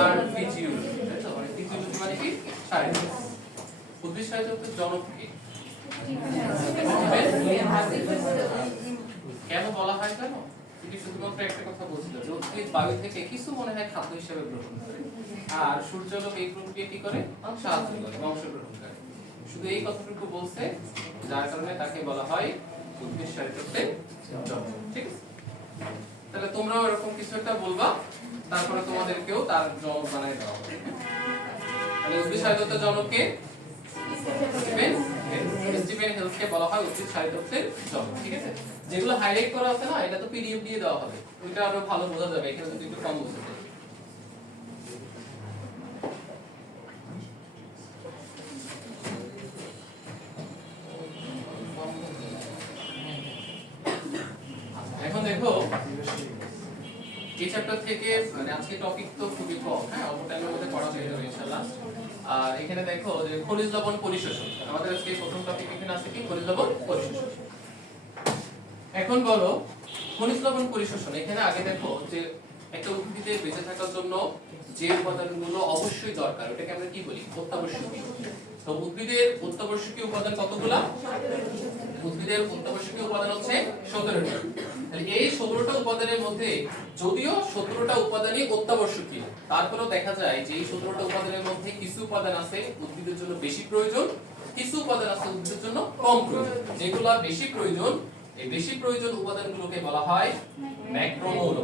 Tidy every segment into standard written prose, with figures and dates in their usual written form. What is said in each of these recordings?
আর physiology, তাই তো? মানে ফিজিওলজি মানে কি? শারীরিক। উদ্ভিদ শারীরতত্ত্বের জনক কে? কেন বলা হয় জানো? এটি শুধুমাত্র একটা কথা বলছিল যে উদ্ভিদ বায়ু থেকে কিছু মনে হয় খাদ্য হিসেবে গ্রহণ করে, আর সূর্যালোক এই প্রক্রিয়া কি করে? সাহায্য করে, অংশগ্রহণ করে। শুধু এই কথাটুকু বলছে, যার কারণে তাকে বলা হয় উদ্ভিদ শারীরতত্ত্বের জনক। ঠিক আছে? তাহলে তোমরাও এরকম কিছু একটা বলবা, তারপরে তোমাদেরকেও তার জনক বানাই দেওয়া হবে। তাহলে উদ্ভিদ শারীরতত্ত্বের জনক কে? স্টিফেন হেলসকে বলা হয় উদ্ভিদ শারীরতত্ত্বের জনক। ঠিক আছে? যেগুলো হাইলাইট করা আছে না, এটা তো পিডিএফ দিয়ে দেওয়া হবে, ওইটা আরো ভালো বোঝা যাবে, এখানে যদি একটু কম বোঝা যায়। এখন দেখো এই চ্যাপ্টার থেকে মানে আজকে টপিক তো খুবই কম, হ্যাঁ, অল্প টাইমের মধ্যে পড়া হয়ে যাবে ইনশাআল্লাহ। আর এখানে দেখো যে খনিজ লবণ পরিশোষণ, আমাদের আজকে প্রথম টপিক এখানে আছে কি? খনিজ লবণ পরিশোষণ। এখন বলো খনিজ লবণ পরিশোষণ, এখানে আগে দেখো যে একটা উদ্ভিদের বেঁচে থাকার জন্য যে উপাদানগুলো অবশ্যই দরকার, ওটাকে আমরা কি বলি? অত্যাবশ্যকীয়। তো উদ্ভিদের অত্যাবশ্যকীয় উপাদান কতগুলা? উদ্ভিদের অত্যাবশ্যকীয় উপাদান হচ্ছে 17টা। তাহলে এই 17টা উপাদানের মধ্যে যদিও 17টা উপাদানই অত্যাবশ্যকীয়, তারপরেও দেখা যায় যে এই 17টা উপাদানের মধ্যে কিছু উপাদান আছে উদ্ভিদের জন্য বেশি প্রয়োজন, কিছু উপাদান আছে উদ্ভিদের জন্য কম প্রয়োজন। যেগুলো বেশি প্রয়োজন, এই বেশি প্রয়োজন উপাদানগুলোকে বলা হয় ম্যাক্রোমৌল,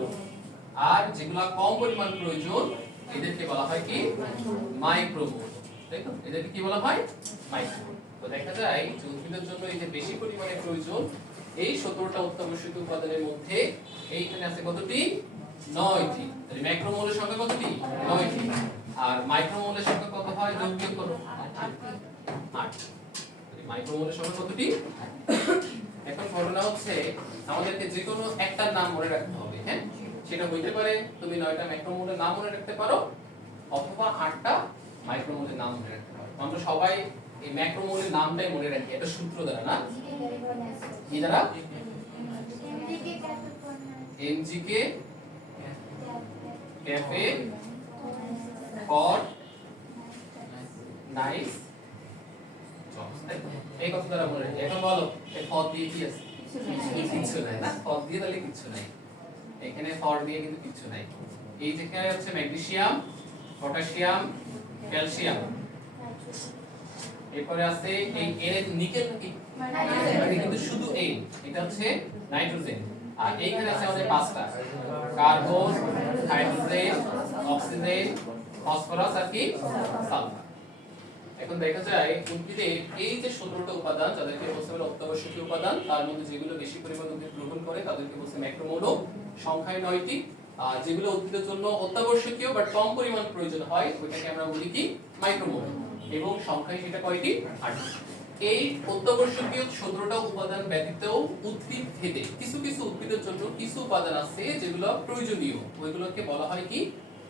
আর যেগুলো কম পরিমাণ প্রয়োজন এদেরকে বলা হয় কি? মাইক্রোমৌল। তাই তো? এদেরকে কি বলা হয়? মাইক্রোমৌল। তো দেখা যায় যে উদ্ভিদের জন্য এই যে বেশি পরিমাণে প্রয়োজন এই 17টা অত্যাবশ্যকীয় উপাদানের মধ্যে এইখানে আছে কতটি? 9টি। তাহলে ম্যাক্রোমৌলের সংখ্যা কতটি? 9টি। আর মাইক্রোমৌলের সংখ্যা কত হয়? যোগ বিয়োগ করো। 8। মাইক্রোমৌলের সংখ্যা কতটি? এখন ঘটনা হচ্ছে আমাদেরকে যে কোনো একটার নাম মনে রাখতে হবে, হ্যাঁ? সেটা হইতে পারে তুমি 9টা ম্যাক্রোমৌলের নাম মনে রাখতে পারো, অথবা 8টা মাইক্রোমৌলের নাম মনে রাখতে পারো। আমরা সবাই এই ম্যাক্রোমৌলের নামটাই মনে রাখি, এটা সূত্র দ্বারা না? কি দ্বারা? এমজিকে, ক্যাফে, ফর, নাইস, এই কথা দ্বারা মনে রাখি। এখন বলো এই ফর দিয়ে কি আছে? কিছু নাই না? ফর দিয়ে তাহলে কিছু নাই, এখানে ফর দিয়ে কিন্তু কিছু নাই। এই যেখানে হচ্ছে ম্যাগনেসিয়াম, পটাশিয়াম, ক্যালসিয়াম, এরপরে আছে এই এর নিকেল কি? এটা কিন্তু শুধু এই, এটা হচ্ছে নাইট্রোজেন। আর এইখানে আছে আমাদের পাঁচটা, কার্বন, হাইড্রোজেন, অক্সিজেন, ফসফরাস আর কি? সালফার। এখন দেখা যায় উদ্ভিদের এই যে 17টা উপাদান, যাদেরকে বলতে পারে অত্যাবশ্যকীয় উপাদান, তার মধ্যে যেগুলো বেশি পরিমাণে উদ্ভিদ গ্রহণ করে তাদেরকে বলছে ম্যাক্রোমৌল, সংখ্যায় 9টি। আর যেগুলো উদ্ভিদের জন্য অত্যাবশ্যকীয় বাট কম পরিমাণ প্রয়োজন হয় ওইটাকে আমরা বলি কি? মাইক্রোমৌল। এবং সংখ্যায় সেটা কয়টি? 8টি। এই অত্যাবশ্যকীয় 17টা উপাদান ব্যতীত উদ্ভিদ ভেদে কিছু কিছু উদ্ভিদের জন্য কিছু উপাদান আছে যেগুলো প্রয়োজনীয়, ওইগুলোকে বলা হয় কি?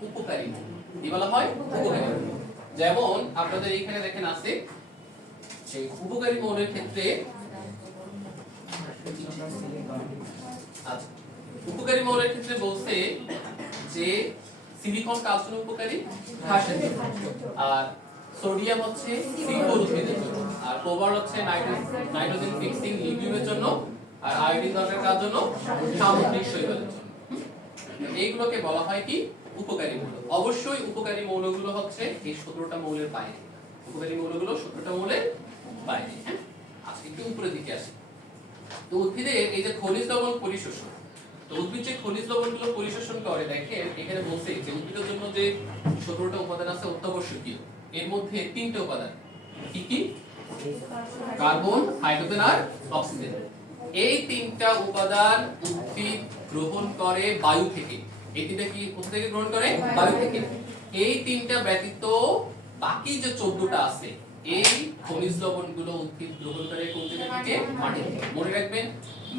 উপকারী মৌল। কি বলা হয়? উপকারী মৌল। যেমন আপনাদের এখানে দেখেন আছে যে উপকারী মৌলের ক্ষেত্রে, আচ্ছা, উপকারী মৌলের ক্ষেত্রে বলছে যে সিলিকন কার জন্য উপকারী? ঘাসের জন্য। আর সোডিয়াম হচ্ছে সিম্পল উদ্ভিদের জন্য, আর কোবাল্ট হচ্ছে নাইট্রোজেন ফিক্সিং লিগিউমের জন্য, আর আয়োডিন দরকার কার জন্য? সামুদ্রিক শৈবালের জন্য। এইগুলোকে বলা হয় কি? উপকারী মৌল। অবশ্যই উপকারী মৌলগুলো হচ্ছে এই 17টা মৌলের বাইরে। উপকারী মৌলগুলো 17টা মৌলের বাইরে, হ্যাঁ? আজকে একটু উপরের দিকে আসি। তো উদ্ভিদের এই যে খনিজ লবণ পরিশোষণ, তো উদ্ভিদ যে খনিজ লবণগুলো পরিশোষণ করে, দেখেন এখানে বলছে যে উদ্ভিদের জন্য যে 17টা উপাদান আছে অত্যাবশ্যকীয়, এর মধ্যে 3টে উপাদান। কি কি? কার্বন, হাইড্রোজেন আর অক্সিজেন। এই 3টা উপাদান উদ্ভিদ গ্রহণ করে বায়ু থেকে। এই 3টা কি কোথা থেকে গ্রহণ করে? বায়ু থেকে। এই 3টা ব্যতীত বাকি যে 14টা আছে, এই খনিজ লবণগুলো উদ্ভিদ গ্রহণ করে কোন জায়গা থেকে? মাটি থেকে। মনে রাখবেন,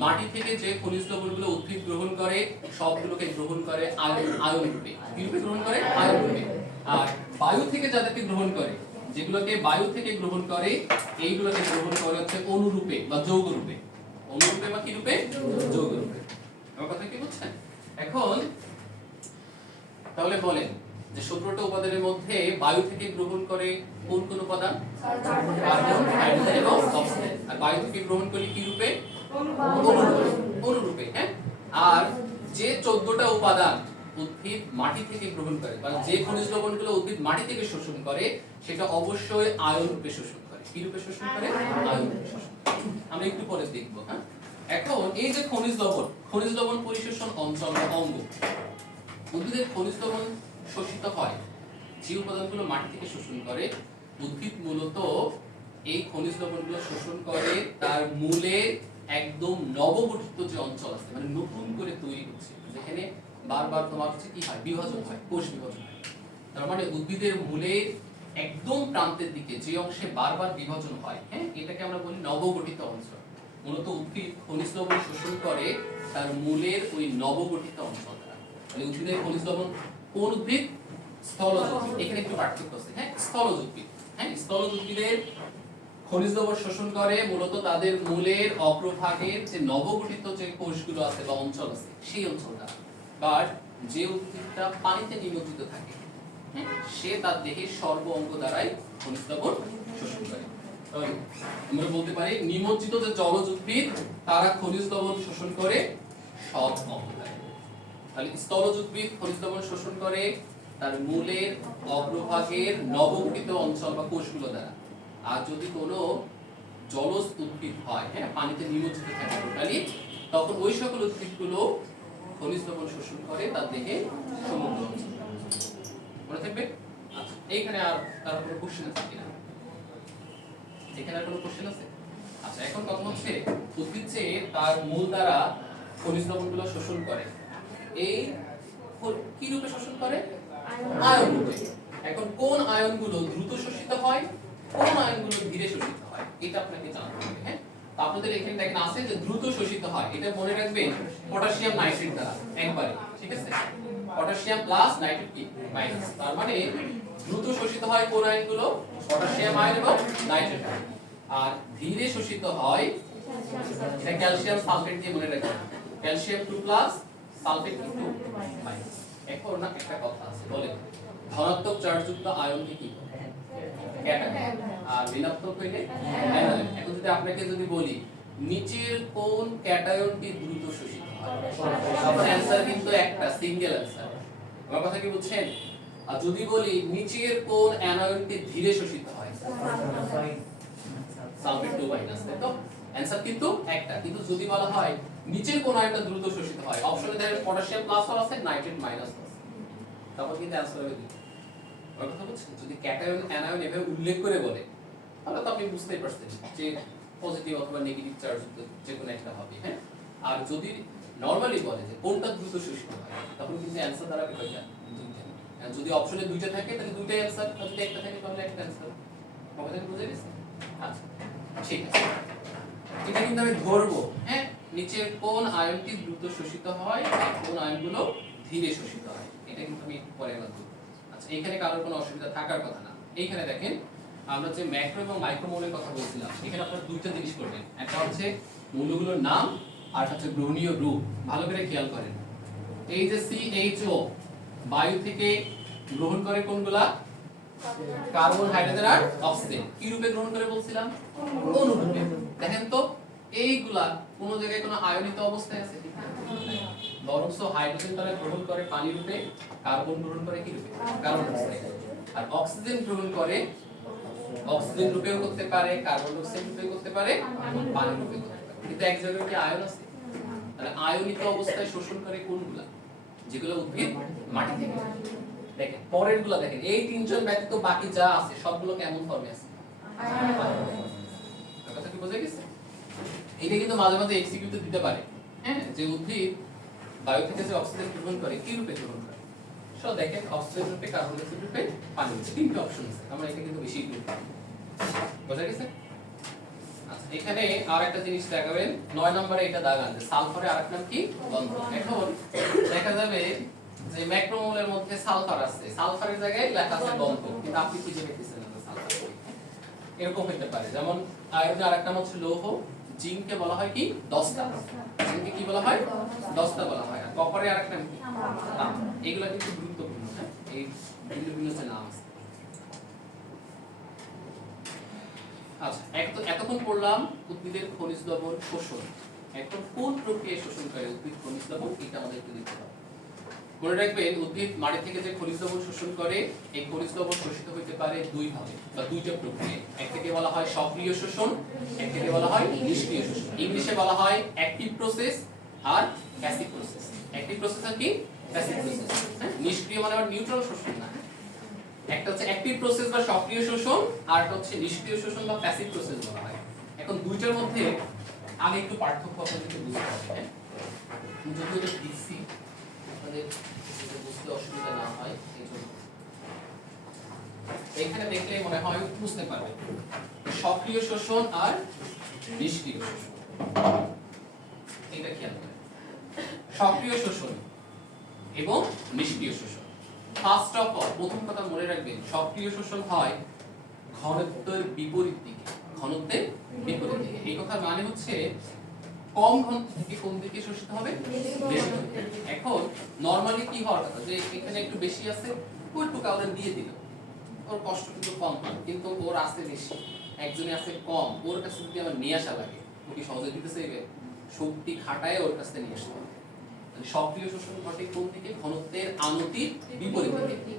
মাটি থেকে যে খনিজ লবণগুলো উদ্ভিদ গ্রহণ করে সবগুলোকে গ্রহণ করে আয়ন রূপে। কি রূপে গ্রহণ করে? আয়ন রূপে। আর বায়ু থেকে যাদেরকে গ্রহণ করে, যেগুলোকে বায়ু থেকে গ্রহণ করে, এইগুলোকে গ্রহণ করে হচ্ছে অনুরূপে বা যৌগ রূপে। অনুরূপে বা কি রূপে? যৌগ রূপে। আমার কথা কি বুঝছেন? এখন তাহলে বলেন যে 17টা উপাদানের মধ্যে বায়ু থেকে গ্রহণ করে কোন কোন উপাদান? কার্বন, হাইড্রোজেন এবং অক্সিজেন। আর বায়ু থেকে গ্রহণ করে কি রূপে? অনুরূপে। হ্যাঁ, আর যে 14টা উপাদান উদ্ভিদ মাটি থেকে গ্রহণ করে বা যে খনিজ লবণগুলো উদ্ভিদ মাটি থেকে শোষণ করে সেটা অবশ্যই আয়ন রূপে শোষণ করে। কি রূপে শোষণ করে? আয়ন রূপে শোষণ করে। আমরা একটু পরে দেখব। হ্যাঁ, এখন এই যে খনিজ লবণ পরিশোষণ অঞ্চল বা অঙ্গ, উদ্ভিদের খনিজ লবণ শোষিত হয় যে উপাদানগুলো মাটি থেকে শোষণ করে, উদ্ভিদ মূলত এই খনিজ লবণগুলো শোষণ করে তার মূলে একদম নবগঠিত যে অঞ্চল আছে, মানে নতুন করে তৈরি হচ্ছে, যেখানে বারবার তোমার হচ্ছে কি হয়? বিভাজন হয়, কোষ বিভাজন হয়। তার মানে উদ্ভিদের মূলে একদম প্রান্তের দিকে যে অংশে বারবার বিভাজন হয়, হ্যাঁ, এটাকে আমরা বলি নবগঠিত অঞ্চল। মূলত উদ্ভিদ খনিজ লবণ শোষণ করে তার মূলের ওই নবগঠিত অঞ্চলটা। মানে উদ্ভিদের খনিজ লবণ কোন উদ্ভিদ? স্থলজ উদ্ভিদ। এখানে একটু পার্থক্য আছে। হ্যাঁ, স্থলজ উদ্ভিদ, হ্যাঁ, স্থলজ উদ্ভিদের খনিজ লবণ শোষণ করে মূলত তাদের মূলের অগ্রভাগের যে নবগঠিত যে কোষগুলো আছে বা অঞ্চল আছে সেই অঞ্চলটা। বাট যে উদ্ভিদটা পানিতে নিমজ্জিত থাকে, হ্যাঁ, সে তার দেহের সর্ব অঙ্গ দ্বারাই খনিজ লবণ শোষণ করে। আমরা বলতে পারি নিমজ্জিত যে জলজ উদ্ভিদ তারা খনিজ লবণ শোষণ করে সব অঙ্গ দ্বারা। তাহলে স্থলজ উদ্ভিদ খনিজ লবণ শোষণ করে তার মূলের অগ্রভাগের নবগঠিত অঞ্চল বা কোষগুলো দ্বারা। আর যদি কোনো জলজ উদ্ভিদ হয়, হ্যাঁ, পানিতে নিমজ্জিত থাকে টোটালি, তখন ওই সকল উদ্ভিদগুলো খনিজ লবণ শোষণ করে তার দেহে সমগ্র অঞ্চল। মনে থাকবে? আচ্ছা, এইখানে আর তার কোনো কোশ্চেন আছে কিনা? এখানে আর কোনো কোশ্চেন আছে? আচ্ছা, এখন কথা হচ্ছে উদ্ভিদ যে তার মূল দ্বারা খনিজ লবণগুলো শোষণ করে, এই কি রূপে শোষণ করে? আয়ন রূপে। এখন কোন আয়নগুলো দ্রুত শোষিত হয়, কোন আয়নগুলো ধীরে শোষিত হয়, এটা আপনাকে জানতে হবে। হ্যাঁ, তো আপনাদের এখানে দেখেন আছে যে দ্রুত শোষিত হয়, এটা মনে রাখবেন পটাশিয়াম নাইট্রেট দ্বারা একবারে, ঠিক আছে? পটাশিয়াম প্লাস নাইট্রেট কি মাইনাস, তার মানে দ্রুত শোষিত হয় কোন আয়নগুলো? পটাশিয়াম আয়ন এবং নাইট্রেট আয়ন। আর ধীরে শোষিত হয় এটা ক্যালসিয়াম সালফেট দিয়ে মনে রাখবেন, ক্যালসিয়াম 2 প্লাস সালফেট 2 মাইনাস। এখন না একটা কথা আছে, বলে ধনাত্মক চার্জযুক্ত আয়নকে কি বলে? ক্যাটায়ন। আর ঋণাত্মক হইলে অ্যানায়ন। এখন যদি আপনাকে যদি বলি নিচের কোন ক্যাটায়নটি দ্রুত শোষিত হয়, আপনার অ্যানসার কিন্তু একটা সিঙ্গেল অ্যানসার। আমার কথা কি বুঝছেন? আর যদি বলি নিচের কোন অ্যানায়নটি ধীরে শোষিত হয়, সালফেট 2 মাইনাস, তাই তো? অ্যানসার কিন্তু একটা। কিন্তু যদি বলা হয় নিচের কোন আয়নটা দ্রুত শোষিত হয়, অপশনে দেখেন পটাশিয়াম প্লাস আছে, নাইট্রেট মাইনাস আছে, তখন কিন্তু অ্যানসার হবে দুটো। আমার কথা বুঝছেন? যদি ক্যাটায়ন অ্যানায়ন এভাবে উল্লেখ করে বলে তাহলে তো আপনি বুঝতেই পারছেন যে পজিটিভ অথবা নেগেটিভ চার্জ যে কোনো একটা হবে। হ্যাঁ, আর যদি নরমালি বলে যে কোনটা দ্রুত শোষিত হয়, তখন কিন্তু অ্যানসার দাঁড়াবে কয়টা? দুইটা। আর যদি অপশনে দুইটা থাকে তাহলে দুইটাই অ্যানসার, আর যদি একটা থাকে তাহলে একটা অ্যানসার। কথাটা বুঝে গেছেন? আচ্ছা, ঠিক আছে, এটা কিন্তু আমি ধরবো। হ্যাঁ, নিচের কোন আয়নটি দ্রুত শোষিত হয় আর কোন আয়নগুলো ধীরে শোষিত হয়, এটা কিন্তু আমি পরে বলবো। আচ্ছা, এখানে কারোর কোনো অসুবিধা থাকার কথা না। এইখানে দেখেন আমরা যে ম্যাক্রো এবং মাইক্রো মৌলের কথা বলছিলাম, এখানে আপনারা দুইটা জিনিস করবেন, একটা হচ্ছে মৌলগুলোর নাম আর হচ্ছে গ্রহণীয় রূপ। ভালো করে খেয়াল করেন, এই যে CHO বায়ু থেকে গ্রহণ করে কোনগুলা? কার্বন, হাইড্রোজেন আর অক্সিজেন। কি রূপে গ্রহণ করে বলছিলাম? অণু রূপে। দেখেন তো এইগুলা কোন জায়গায় কোনো আয়নিত অবস্থায় আছে? বরংস হাইড্রোজেন তারা গ্রহণ করে পানি রূপে, কার্বন গ্রহণ করে কি রূপে? Carbon dioxide. আর অক্সিজেন গ্রহণ করে অক্সিজেন রূপেও করতে পারে, কার্বন ডাইঅক্সাইড রূপেও করতে পারে, পানি রূপেও করতে পারে। কিন্তু এক জায়গায় কি আয়ন আছে? তাহলে আয়নিত অবস্থায় শোষণ করে কোনগুলা? যেগুলো উদ্ভিদ মাটি থেকে। দেখেন পরের গুলা দেখেন, এই তিনজন ব্যতীত বাকি যা আছে সবগুলো কেমন ফর্মে আছে? কথা কি বোঝা গেছে? এটা কিন্তু মাঝে মাঝে এক্সিকিউট দিতে পারে। হ্যাঁ, যে উদ্ভিদ বায়ু থেকে যে অক্সিজেন গ্রহণ করে কি রূপে গ্রহণ করে? সো দেখেন অক্সিজেন রূপে, কার্বন ডাইঅক্সাইড রূপে, পানি রূপে, তিনটা অপশন আছে। আমরা এটা কিন্তু বেশি ইগনোর করি। বোঝা গেছে? আচ্ছা, এখানে আরেকটা জিনিস দেখাবেন, 9 নম্বরে এটা দাগান যে সালফারের আরেক নাম কি? গন্ধক। এখন দেখা যাবে যে ম্যাক্রোমোলের মধ্যে সালফার আছে, সালফারের জায়গায় লেখা আছে গন্ধক, কিন্তু আপনি খুঁজে পেতেছেন না সালফার। এরকম হতে পারে, যেমন আয়রনের আরেক নাম হচ্ছে লৌহ, জিঙ্ককে বলা হয় কি? দস্তা। জিঙ্ককে কি বলা হয়? দস্তা বলা হয়। আর কপারের আরেক নাম কি? তামা। এগুলা কিন্তু গুরুত্বপূর্ণ। হ্যাঁ, এই ভিন্ন ভিন্ন যে নাম আছে। আচ্ছা, এতক্ষণ পড়লাম উদ্ভিদের খনিজ লবণ শোষণ। এখন কোন প্রক্রিয়ায় শোষণ করে উদ্ভিদ খনিজ লবণ, এটা আমাদের একটু দেখতে হবে। মনে রাখবেন, উদ্ভিদ মাটি থেকে যে খনিজ লবণ শোষণ করে, এই খনিজ লবণ শোষিত হতে পারে দুই ভাবে বা দুইটা প্রক্রিয়ায়। একটাকে বলা হয় সক্রিয় শোষণ, একটাকে বলা হয় নিষ্ক্রিয় শোষণ। ইংলিশে বলা হয় অ্যাক্টিভ প্রসেস আর প্যাসিভ প্রসেস। অ্যাক্টিভ প্রসেস আর কি প্যাসিভ প্রসেস। নিষ্ক্রিয় মানে আবার নিউট্রাল শোষণ না। একটা হচ্ছে অ্যাক্টিভ প্রসেস বা সক্রিয় শোষণ, আর একটা হচ্ছে নিষ্ক্রিয় শোষণ বা প্যাসিভ প্রসেস বলা হয়। এখন দুইটার মধ্যে আগে একটু পার্থক্য আপনাদেরকে বুঝতে হবে। হ্যাঁ, যদি এটা দিচ্ছি আপনাদের বুঝতে অসুবিধা না হয় এই জন্য এখানে দেখলে মনে হয় বুঝতে পারবে সক্রিয় শোষণ আর নিষ্ক্রিয় শোষণ। এটা খেয়াল করেন, সক্রিয় শোষণ এবং নিষ্ক্রিয় শোষণ। ফার্স্ট অফ অল প্রথম কথা মনে রাখবেন, সক্রিয় শোষণ হয় ঘনত্বের বিপরীত দিকে। ঘনত্বের বিপরীত দিকে, এই কথার মানে হচ্ছে কম ঘনত্ব থেকে কোন দিকে শোষিত হবে, বেশি দিকে। এখন নরমালি কি হওয়ার কথা, যে এখানে একটু বেশি আছে, ও একটু কাউরে দিয়ে দিল, ওর কষ্ট কিন্তু কম হয়, কিন্তু ওর আছে বেশি, একজনে আছে কম, ওর কাছে যদি আমার নিয়ে আসা লাগে, ও কি সহজে দিতে চাইবে? শক্তি খাটায় ওর কাছে নিয়ে আসতে হবে। সক্রিয় শোষণ ঘটে কোন দিকে? ঘনত্বের আনতির বিপরীত দিকে।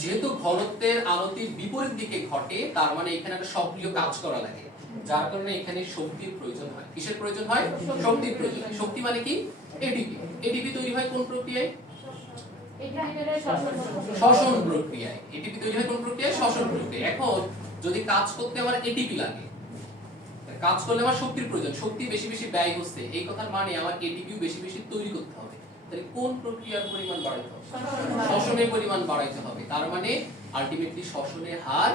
যেহেতু ঘনত্বের আনতির বিপরীত দিকে ঘটে, তার মানে এখানে একটা সক্রিয় কাজ করা লাগে, যার কারণে এখানে শক্তির প্রয়োজন হয়। কিসের প্রয়োজন হয়? শক্তির প্রয়োজন হয়। শক্তি মানে কি? এটিপি। এটিপি তৈরি হয় কোন প্রক্রিয়ায়? শ্বসন প্রক্রিয়ায়। এটিপি তৈরি হয় কোন প্রক্রিয়ায়? শ্বসন প্রক্রিয়ায়। এখন যদি কাজ করতে আমার এটিপি লাগে, কাজ করলে আমার শক্তির প্রয়োজন, শক্তি বেশি বেশি ব্যয় হচ্ছে, এই কথার মানে আমার এটিপিও বেশি বেশি তৈরি করতে হবে। তাহলে কোন প্রক্রিয়ার পরিমাণ বাড়াইতে হবে? শ্বসনের পরিমাণ বাড়াইতে হবে। তার মানে আলটিমেটলি শ্বসনের হার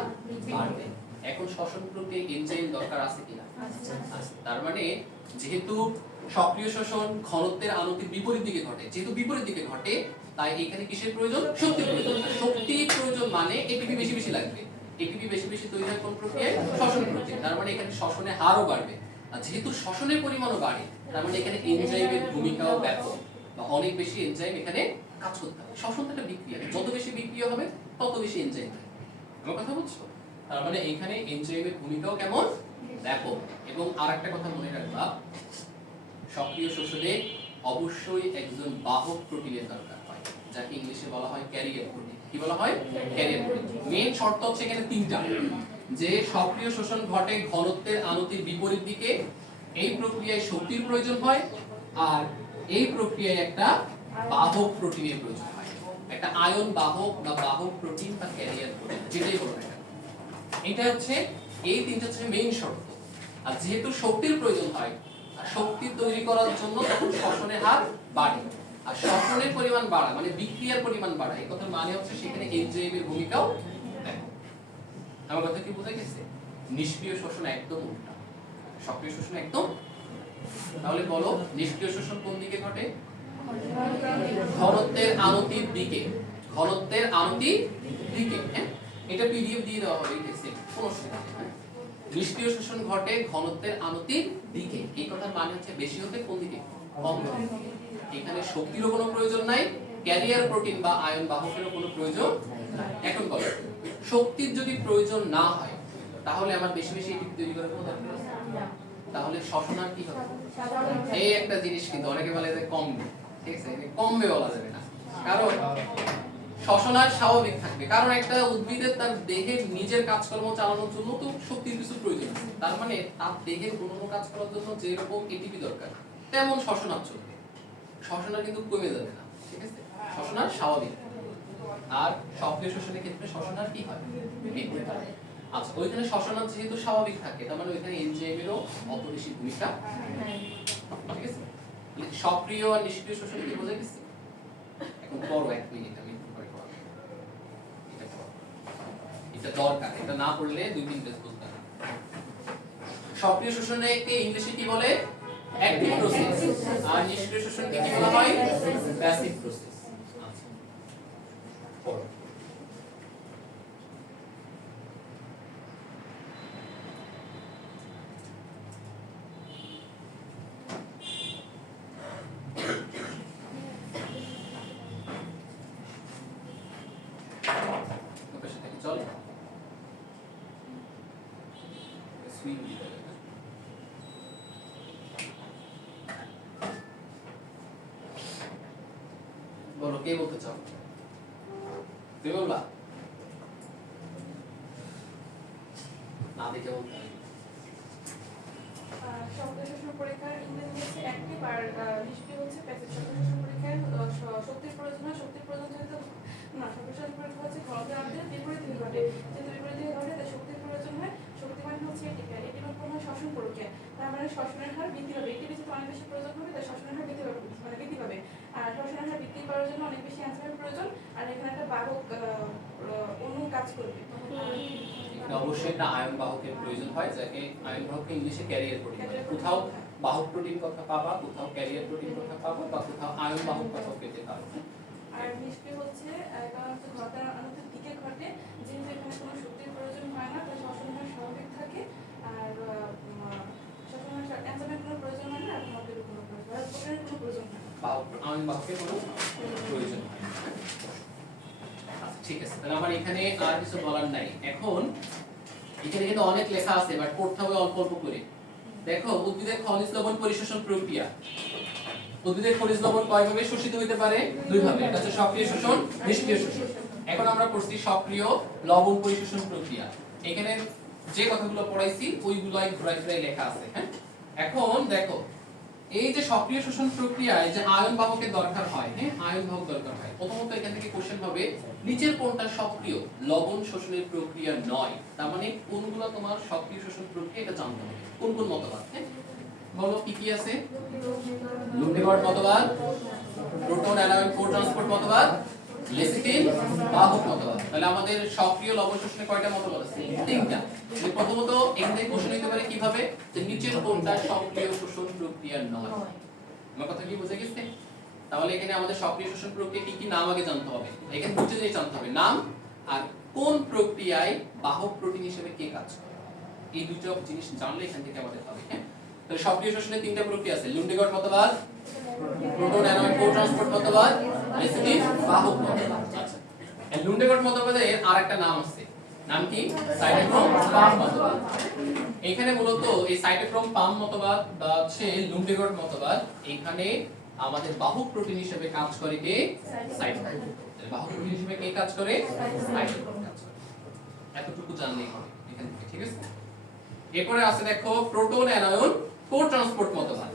বাড়বে। এখন শ্বসন প্রক্রিয়ায় এনজাইম দরকার আছে কিনা? আছে। তার মানে যেহেতু সক্রিয় শোষণ ঘনত্বের আনতির বিপরীত দিকে ঘটে, যেহেতু বিপরীত দিকে ঘটে, তাই এখানে কিসের প্রয়োজন? শক্তির প্রয়োজন। শক্তির প্রয়োজন মানে এটিপি বেশি বেশি লাগবে। এটিপি বেশি বেশি তৈরি হয় কোন প্রক্রিয়ায়? শ্বসন প্রক্রিয়ায়। তার মানে এখানে শ্বসনের হারও বাড়বে। আর যেহেতু শ্বসনের পরিমাণও বাড়ে, তার মানে এখানে এনজাইমের ভূমিকাও ব্যাপক, বা অনেক বেশি এনজাইম এখানে কাজ করতে হবে। শ্বসন একটা বিক্রিয়া, যত বেশি বিক্রিয়া হবে তত বেশি এনজাইম হবে। আমার কথা বুঝছো? তার মানে এখানে এনজাইমের ভূমিকাও কেমন? ব্যাপক। এবং আরেকটা কথা মনে রাখবা, সক্রিয় শোষণে অবশ্যই একজন বাহক প্রোটিনের দরকার হয়, যাকে ইংলিশে বলা হয় ক্যারিয়ার প্রোটিন। কি বলা হয়? Career protein. মেইন শর্ত হচ্ছে এখানে তিনটা, যে সক্রিয় শোষণ ঘটে ঘনত্বের আনতির বিপরীত দিকে, এই প্রক্রিয়ায় শক্তির প্রয়োজন হয়, আর এই প্রক্রিয়ায় একটা বাহক প্রোটিনের প্রয়োজন হয়, একটা আয়ন বাহক বা বাহক প্রোটিন বা ক্যারিয়ার প্রোটিন, যেটাই বলো না কেন। এটা হচ্ছে এই তিনটা হচ্ছে মেইন শর্ত। আর যেহেতু শক্তির প্রয়োজন হয়, আর শক্তি তৈরি করার জন্য তখন শ্বসনের হার বাড়ে, আর শ্বসনের পরিমাণ বাড়া মানে বিক্রিয়ার পরিমাণ বাড়া, এই কথার মানে হচ্ছে সেখানে এনজাইমের ভূমিকাও দেখো। আমার কথা কি বোঝা গেছে? নিষ্ক্রিয় শোষণ একদম উল্টা, সক্রিয় শোষণ একদম। তাহলে বলো, নিষ্ক্রিয় শোষণ কোন দিকে ঘটে? ঘনত্বের আনতির দিকে। ঘনত্বের আনতির দিকে। হ্যাঁ, এটা পিডিএফ দিয়ে দেওয়া হবে, দেখছি কোনো অসুবিধা নেই। নিষ্ক্রিয় শোষণ ঘটে ঘনত্বের আনতির দিকে, এই কথার মানে হচ্ছে বেশি হতে কোন দিকে? কম হতে। এখানে শক্তিরও কোনো প্রয়োজন নাই, ক্যারিয়ার প্রোটিন বা আয়ন বাহকেরও কোনো প্রয়োজন নাই। এখন বলো, শক্তির যদি প্রয়োজন না হয়, তাহলে আমার বেশি বেশি এটিপি তৈরি করার কোনো দরকার নেই। তাহলে শ্বসন আর কি হবে? এই একটা জিনিস কিন্তু অনেকে বলে যে কমবে, ঠিক আছে? কমবে বলা যাবে না, কারণ শ্বসন আর স্বাভাবিক থাকবে। কারণ একটা উদ্ভিদের তার দেহের নিজের কাজকর্ম চালানোর জন্য তো শক্তির কিছু প্রয়োজন আছে। তার মানে তার দেহের কোনো কাজ করার জন্য যেরকম এটিপি দরকার, তেমন শ্বসন আর চলবে। শ্বসন আর কিন্তু কমে যাবে না, ঠিক আছে? শ্বসন আর স্বাভাবিক। আর সক্রিয় শোষণের ক্ষেত্রে শ্বসন আর কি হয়? বৃদ্ধি পায়। আচ্ছা, ওইখানে শ্বসন আর যেহেতু স্বাভাবিক থাকে, তার মানে ওইখানে এনজাইমেরও অত বেশি ভূমিকা, ঠিক আছে? সক্রিয় আর নিষ্ক্রিয় শোষণ কি বোঝা গেছে? এখন পড়ো 1 মিনিট, আমি পরে পড়াবো। এটা দরকার, এটা না পড়লে 2-3 পেজ বুঝবে না। সক্রিয় শোষণকে ইংলিশে কি বলে? Active process. আর নিষ্ক্রিয় শোষণকে কি বলা হয়? Passive process. আচ্ছা, পড়ো। চলো সুইং দিতে হবে। বলো কে বলতে চাও? তুমি বলবা না দেখে বলতে হবে। শব্দ শোষণ পরীক্ষার ইংরেজি হচ্ছে অ্যাক্টিভ আর নিষ্ক্রিয় হচ্ছে প্যাসিভ। শব্দ শোষণ পরীক্ষায় শক্তির প্রয়োজন হয়, শক্তির প্রয়োজন যেহেতু না, শব্দ শোষণ পরীক্ষা হচ্ছে ঘনত্বের আমাদের বিপরীত দিকে ঘটে, যেহেতু বিপরীত দিকে ঘটে তাই শক্তির প্রয়োজন হয়। শক্তি মানে হচ্ছে এটিকে, এটি কোনো শ্বসন প্রক্রিয়া, তার মানে শ্বসনের হার বৃদ্ধি পাবে। এটি যেহেতু অনেক বেশি প্রয়োজন হবে তাই শ্বসনের হার বৃদ্ধি পাবে, মানে বৃদ্ধি পাবে। আর শ্বসনের হার বৃদ্ধি করার জন্য অনেক বেশি এনজাইমের প্রয়োজন, আর এখানে একটা বাহক অণু কাজ করবে। অবশ্যই একটা আয়ন বাহকের প্রয়োজন হয়, যাকে আয়ন বাহককে ইংলিশে ক্যারিয়ার প্রোটিন বলে। কোথাও বাহক প্রোটিন কথা পাবা, কোথাও ক্যারিয়ার প্রোটিন কথা পাবা, বা কোথাও আয়ন বাহক কথা পেতে পারো। আর নিষ্ক্রিয় হচ্ছে কারণ ঘটার আমাদের দিকে ঘটে, যেহেতু এখানে কোনো শক্তির প্রয়োজন হয় না তাই শ্বসনের হার স্বাভাবিক থাকে। আর শ্বসনের হার এনজাইমের কোনো প্রয়োজন হয় না, আর ঘনত্বের কোনো প্রয়োজন হয় না, প্রোটিনের কোনো প্রয়োজন হয় না। বাহক আয়ন বাহকের কোনো প্রয়োজন হয় না। আচ্ছা ঠিক আছে, তাহলে আমার এখানে আর কিছু বলার নাই। এখন এখানে কিন্তু অনেক লেখা আছে, বাট পড়তে হবে অল্প অল্প করে। দেখো উদ্ভিদের খনিজ লবণ পরিশোষণ প্রক্রিয়া। উদ্ভিদের খনিজ লবণ কয়ভাবে শোষিত হতে পারে? দুই ভাবে, এটা হচ্ছে সক্রিয় শোষণ, নিষ্ক্রিয় শোষণ। এখন আমরা পড়ছি সক্রিয় লবণ পরিশোষণ প্রক্রিয়া। এখানে যে কথাগুলো পড়াইছি ওইগুলাই ঘুরাই ফিরাই লেখা আছে। হ্যাঁ, এখন দেখো এই যে সক্রিয় শোষণ প্রক্রিয়ায় যে আয়ন বাহকের দরকার হয়, হ্যাঁ আয়ন বাহক দরকার হয়। প্রথমত এখান থেকে কোশ্চেন হবে নিচের কোনটা সক্রিয় লবণ শোষণের প্রক্রিয়া নয়, তার মানে কোনগুলো তোমার সক্রিয় শোষণ প্রক্রিয়া এটা জানতে হবে। কোন কোন মতবাদ? হ্যাঁ বলো কি কি আছে? লুন্ডেগার্ড মতবাদ, প্রোটন অ্যানায়ন কোর ট্রান্সপোর্ট মতবাদ, লেসিথিন বাহক মতবাদ। তাহলে আমাদের সক্রিয় লবণ শোষণে কয়টা মতবাদ আছে? তিনটা। প্রথমত এখান থেকে কোশ্চেন হতে পারে কিভাবে, যে নিচের কোনটা সক্রিয় শোষণ প্রক্রিয়া নয়। আমার কথা কি বুঝে গেছে? তাহলে এখানে আমাদের সক্রিয় শোষণ প্রক্রিয়া কি কি নাম আগে জানতে হবে। এখানে দুটো জিনিস জানতে হবে, নাম আর কোন প্রক্রিয়ায় বাহক প্রোটিন হিসেবে কে কাজ করে। এই দুটো জিনিস জানলে এখান থেকে আমাদের হবে। হ্যাঁ, তাহলে সক্রিয় শোষণের তিনটা প্রক্রিয়া আছে, লুন্ডেগার্ড মতবাদ, প্রোটন অ্যানায়ন কোর ট্রান্সপোর্ট মতবাদ, লেসিথিন বাহক মতবাদ। আচ্ছা, এই লুন্ডেগার্ড মতবাদের আরেকটা নাম আছে, নাম কি? সাইটোক্রোম পাম মতবাদ। এখানে মূলত এই সাইটোক্রোম পাম মতবাদ বা হচ্ছে লুন্ডেগার্ড মতবাদ, এখানে আমাদের বাহক প্রোটিন হিসেবে কাজ করে কে? সাইটোক্রোম। বাহক প্রোটিন হিসেবে কে কাজ করে? সাইটোক্রোম কাজ করে। এতটুকু জানলেই হবে এখান থেকে, ঠিক আছে? এরপরে আছে দেখো প্রোটন অ্যানায়ন কোর ট্রান্সপোর্ট মতবাদ।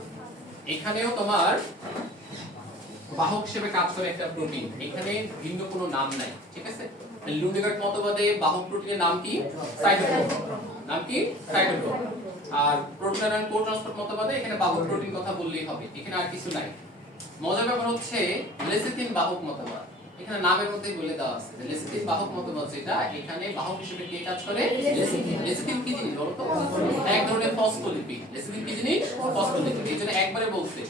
এখানেও তোমার বাহক হিসেবে কাজ করে একটা প্রোটিন, এখানে ভিন্ন কোনো নাম নাই, ঠিক আছে? লুন্ডেগার্ড মতবাদে বাহক প্রোটিনের নাম কি? সাইটোক্রোম। নাম কি? সাইটোক্রোম। আর প্রোটন অ্যানায়ন কোর ট্রান্সপোর্ট মতবাদে এখানে বাহক প্রোটিন কথা বললেই হবে, এখানে আর কিছু নাই। মজার ব্যাপার হচ্ছে লেসিথিন বাহক মতবাদ, এখানে নামের মধ্যেই বলে দেওয়া আছে যে লেসিথিন বাহক মতবাদ যেটা, এখানে বাহক হিসেবে কে কাজ করে? লেসিথিন। লেসিথিন কি জিনিস বলো তো? এক ধরনের ফসফোলিপিড। লেসিথিন কি জিনিস? ফসফোলিপিড। এইজন্য একবারে বলছে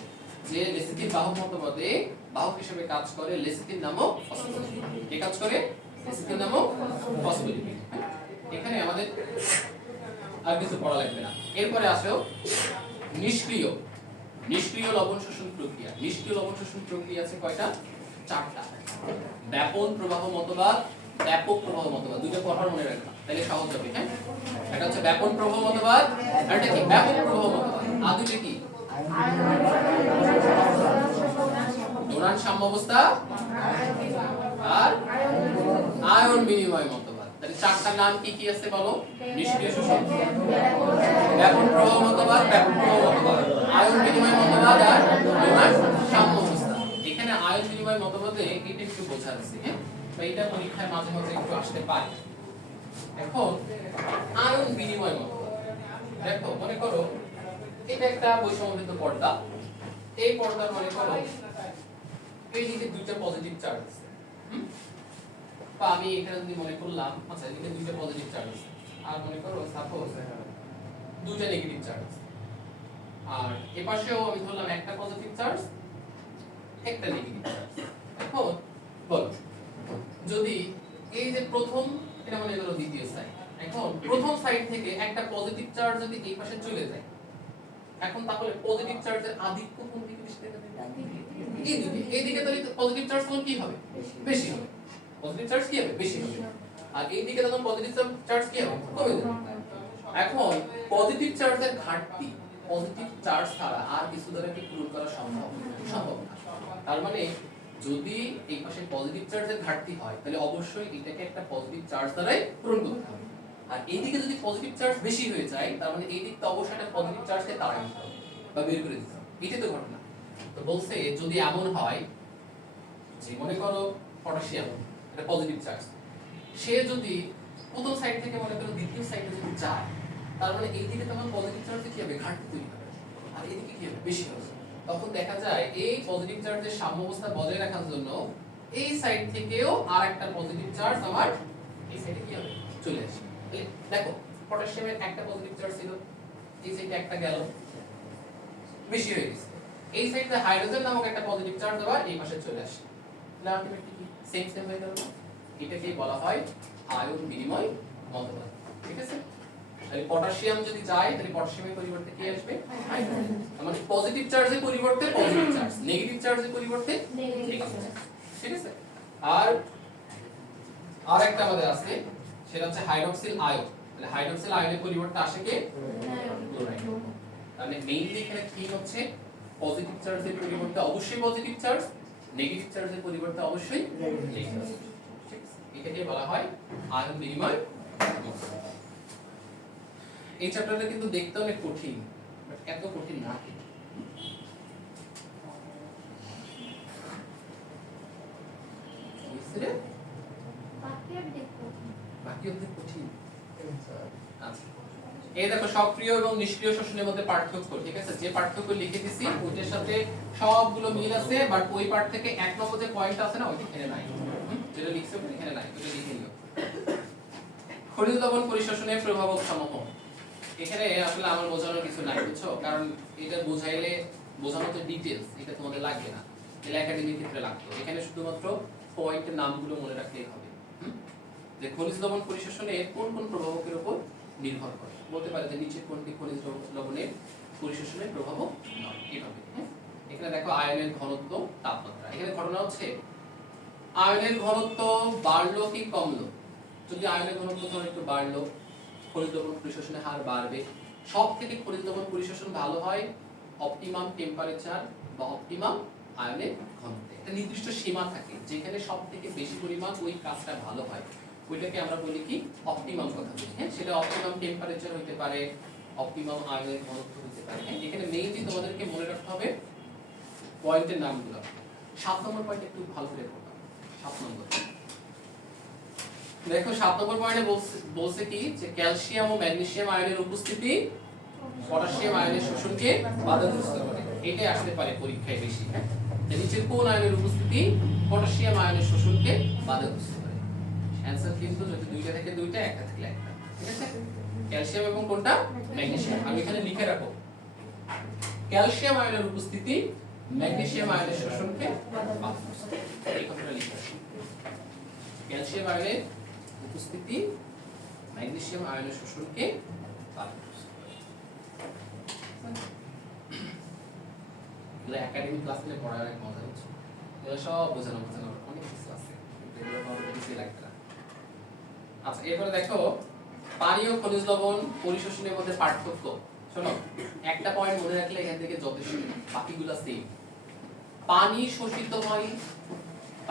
যে লেসিথিন বাহক মতবাদে বাহক হিসেবে কাজ করে লেসিথিন নামক ফসফোলিপিড। কে কাজ করে? লেসিথিন নামক ফসফোলিপিড। এখানে আমাদের আর কিছু পড়া লাগবে না। এরপরে আসো নিষ্ক্রিয়। নিষ্ক্রিয় লবণ শোষণ প্রক্রিয়া। নিষ্ক্রিয় লবণ শোষণ প্রক্রিয়া আছে কয়টা? চারটা। ব্যাপন প্রবাহ মতবাদ, ব্যাপক প্রবাহ মতবাদ, দুটো পড়ার মনে রাখবা তাহলে সহজ হবে। হ্যাঁ, এটা হচ্ছে ব্যাপন প্রবাহ মতবাদ, আর এটা কি? ব্যাপক প্রবাহ মতবাদ। আর দুটো কি? দোলান সাম্যাবস্থা আর আয়ন বিনিময় মতবাদ। তাহলে চারটা নাম কি কি আছে বলো? নিষ্ক্রিয় শোষণ, ব্যাপন প্রবাহ মতবাদ, ব্যাপক প্রবাহ মতবাদ, আয়ন বিনিময় মতবাদ আর দোলান সাম্যাবস্থা। এখানে আয়ন বিনিময় মতবাদে এটা একটু বোঝার আছে, হ্যাঁ, বা এটা পরীক্ষায় মাঝে মাঝে একটু আসতে পারে। এখন আয়ন বিনিময় মতবাদ দেখো, মনে করো এটা একটা বৈষম্যবৃত্ত পর্দা। এই পর্দার মনে করো এইদিকে দুইটা পজিটিভ চার্জ আছে, বা আমি এখানে যদি মনে করলাম আচ্ছা এদিকে দুইটা পজিটিভ চার্জ আছে, আর মনে করো সাপোজ দুইটা নেগেটিভ চার্জ আছে, আর এপাশেও আমি ধরলাম একটা পজিটিভ চার্জ একটা নেগেটিভ চার্জ। এখন বলো যদি এই যে প্রথম, এটা মনে করো দ্বিতীয় সাইড, এখন প্রথম সাইড থেকে একটা পজিটিভ চার্জ যদি এই পাশে চলে যায়, এখন তাহলে পজিটিভ চার্জের আধিক্য কোন দিকে বেশি দেখা যাবে? এইদিকে। এইদিকে তাহলে পজিটিভ চার্জ কোন কি হবে? বেশি হবে। পজিটিভ চার্জ কি হবে? বেশি হবে। আর এইদিকে তখন পজিটিভ চার্জ কি হবে কমে যাবে এখন পজিটিভ চার্জের ঘাটতি পজিটিভ চার্জ ছাড়া আর কিছু দ্বারা কি পূরণ করা সম্ভব না তার মানে যদি এই পাশে পজিটিভ চার্জের ঘাটতি হয় তাহলে অবশ্যই এটাকে একটা পজিটিভ চার্জ দ্বারাই পূরণ করতে হবে আর এইদিকে যদি পজিটিভ চার্জ বেশি হয়ে যায় তার মানে এই দিকটা অবশ্যই একটা পজিটিভ চার্জকে তাড়াই দিতে হবে বা বের করে দিতে হবে এটাই তো ঘটনা তো বলছে যদি এমন হয় যে মনে করো পটাশিয়াম এটা পজিটিভ চার্জ সে যদি প্রথম সাইড থেকে মনে করো দ্বিতীয় সাইডে যদি যায় তার মানে এই দিকে তখন পজিটিভ চার্জে কি হবে ঘাটতি তৈরি হবে আর এইদিকে কি হবে বেশি হবে তখন দেখা যায় এই পজিটিভ চার্জের সাম্যাবস্থা বজায় রাখার জন্য এই সাইড থেকেও আর একটা পজিটিভ চার্জ আমার এই সাইডে কি হবে চলে আসে দেখো পটাশিয়ামের একটা পজিটিভ চার্জ ছিল এই সাইডে একটা গেল বেশি হয়ে গেছে এই সাইডে হাইড্রোজেন নামক একটা পজিটিভ চার্জ আবার এই পাশে চলে আসে না আলটিমেটলি কি সেম হয়ে গেল এটাকেই বলা হয় আয়ন বিনিময় মতবাদ ঠিক আছে তাহলে পটাশিয়াম যদি যায় তাহলে পটাশিয়ামের পরিবর্তে কি আসবে হাইড্রোজেন মানে পজিটিভ চার্জের পরিবর্তে পজিটিভ চার্জ নেগেটিভ চার্জের পরিবর্তে নেগেটিভ চার্জ ঠিক আছে আর একটা আমাদের আছে সেটা হচ্ছে হাইড্রক্সিল আয়ন তাহলে হাইড্রক্সিল আয়নের পরিবর্তে আসে কি ক্লোরাইড তাহলে মেইনলি এখানে কি হচ্ছে পজিটিভ চার্জের পরিবর্তে অবশ্যই পজিটিভ চার্জ নেগেটিভ চার্জের পরিবর্তে অবশ্যই নেগেটিভ চার্জ এটাকে বলা হয় আয়ন বিনিময় এই চ্যাপ্টারটা কিন্তু দেখতে অনেক কঠিন বাট এত কঠিন না বুঝছিলে বাকি অনেক কঠিন আচ্ছা এই দেখো সক্রিয় এবং নিষ্ক্রিয় শোষণের মধ্যে পার্থক্য ঠিক আছে যে পার্থক্য লিখে দিছি ওইটার সাথে সবগুলো মিল আছে বাট ওই পার্ট থেকে এক নম্বর যে পয়েন্ট আছে না ওইটা এখানে নাই যেটা লিখছে ওটা এখানে নাই ওটা লিখে নিও খনিজ লবণ পরিশোষণের প্রভাবক সমূহ এখানে আসলে আমার বোঝানোর কিছু নাই বুঝছো কারণ এটা বোঝাইলে বোঝানো তো ডিটেইলস এটা তোমাদের লাগবে না এটা একাডেমিক ক্ষেত্রে লাগতো এখানে শুধুমাত্র পয়েন্টের নামগুলো মনে রাখলেই হবে যে খনিজ লবণ পরিশোষণে কোন কোন প্রভাবকের উপর নির্ভর করে বলতে পারে যে নিচের কোনটি খনিজ লবণের পরিশোষণের প্রভাবক নয় এইভাবে এখানে দেখো আয়নের ঘনত্ব তাপমাত্রা এখানে ঘটনা হচ্ছে আয়নের ঘনত্ব বাড়লো কি কমলো যদি আয়নের ঘনত্ব ধরো একটু বাড়লো খনিজ লবণ পরিশোষণের হার বাড়বে সব থেকে খনিজ লবণ পরিশোষণ ভালো হয় অপটিমাম টেম্পারেচার বা অপটিমাম আয়নের ঘনত্ব একটা নির্দিষ্ট সীমা থাকে যেখানে সব থেকে বেশি পরিমাণ ওই কাজটা ভালো হয় ওইটাকে আমরা বলি কি অপটিমাম কথা বলি হ্যাঁ সেটা অপটিমাম টেম্পারেচার হতে পারে অপটিমাম আয়নের ঘনত্ব হতে পারে হ্যাঁ এখানে মেইনলি তোমাদেরকে মনে রাখতে হবে পয়েন্টের নামগুলো 7 নম্বর পয়েন্ট একটু ভালো করে পড়ো 7 নম্বর দেখো 7 নম্বর পয়েন্টে বলছে কি যে ক্যালসিয়াম ও ম্যাগনেসিয়াম আয়নের উপস্থিতি পটাশিয়াম আয়নের শোষণকে বাধাগ্রস্ত করে এটাই আসতে পারে পরীক্ষায় বেশি হ্যাঁ নিচের কোন আয়নের উপস্থিতি পটাশিয়াম আয়নের শোষণকে বাধাগ্রস্ত করে অ্যানসার কিন্তু যদি দুইটা থেকে দুইটা একটা থেকে একটা ঠিক আছে ক্যালসিয়াম এবং কোনটা ম্যাগনেসিয়াম আমি এখানে লিখে রাখো ক্যালসিয়াম আয়নের উপস্থিতি ম্যাগনেসিয়াম আয়নের শোষণকে বাধাগ্রস্ত করে এই কথাটা লিখে রাখো ক্যালসিয়াম আয়নের উপস্থিতি ম্যাগনেসিয়াম আয়নের শোষণকে বাধাগ্রস্ত করে এগুলো একাডেমিক ক্লাসে পড়ার অনেক মজা হচ্ছে এগুলো সব বোঝানো অনেক কিছু আছে এগুলো কোনো কিছু লাগবে না আচ্ছা এরপরে দেখো পানি ও খনিজ লবণ পরিশোষণের মধ্যে পার্থক্য শোনো একটা পয়েন্ট মনে রাখলে এখান থেকে যথেষ্ট বাকিগুলো সেম পানি শোষিত হয়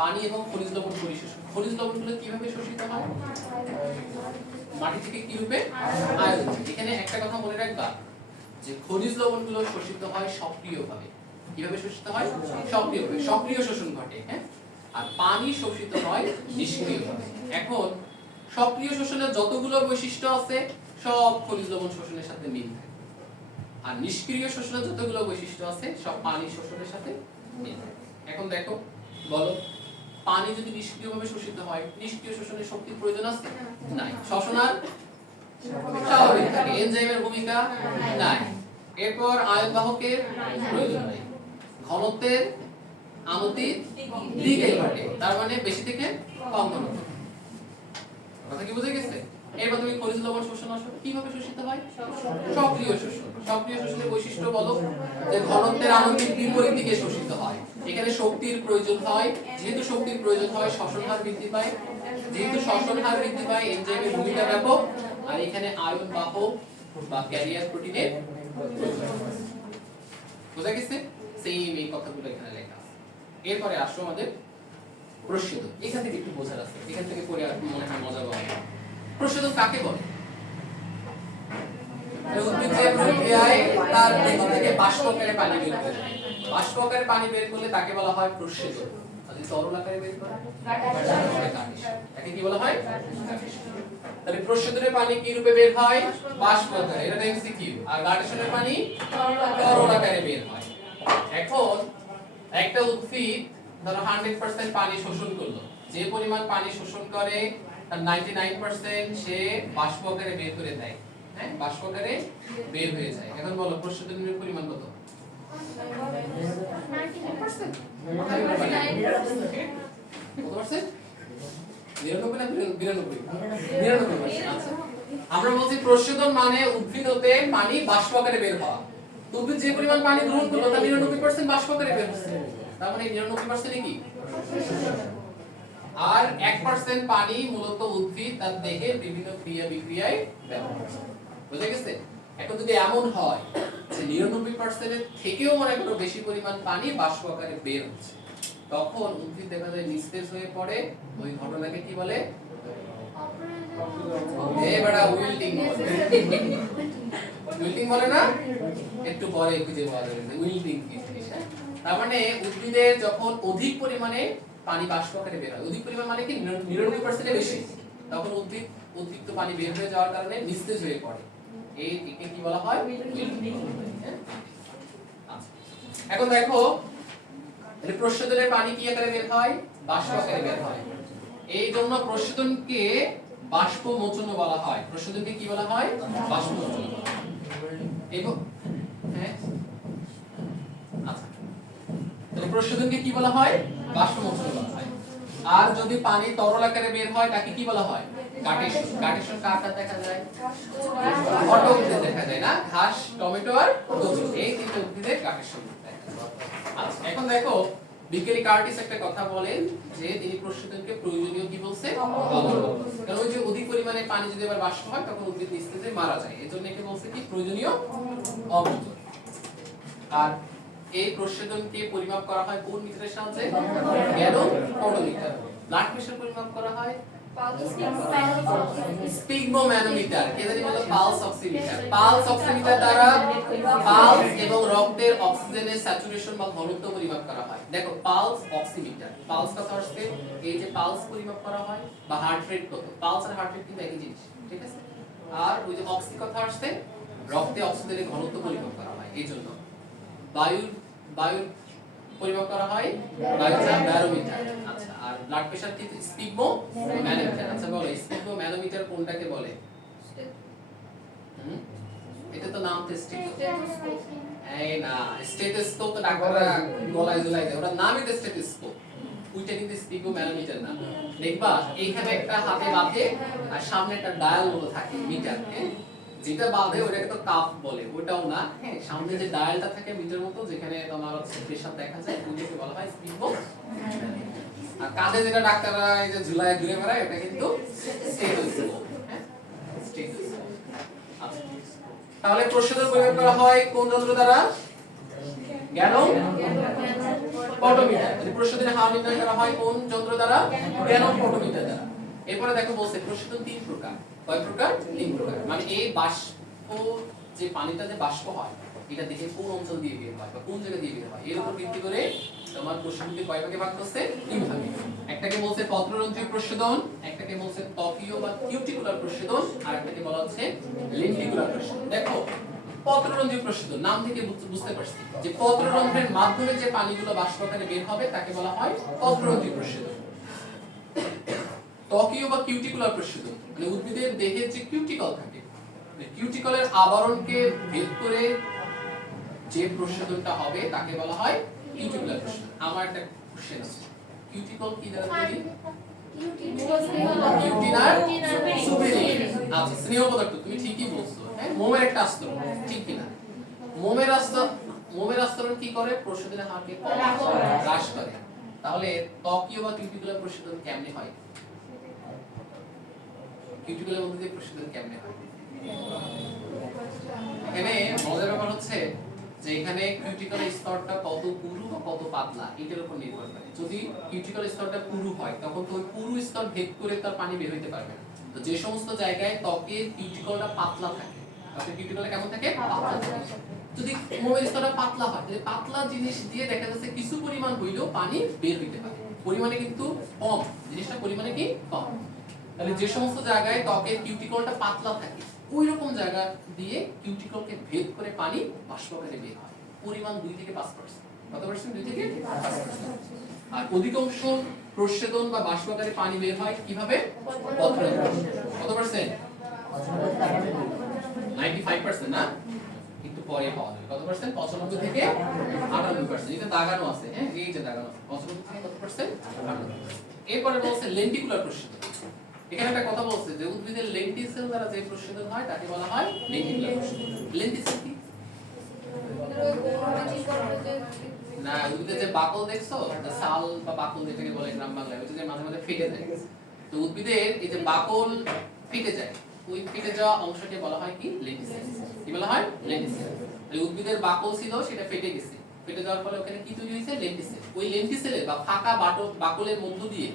পানি এবং খনিজ লবণ পরিশোষণ খনিজ লবণগুলো কিভাবে শোষিত হয় মাটি থেকে কি রূপে আয়ন এখানে একটা কথা মনে রাখবা যে খনিজ লবণগুলো শোষিত হয় সক্রিয়ভাবে কিভাবে শোষিত হয় সক্রিয়ভাবে সক্রিয় শোষণ ঘটে হ্যাঁ আর পানি শোষিত হয় নিষ্ক্রিয়ভাবে এখন সক্রিয় শোষণের যতগুলো বৈশিষ্ট্য আছে সব খনিজ লবণ শোষণের সাথে মিল থাকে আর নিষ্ক্রিয় শোষণের যতগুলো বৈশিষ্ট্য আছে সব পানি শোষণের সাথে মিল থাকে এখন দেখো বলো পানি যদি নিষ্ক্রিয়ভাবে শোষিত হয় নিষ্ক্রিয় শোষণের শক্তির প্রয়োজন আছে নাই শ্বসনার স্বাভাবিক থাকে এনজাইমের ভূমিকা নাই এরপর আয়ন বাহকের প্রয়োজন নাই ঘনত্বের আনতি দিকে ঘটে তার মানে বেশি থেকে কম ঘনত্ব কথা কি বুঝে গেছে এরপর তুমি খনিজ লবণ শোষণ আসো কিভাবে শোষিত হয় সক্রিয় শোষণ সক্রিয় শোষণের বৈশিষ্ট্য বলো যে ঘনত্বের আনন্দের বিপরীত দিকে শোষিত হয় এখানে শক্তির প্রয়োজন হয় যেহেতু শক্তির প্রয়োজন হয় শ্বসন হার বৃদ্ধি পায় যেহেতু শ্বসন হার বৃদ্ধি পায় এনজাইমের ভূমিকা ব্যাপক, আর এখানে আয়ন বাহক বা ক্যারিয়ার প্রোটিনের বুঝা গেছে? সেম এই কথাগুলো এখানে লেখা আছে। এরপরে আসো আমাদের প্রস্বেদন। এখান থেকে একটু বোঝার আছে, এখান থেকে পড়ে আর মনে হয় মজা পাবে। প্রস্বেদন কাকে বলে? উদ্ভিদের প্রক্রিয়ায় তার দেহ থেকে বাষ্প আকারে পানি বের করে। বাষ্প আকারে পানি বের করলে তাকে বলা হয় প্রস্বেদন। আর যদি তরল আকারে বের করে তাকে কি বলা হয়? তাহলে প্রস্বেদনের পানি কি রূপে বের হয়? বাষ্প আকারে, এটা এমসিকিউ। আর গার্টেশনের পানি তরল আকারে বের হয়। এখন একটা উদ্ভিদ ধরো 100% পানি শোষণ করলো, যে পরিমাণ পানি শোষণ করে তার 99% সে বাষ্প আকারে বের করে দেয়। হ্যাঁ, বাষ্প আকারে বের হয়ে যায়। এখন বলো প্রস্বেদনের পরিমাণ কত? 99%। কত পার্সেন্ট? 99 না 92? 99%। আচ্ছা, আমরা বলছি প্রস্বেদন মানে উদ্ভিদ হতে পানি বাষ্প আকারে বের হওয়া। উদ্ভিদ যে পরিমাণ পানি গ্রহণ করলো তার 99% বাষ্প আকারে বের হচ্ছে। তার মানে 99% কি? আর 1% পানি মূলত উদ্ভিদ তার দেহে বিভিন্ন ক্রিয়া বিক্রিয়ায় ব্যবহার করে। বুঝা গেছে? এখন যদি এমন হয় যে 99% এর থেকেও মনে করো বেশি পরিমাণ পানি বাষ্প আকারে বের হচ্ছে, তখন উদ্ভিদ দেখা যায় নিস্তেজ হয়ে পড়ে। ওই ঘটনাকে কি বলে? এবারে উইল্টিং বলে। উইল্টিং বলে না? একটু পরে খুঁজে পাওয়া যাবে উইল্টিং কি জিনিস। তার মানে উদ্ভিদের যখন অধিক পরিমাণে পানি বাষ্প আকারে বের হয়, অধিক পরিমাণ মানে কি 99% এর বেশি, তখন উদ্ভিদ অতিরিক্ত পানি বের হয়ে যাওয়ার কারণে নিস্তেজ হয়ে পড়ে। এই একে কি বলা হয়? উইল্টিং। আচ্ছা, এখন দেখো এই প্রস্বেদনের পানি কি আকারে বের হয়? বাষ্প আকারে বের হয়। এই জন্য প্রস্বেদনকে বাষ্পমোচন বলা হয়। প্রস্বেদনকে কি বলা হয়? বাষ্পমোচন। এবং হ্যাঁ, আচ্ছা, তাহলে প্রস্বেদনকে কি বলা হয়? বাষ্পমোচন বলা হয়। আর যদি পানি তরল আকারে বের হয় তাকে কি বলা হয়? গাটেশন। গাটেশন কার দেখা যায়? ঘটকদের দেখা যায় না? ঘাস, টমেটো আর কচু, এই তিনটে উদ্ভিদের গাটেশন দেখা যায়। আচ্ছা, এখন দেখো বিকেলি কার্টিস একটা কথা বলেন যে তিনি প্রস্বেদনকে প্রয়োজনীয় কি বলছে? কারণ ওই যে অধিক পরিমাণে পানি যদি আবার বাষ্প হয় তখন উদ্ভিদ নিস্তেজে মারা যায়। এজন্য একে বলছে কি? প্রয়োজনীয় অবস্থা। আর এই প্রস্বেদনকে পরিমাপ করা হয় কোন মিটারের সাহায্যে? গ্যালোপোডোমিটার। ব্লাড প্রেসার পরিমাপ করা হয় স্পিগমোম্যানোমিটার। কে জানি বলে পালস অক্সিমিটার। পালস অক্সিমিটার দ্বারা পালস এবং রক্তের অক্সিজেনের স্যাচুরেশন বা ঘনত্ব পরিমাপ করা হয়। দেখো পালস অক্সিমিটার, পালস কথা আসছে এই যে পালস পরিমাপ করা হয় বা হার্ট রেট কত, পালস আর হার্ট রেট কিন্তু একই জিনিস, ঠিক আছে? আর ওই যে অক্সি কথা আসছে রক্তে অক্সিজেনের ঘনত্ব পরিমাপ করা হয়। এইজন্য বায়ু পরিমাপ করা হয় ব্যারোমিটার। আচ্ছা, আর ব্লাড প্রেসার কি? স্পিগমোম্যানোমিটার। আচ্ছা বলো স্পিগমোম্যানোমিটার কোনটাকে বলে? এটা তো নাম স্টেথোস্কোপ। এই না, স্টেথোস্কোপ তো ডাক্তাররা গলায় ঝুলাই দেয়, ওটা নামই তো স্টেথোস্কোপ। ওইটা কিন্তু স্পিগমোম্যানোমিটার না। দেখবা এইখানে একটা হাতে বাঁধে আর সামনে একটা ডায়াল মতো থাকে মিটার, হ্যাঁ? যেটা বাঁধে ওটাকে তো কাফ বলে, ওটাও না। হ্যাঁ, সামনে যে ডায়ালটা থাকে মিটার মতো যেখানে তোমার প্রেসার দেখা যায় ওইটাকে বলা হয় স্পিগমোম্যানোমিটার। আর কাঁধে যেটা ডাক্তাররা এই যে ঝুলায় ঘুরে বেড়ায় ওটা কিন্তু স্টেথোস্কোপ। হ্যাঁ, স্টেথোস্কোপ। আচ্ছা, তাহলে প্রস্বেদন পরিমাপ করা হয় কোন যন্ত্র দ্বারা? গ্যালোপোডোমিটার। এই প্রস্বেদনের হার নির্ণয় করা হয় কোন যন্ত্র দ্বারা? গ্যালোপোডোমিটার দ্বারা। এরপরে দেখো বলছে প্রস্বেদন তিন প্রকার। কয় প্রকার? তিন প্রকার। মানে এই বাষ্প যে পানিটা যে বাষ্প হয় এটা দেখে কোন অঞ্চল দিয়ে বের হয় বা কোন জায়গা দিয়ে বের হয় এর উপর ভিত্তি করে তোমার প্রস্বেদনকে কয় ভাগে ভাগ করছে? তিন ভাগে। একটাকে বলছে পত্ররন্ধ্রীয় প্রস্বেদন, একটাকে বলছে ত্বকীয় বা কিউটিকুলার প্রস্বেদন, আর একটাকে বলা হচ্ছে লেন্টিকুলার প্রস্বেদন। দেখো পত্ররন্ধ্রীয় প্রস্বেদন নাম থেকে বুঝতে পারছি যে পত্ররন্ধ্রের মাধ্যমে যে পানিগুলো বাষ্প আকারে বের হবে তাকে বলা হয় পত্ররন্ধ্রীয় প্রস্বেদন। ত্বকীয় বা কিউটিকুলার প্রস্বেদন মানে উদ্ভিদের দেহের যে কিউটিকল থাকে, কিউটিকলের আবরণকে ভেদ করে যে প্রস্বেদনটা হবে তাকে বলা হয় কিউটিকুলার প্রস্বেদন। আমার একটা কোশ্চেন আছে, কিউটিকল কি দ্বারা তৈরি? কিউটিনার সুবেরিন। আচ্ছা, স্নেহ পদার্থ, তুমি ঠিকই বলছো। হ্যাঁ, মোমের একটা আস্তরণ, ঠিক কি না? মোমের আস্তরণ কি করে? প্রস্বেদনের হারকে হ্রাস করে। তাহলে ত্বকীয় বা কিউটিকুলার প্রস্বেদন কেমনে হয়? কিউটিকলের মধ্যে দিয়ে প্রশোধন কেমনে হয়? এখানে মজার ব্যাপার হচ্ছে যে এখানে কিউটিকলের স্তরটা কত পুরু বা কত পাতলা এটার উপর নির্ভর করে। যদি কিউটিকলের স্তরটা পুরু হয় তখন তো ওই পুরু স্তর ভেদ করে তার পানি বের হইতে পারবে না। তো যে সমস্ত জায়গায় ত্বকের কিউটিকলটা পাতলা থাকে, ত্বকের কিউটিকলটা কেমন থাকে? পাতলা থাকে। যদি মোমের স্তরটা পাতলা হয় তাহলে পাতলা জিনিস দিয়ে দেখা যাচ্ছে কিছু পরিমাণ হইলেও পানি বের হইতে পারে, পরিমাণে কিন্তু কম, জিনিসটা পরিমাণে কি কম। তাহলে যে সমস্ত জায়গায় ত্বকের কিউটিকলটা পাতলা থাকে ওই রকম জায়গা দিয়ে কিউটিকলকে ভেদ করে পানি বাষ্পকারে বের হয়, পরিমাণ 2 থেকে 5%। কত পার্সেন্ট? 2 থেকে 5%। আর অধিকাংশ প্রস্বেদন বা বাষ্পকারে পানি বের হয় কিভাবে? পত্ররন্ধ্র। কত পার্সেন্ট? 95% না, একটু পরে পাওয়া যাবে। কত পার্সেন্ট? 95 থেকে 98%। এটা দাগানো আছে, হ্যাঁ এই যে দাগানো আছে 95 থেকে কত পার্সেন্ট? 98%। এরপরে বলছে লেন্টিকুলার প্রস্বেদন। এখানে একটা কথা বলছে যে উদ্ভিদের লেন্টিসেল দ্বারা যে প্রস্বেদন হয় তাকে বলা হয় লেন্টিকুলার প্রস্বেদন। লেন্টিসেল কি? না, উদ্ভিদের যে বাকল দেখছো, যে সাল বা বাকল যেটাকে বলে গ্রাম বাংলায়, ওই যে মাঝে মাঝে ফেটে যায়। তো উদ্ভিদের এই যে বাকল ফেটে যায়, ওই ফেটে যাওয়া অংশকে বলা হয় কি? লেন্টিসেল। কি বলা হয়? লেন্টিসেল। এই উদ্ভিদের বাকল ছিল সেটা ফেটে গেছে, ফেটে যাওয়ার ফলে ওখানে কি তৈরি হয়েছে? লেন্টিসেল। ওই লেন্টিসেলের বা ফাঁকা বাকলের মধ্য দিয়ে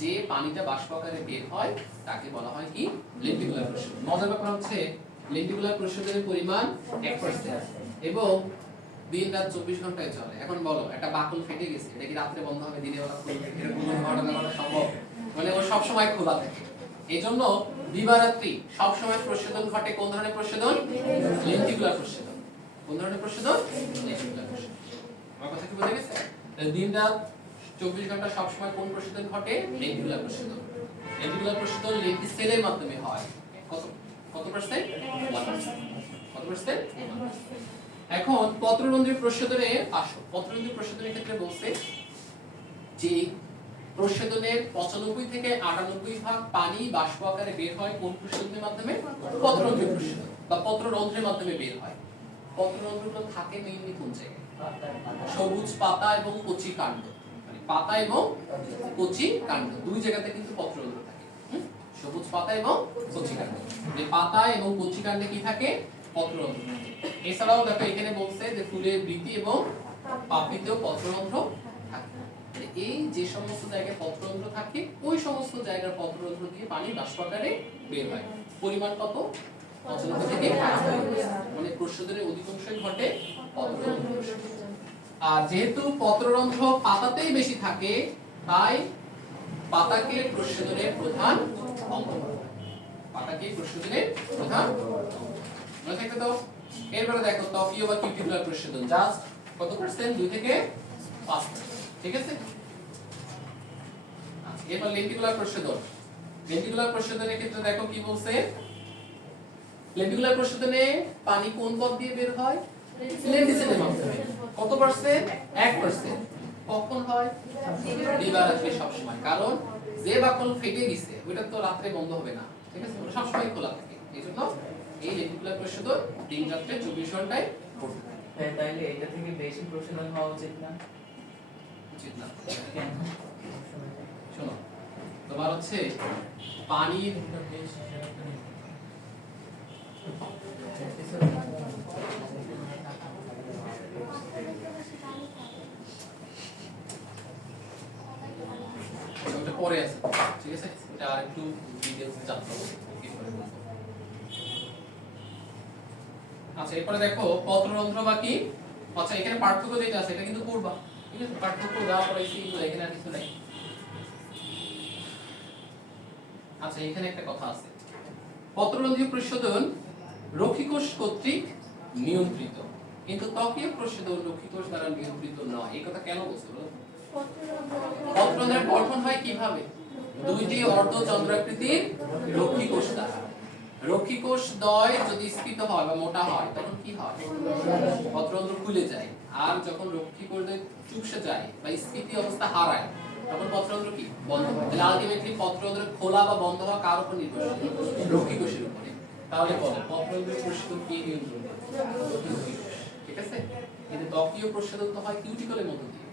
যে পানিটা বাষ্প আকারে বের হয় তাকে বলা হয় কি? লেন্টিকুলার প্রস্বেদন। মজার ব্যাপার হচ্ছে লেন্টিকুলার প্রস্বেদনের পরিমাণ 1% এবং দিন রাত 24 ঘন্টায় চলে। এখন বলো একটা বাকল ফেটে গেছে, এটা কি রাতে বন্ধ হবে, দিনে বেলা খুলবে? এরকম কোনো ঘটনা ঘটা সম্ভব? মানে ও সব সময় খোলা থাকে। এইজন্য দিবারাত্রি সব সময় প্রস্বেদন ঘটে। কোন ধরনের প্রস্বেদন? লেন্টিকুলার প্রস্বেদন। কোন ধরনের প্রস্বেদন? লেন্টিকুলার প্রস্বেদন। আমার কথা কি বুঝে গেছে? তাহলে দিন রাত 24 ঘন্টা সব সময় কোন প্রস্বেদন ঘটে? লেন্টিকুলার প্রস্বেদন। লেন্টিকুলার প্রস্বেদন লেন্টিসেলের মাধ্যমে হয়। কত কত পার্সেন্ট? 1%। কত পার্সেন্ট? এখন পত্ররন্ধ্রের প্রস্বেদনে আসো। পত্ররন্ধ্রের প্রস্বেদনের ক্ষেত্রে বলছে যে প্রস্বেদনের 95 থেকে 98% পানি বাষ্প আকারে বের হয় কোন প্রস্বেদনের মাধ্যমে? পত্ররন্ধ্রের প্রস্বেদন বা পত্ররন্ধ্রের মাধ্যমে বের হয়। পত্ররন্ধ্রগুলো থাকে মেইনলি কোন জায়গায়? সবুজ পাতা এবং কচি কাণ্ড। মানে পাতা এবং কচি কাণ্ড দুই জায়গাতে কিন্তু পত্ররন্ধ্র থাকে। সবুজ পাতা এবং কচি কাণ্ড। যে পাতা এবং কচি কাণ্ডে কি থাকে? পত্ররন্ধ্র থাকে। এছাড়াও দেখো এখানে বলছে যে ফুলের বৃতি এবং পাপড়িতেও পত্ররন্ধ্র থাকে। এই যে সমস্ত জায়গায় পত্ররন্ধ্র থাকে ওই সমস্ত জায়গার পত্ররন্ধ্র দিয়ে পানি বাষ্প আকারে বের হয়। পরিমাণ কত? 95 থেকে 98। মানে প্রস্বেদনের অধিকাংশই ঘটে পত্ররন্ধ্র প্রস্বেদন। আর যেহেতু পত্ররন্ধ্র পাতাতেই বেশি থাকে তাই পাতাকে প্রস্বেদনের প্রধান অঙ্গ। পাতাকে প্রস্বেদনের প্রধান মনে থাকবে তো? এরপরে দেখো ত্বকীয় বা কিউটিকুলার প্রস্বেদন জাস্ট কত পার্সেন্ট? 2 থেকে 5%। ঠিক আছে? আচ্ছা, এরপর লেন্টিকুলার প্রস্বেদন। লেন্টিকুলার প্রস্বেদনের ক্ষেত্রে দেখো কি বলছে? লেন্টিকুলার প্রস্বেদনে পানি কোন পথ দিয়ে বের হয়? লেন্টিসেলের মাধ্যমে। কত পার্সেন্ট? 1%। কখন হয়? দিবারাত্রি সব সময়। কারণ যে বাকল ফেটে গেছে ওটা তো রাতে বন্ধ হবে না, ঠিক আছে? ওটা সব সময় খোলা থাকে। এইজন্য এই লেন্টিকুলার প্রস্বেদন দিন রাতে 24 ঘন্টায় ঘটতে থাকে। তাইলে এটা থেকে বেশি প্রস্বেদন হওয়া উচিত না? উচিত না। কেন? শোনো, তোমার হচ্ছে পানির ওটা পরে আছে, ঠিক আছে? এটা আরেকটু ডিটেইলস জানতে হবে কিভাবে বলবো। আচ্ছা, এরপরে দেখো পত্ররন্ধ্র বা কি? আচ্ছা, এখানে পার্থক্য যেটা আছে এটা কিন্তু পড়বা, ঠিক আছে? পার্থক্য দেওয়া পড়াইছি, এগুলো এখানে আর কিছু নাই। আচ্ছা, এখানে একটা কথা আছে। পত্ররন্ধ্রীয় প্রস্বেদন রক্ষীকোষ কর্তৃক নিয়ন্ত্রিত, কিন্তু ত্বকীয় প্রস্বেদন রক্ষীকোষ দ্বারা নিয়ন্ত্রিত নয়। এই কথা কেন বলছো বলো? পত্ররন্ধ্রের গঠন হয় কিভাবে? দুইটি অর্ধচন্দ্রাকৃতির রক্ষীকোষ দ্বারা। রক্ষীকোষ দ্বয় যদি স্ফীত হয় বা মোটা হয় তখন কি হয়? পত্ররন্ধ্র খুলে যায়। আর যখন রক্ষীকোষ চুপসে যায় বা স্ফীতি অবস্থা হারায় তখন পত্ররন্ধ্র কি? বন্ধ হয়। তাহলে আলটিমেটলি পত্ররন্ধ্র খোলা বা বন্ধ হওয়া কার উপর নির্ভরশীল? রক্ষীকোষের উপরে। তাহলে বলো পত্ররন্ধ্রের প্রস্বেদন কে নিয়ন্ত্রণ করে? রক্ষীকোষ। ঠিক আছে? কিন্তু ত্বকীয় প্রস্বেদন তো হয় কিউটিকলের মধ্য দিয়ে।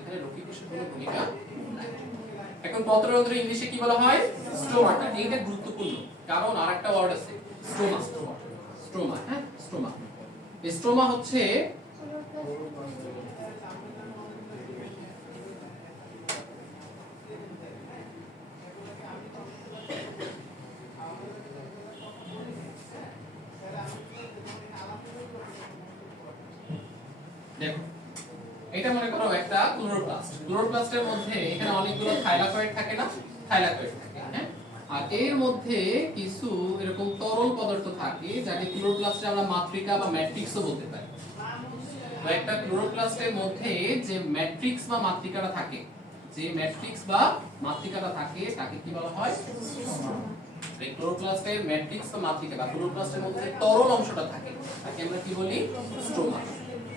এখানে রক্ষীকোষের কোনো ভূমিকা নাই। এখন পত্ররন্ধ্র ইংলিশে কি বলা হয়? স্টোমাটা। এইটা গুরুত্বপূর্ণ কারণ আরেকটা ওয়ার্ড আছে স্টোমা। স্টোমা, হ্যাঁ স্টোমা। স্টোমা হচ্ছে দেখো এটা মনে করো একটা ক্লোরোপ্লাস্ট। ক্লোরোপ্লাস্টের মধ্যে এখানে অনেকগুলো থাইলাকয়েড থাকে না? থাইলাকয়েড থাকে, হ্যাঁ? আর এর মধ্যে কিছু এরকম তরল পদার্থ থাকে যাকে ক্লোরোপ্লাস্টে আমরা মাতৃকা বা ম্যাট্রিক্সও বলতে পারি। তো একটা ক্লোরোপ্লাস্টের মধ্যে যে ম্যাট্রিক্স বা মাতৃকাটা থাকে, যে ম্যাট্রিক্স বা মাতৃকাটা থাকে তাকে কি বলা হয়? এই ক্লোরোপ্লাস্টের ম্যাট্রিক্স বা মাতৃকা বা ক্লোরোপ্লাস্টের মধ্যে তরল অংশটা থাকে তাকে আমরা কি বলি? স্ট্রোমা।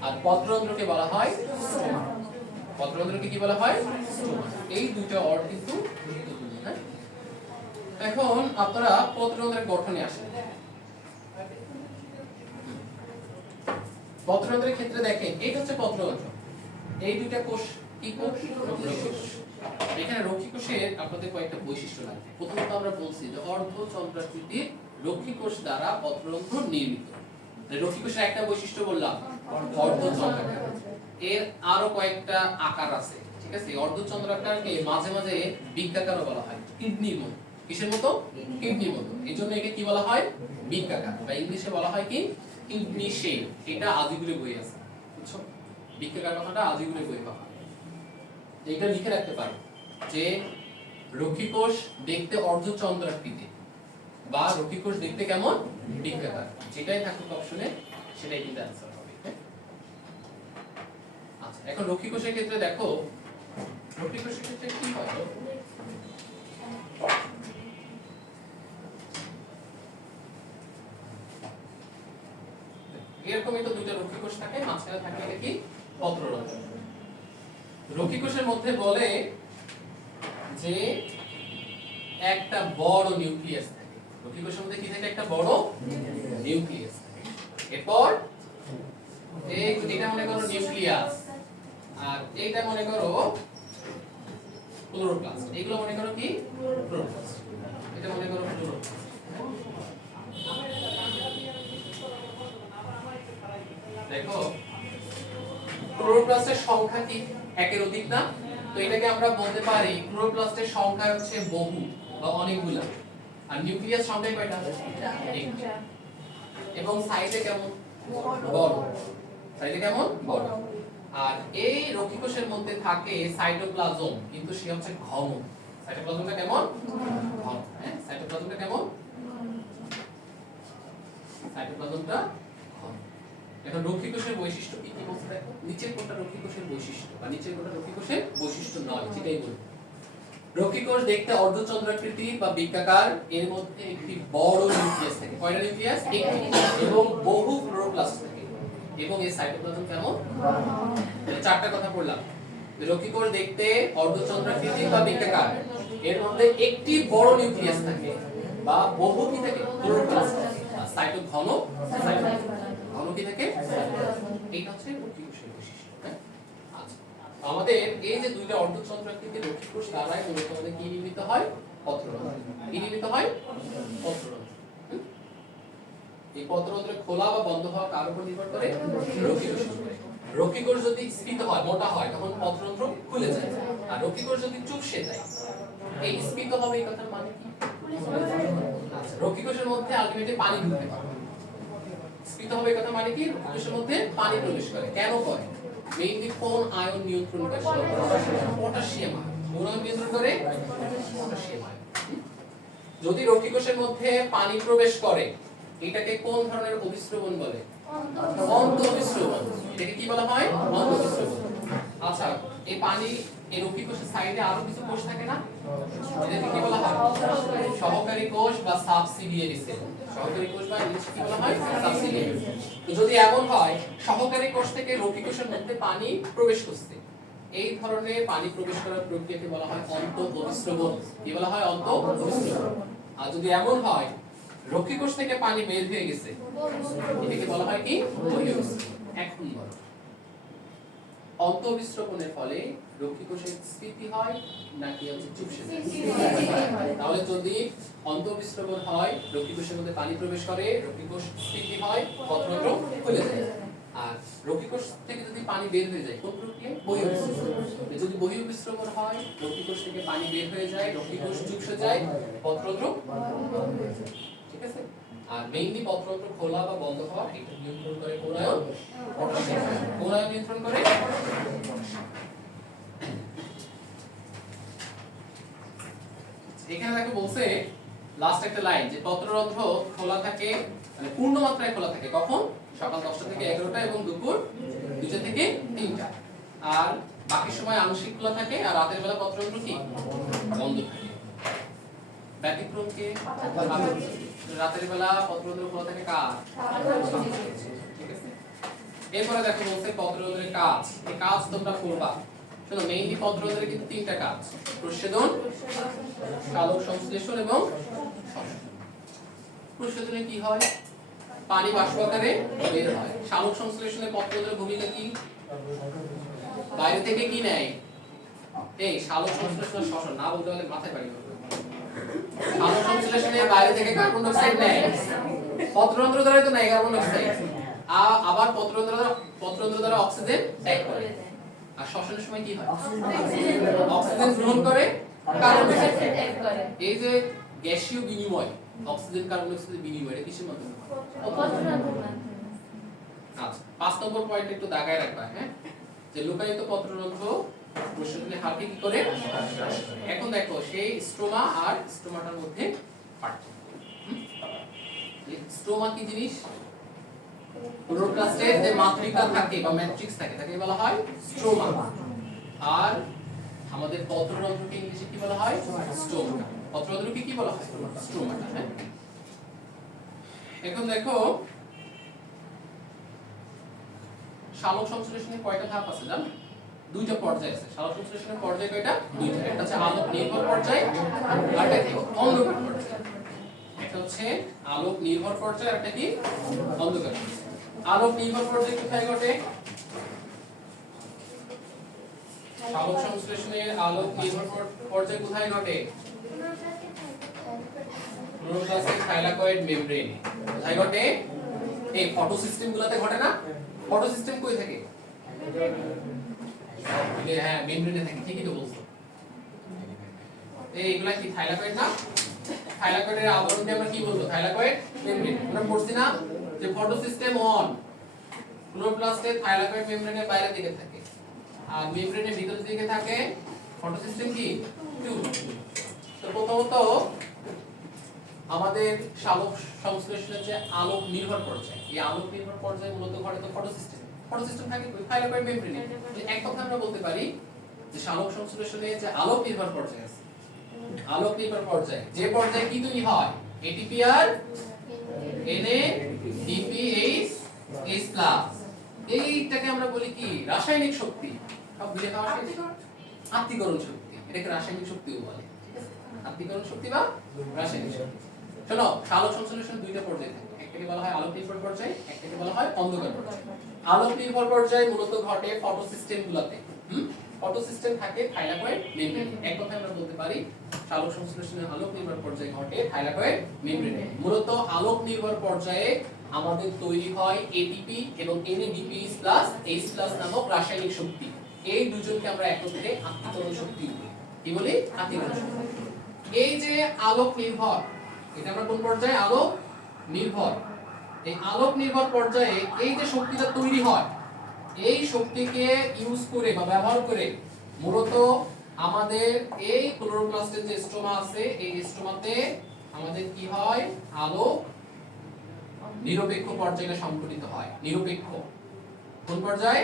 আর পত্ররন্ধ্রকে বলা হয় স্টোমা। পত্ররন্ধ্রকে কি বলা হয়? স্টোমা। এই দুটো ওয়ার্ড কিন্তু গুরুত্বপূর্ণ, হ্যাঁ? এখন আপনারা পত্ররন্ধ্রের গঠনে আসেন। পত্ররন্ধ্রের ক্ষেত্রে দেখেন এইটা হচ্ছে পত্ররন্ধ্র। এই দুইটা কোষ কি কোষ? রক্ষীকোষ। এখানে রক্ষীকোষের আপনাদের কয়েকটা বৈশিষ্ট্য লাগবে। প্রথমত আমরা বলছি যে অর্ধচন্দ্রাকৃতির রক্ষীকোষ দ্বারা পত্ররন্ধ্র নির্মিত। রক্ষীকোষের একটা বৈশিষ্ট্য বললাম অর্ধচন্দ্রাকার। এর আরো কয়েকটা আকার আছে, ঠিক আছে? অর্ধচন্দ্রাকারকে মাঝে মাঝে বৃত্তাকারও বলা হয়, কিডনির মতো। কিসের মতো? কিডনির মতো। এজন্য একে কি বলা হয়? বৃত্তাকার, বা ইংলিশে বলা হয় কি কিডনি শেপ। এটা আদিগুলি বই আছে, বুঝছো? বৃত্তাকার কথাটা আদিগুলি বই পাবা। এটা লিখে রাখতে পারো যে রক্ষীকোষ দেখতে অর্ধচন্দ্রাকৃতি বা রক্ষীকোষ দেখতে কেমন? বৃত্তাকার। যেটাই থাকুক অপশনে সেটাই কিন্তু অ্যানসার হবে। আচ্ছা, এখন রক্ষীকোষের ক্ষেত্রে দেখো, রক্ষীকোষের ক্ষেত্রে কি হয়? এরকমই তো দুইটা রক্ষীকোষ থাকে, মাঝখানে থাকে এটা কি? পত্ররন্ধ্র। রক্ষীকোষের মধ্যে বলে যে একটা বড় নিউক্লিয়াস থাকে। রক্ষীকোষের মধ্যে কি থাকে? একটা বড় নিউক্লিয়াস থাকে। এরপর এটা মনে করো নিউক্লিয়াস, আর এইটা মনে করো ক্লোরোপ্লাস্ট। এগুলো মনে করো কি? ক্লোরোপ্লাস্ট। এটা মনে করো ক্লোরোপ্লাস্ট। দেখো ক্লোরোপ্লাস্টের সংখ্যা কি একের অধিক না? তো এটাকে আমরা বলতে পারি ক্লোরোপ্লাস্টের সংখ্যা হচ্ছে বহু বা অনেকগুলা। আর নিউক্লিয়াস সংখ্যা কয়টা? একটা। এবং সাইজে কেমন? বড়। সাইজে কেমন? বড়। আর এই রক্ষীকোষের মধ্যে থাকে সাইটোপ্লাজম, কিন্তু সে হচ্ছে ঘন। সাইটোপ্লাজমটা কেমন? ঘন। হ্যাঁ, সাইটোপ্লাজমটা কেমন? সাইটোপ্লাজমটা ঘন। এখন রক্ষীকোষের বৈশিষ্ট্য কি কি বলতে দেখো। নিচের কোনটা রক্ষীকোষের বৈশিষ্ট্য বা নিচের কোনটা রক্ষীকোষের বৈশিষ্ট্য নয়, সেটাই বলি। রক্ষীকোষ দেখতে অর্ধচন্দ্রাকৃতি বা বৃত্তাকার, এর মধ্যে একটি বড় নিউক্লিয়াস থাকে। কয়টা নিউক্লিয়াস? একটি। এবং বহু ক্লোরোপ্লাস্ট থাকে। এবং এই সাইটোপ্লাজম কেমন? চারটা কথা বললাম। রক্ষীকোষ দেখতে অর্ধচন্দ্রাকৃতি বা বৃত্তাকার, এর মধ্যে একটি বড় নিউক্লিয়াস থাকে বা বহু কি থাকে? ক্লোরোপ্লাস্ট থাকে। আর সাইটো ঘন, ঘন কি থাকে? এইটা হচ্ছে রক্ষীকোষের বৈশিষ্ট্য, হ্যাঁ? আচ্ছা, আমাদের এই যে দুইটা অর্ধচন্দ্রাকৃতির রক্ষীকোষ দ্বারাই মূলত আমাদের কি নির্মিত হয়? পত্ররন্ধ্র। কি নির্মিত হয়? পত্ররন্ধ্র। এই পত্ররন্ধ্র খোলা বা বন্ধ হওয়া কার উপর নির্ভর করে? রক্ষীকোষের উপর। রক্ষীকোষ যদি স্ফীত হয়, মোটা হয়, তখন পত্ররন্ধ্র খুলে যায়। আর রক্ষীকোষ যদি চুপসে যায়, এই স্ফীত হবে এই কথার মানে কি? আচ্ছা, রক্ষীকোষের মধ্যে আলটিমেটলি পানি ঢুকতে পারে। স্ফীত হবে এই কথা মানে কি? রক্ষীকোষের মধ্যে পানি প্রবেশ করে। কেন করে? মেইনলি কোন আয়ন নিয়ন্ত্রণ করে? Potassium ion. কোন আয়ন নিয়ন্ত্রণ করে? Potassium ion. যদি রক্ষীকোষের মধ্যে পানি প্রবেশ করে, এটাকে কোন ধরনের অভিস্রবণ বলে? অন্তঃঅভিস্রবণ। এটাকে কি বলা হয়? অন্তঃঅভিস্রবণ। আচ্ছা, এই পানি এই রক্ষীকোষের সাইডে আরো কিছু কোষ থাকে না? এটাকে কি বলা হয়? সহকারী কোষ বা সাবসিডিয়ারি সেল। সহকারী কোষ বা ইংলিশে কি বলা হয়? সাবসিডিয়ারি। তো যদি এমন হয় সহকারী কোষ থেকে রক্ষীকোষের মধ্যে পানি প্রবেশ করছে, এই ধরনের পানি প্রবেশ করার প্রক্রিয়াকে বলা হয় অন্তঃঅভিস্রবণ। কি বলা হয়? অন্তঃঅভিস্রবণ। আর যদি এমন হয় রক্ষীকোষ থেকে পানি বের হয়ে গেছে, এটাকে বলা হয় কি? বহিঃঅভিস্রবণ। এখন বলো অন্তঃবিস্রবণের ফলে রক্ষী কোষের স্ফীতি হয় নাকি হচ্ছে চুপসে যায়? তাহলে যদি অন্তঃবিস্রবণ হয়, রক্ষী কোষের মধ্যে পানি প্রবেশ করে, রক্ষী কোষ স্ফীতি হয়, পত্ররন্ধ্র খুলে যায়। আর রক্ষী কোষ থেকে যদি পানি বের হয়ে যায় কোন প্রক্রিয়ায়? বহিঃবিস্রবণ। যদি বহিঃবিস্রবণ হয়, রক্ষী কোষ থেকে পানি বের হয়ে যায়, রক্ষী কোষ চুপসে যায়, পত্ররন্ধ্র, ঠিক আছে? আর মেইনলি পত্ররন্ধ্র খোলা বা বন্ধ হওয়া এটা নিয়ন্ত্রণ করে কোন আয়ন? পটাশিয়াম। কোন আয়ন নিয়ন্ত্রণ করে? এখানে দেখো বলছে লাস্ট একটা লাইন যে পত্ররন্ধ্র খোলা থাকে, মানে পূর্ণ মাত্রায় খোলা থাকে কখন? সকাল 10টা থেকে 11টা এবং দুপুর 2টা থেকে 3টা। আর বাকি সময় আংশিক খোলা থাকে, আর রাতের বেলা পত্ররন্ধ্র কি বন্ধ থাকে। ব্যতিক্রম কে? রাতের বেলা পত্ররন্ধ্র খোলা থাকে কার? ঠিক আছে। এরপরে দেখো বলছে পত্ররন্ধ্রের কাজ। এই কাজ তোমরা করবা। শোনো, মেইনলি পত্ররন্ধ্রের কিন্তু 3টা কাজ: প্রচ্ছেদন, সালোক সংশ্লেষণ এবং শ্বসন। প্রচ্ছেদনে কি হয়? পানি বাষ্প আকারে বের হয়। সালোক সংশ্লেষণে পত্ররন্ধ্রের ভূমিকা কি? বাইরে থেকে কি নেয়? এই সালোক সংশ্লেষণ শ্বসন না বলতে পারলে মাথায় বাড়ি করবে। সালোক সংশ্লেষণে বাইরে থেকে কার্বন ডাই অক্সাইড নেয়, পত্ররন্ধ্র দ্বারা তো নেয় কার্বন ডাই অক্সাইড, আবার পত্ররন্ধ্র দ্বারা অক্সিজেন ত্যাগ করে। আর শ্বসনের সময় কি হয়? অক্সিজেন গ্রহণ করে, কার্বন ডাই অক্সাইড ত্যাগ করে। এই যে গ্যাসীয় বিনিময়, অক্সিজেন কার্বন ডাই অক্সাইডের বিনিময়, এটা কিসের মাধ্যমে হয়? আচ্ছা, 5 নম্বর পয়েন্ট একটু দাগায় রাখবা, হ্যাঁ? যে লুকায়িত পত্ররন্ধ্র প্রচ্ছেদনের হারকে কি করে? এখন দেখো সেই স্ট্রোমা আর স্ট্রোমাটার মধ্যে পার্থক্য। স্ট্রোমা কি জিনিস? ক্লোরোপ্লাস্টের যে মাতৃকা থাকে বা ম্যাট্রিক্স থাকে তাকে বলা হয় স্ট্রোমা। আর আমাদের পত্ররন্ধ্রকে ইংলিশে কি বলা হয়? স্টোমা। পত্ররন্ধ্রকে কি বলা হয়? স্ট্রোমাটা, হ্যাঁ? এখন দেখো সালোক সংশ্লেষণের কয়টা ধাপ আছে জানো? 2টা পর্যায় আছে। সালোক সংশ্লেষণের পর্যায় কয়টা? 2টা। একটা হচ্ছে আলোক নির্ভর পর্যায়, আর একটা কি? অন্ধকার পর্যায়। একটা হচ্ছে আলোক নির্ভর পর্যায়, আর একটা কি? অন্ধকার পর্যায়। আলোক নির্ভর পর্যায় কোথায় ঘটে? সালোক সংশ্লেষণের আলোক নির্ভর পর্যায় কোথায় ঘটে? ক্লোরোপ্লাস্টের থাইলাকয়েড মেমব্রেন। কোথায় ঘটে? এই ফটোসিস্টেম গুলাতে ঘটে না? ফটোসিস্টেম কই থাকে? হ্যাঁ, মেমব্রেনে থাকে। ঠিকই তো বলছো। এইগুলা কি থাইলাকয়েড না? থাইলাকয়েডের আবরণকে আমরা কি বলবো? Thylakoid membrane. আমরা পড়ছি না যে ফটোসিস্টেম অন, ক্লোরোপ্লাস্টের থাইলাকয়েড মেমব্রেনের বাইরের দিকে থাকে, আর মেমব্রেনের ভিতরের দিকে থাকে ফটোসিস্টেম কি? 2। তো প্রথমত আমাদের সালোক সংশ্লেষণের যে আলোক নির্ভর পর্যায়, এই আলোক নির্ভর পর্যায়ে মূলত ঘটে তো ফটোসিস্টেম। ফটোসিস্টেম থাকে থাইলাকয়েড মেমব্রেনে। এক কথা আমরা বলতে পারি যে সালোক সংশ্লেষণে যে আলোক নির্ভর পর্যায় আছে, আলোক নির্ভর পর্যায়ে যে পর্যায়ে কি তৈরি হয়? এটিপি আর NADPH H+, এইটাকে আমরা বলি কি? রাসায়নিক শক্তি। সব বুঝে খাওয়া শেষ? আত্তীকরণ শক্তি। এটাকে রাসায়নিক শক্তিও বলে। ঠিক আছে? আত্তীকরণ শক্তি বা রাসায়নিক শক্তি। শোনো, সালোক সংশ্লেষণ 2টা পর্যায়ে থাকে। একটাকে বলা হয় আলোক নির্ভর পর্যায়, একটাকে বলা হয় অন্ধকার পর্যায়। আলোক নির্ভর পর্যায় মূলত ঘটে ফটোসিস্টেম গুলাতে। ফটোসিস্টেম থাকে থাইলাকয়েড মেমব্রেনে। এক কথায় আমরা বলতে পারি সালোক সংশ্লেষণের আলোক নির্ভর পর্যায়ে ঘটে থাইলাকয়েড মেমব্রেনে। মূলত আলোক নির্ভর পর্যায়ে আমাদের তৈরি হয় এটিপি এবং NADPH+ H+ নামক রাসায়নিক শক্তি। এই দুজনকে আমরা একত্রে আত্তীকরণ শক্তি বলি। কি বলি? আত্তীকরণ শক্তি। এই যে আলোক নির্ভর, এটা আমরা কোন পর্যায়ে? আলোক নির্ভর। এই আলোক নির্ভর পর্যায়ে এই যে শক্তিটা তৈরি হয়, এই শক্তিকে ইউজ করে বা ব্যবহার করে মূলত আমাদের এই ক্লোরোপ্লাস্টের যে স্ট্রোমা আছে, এই স্ট্রোমাতে আমাদের কি হয়? আলোক নিরপেক্ষ পর্যায়ে সংঘটিত হয়। নিরপেক্ষ কোন পর্যায়ে?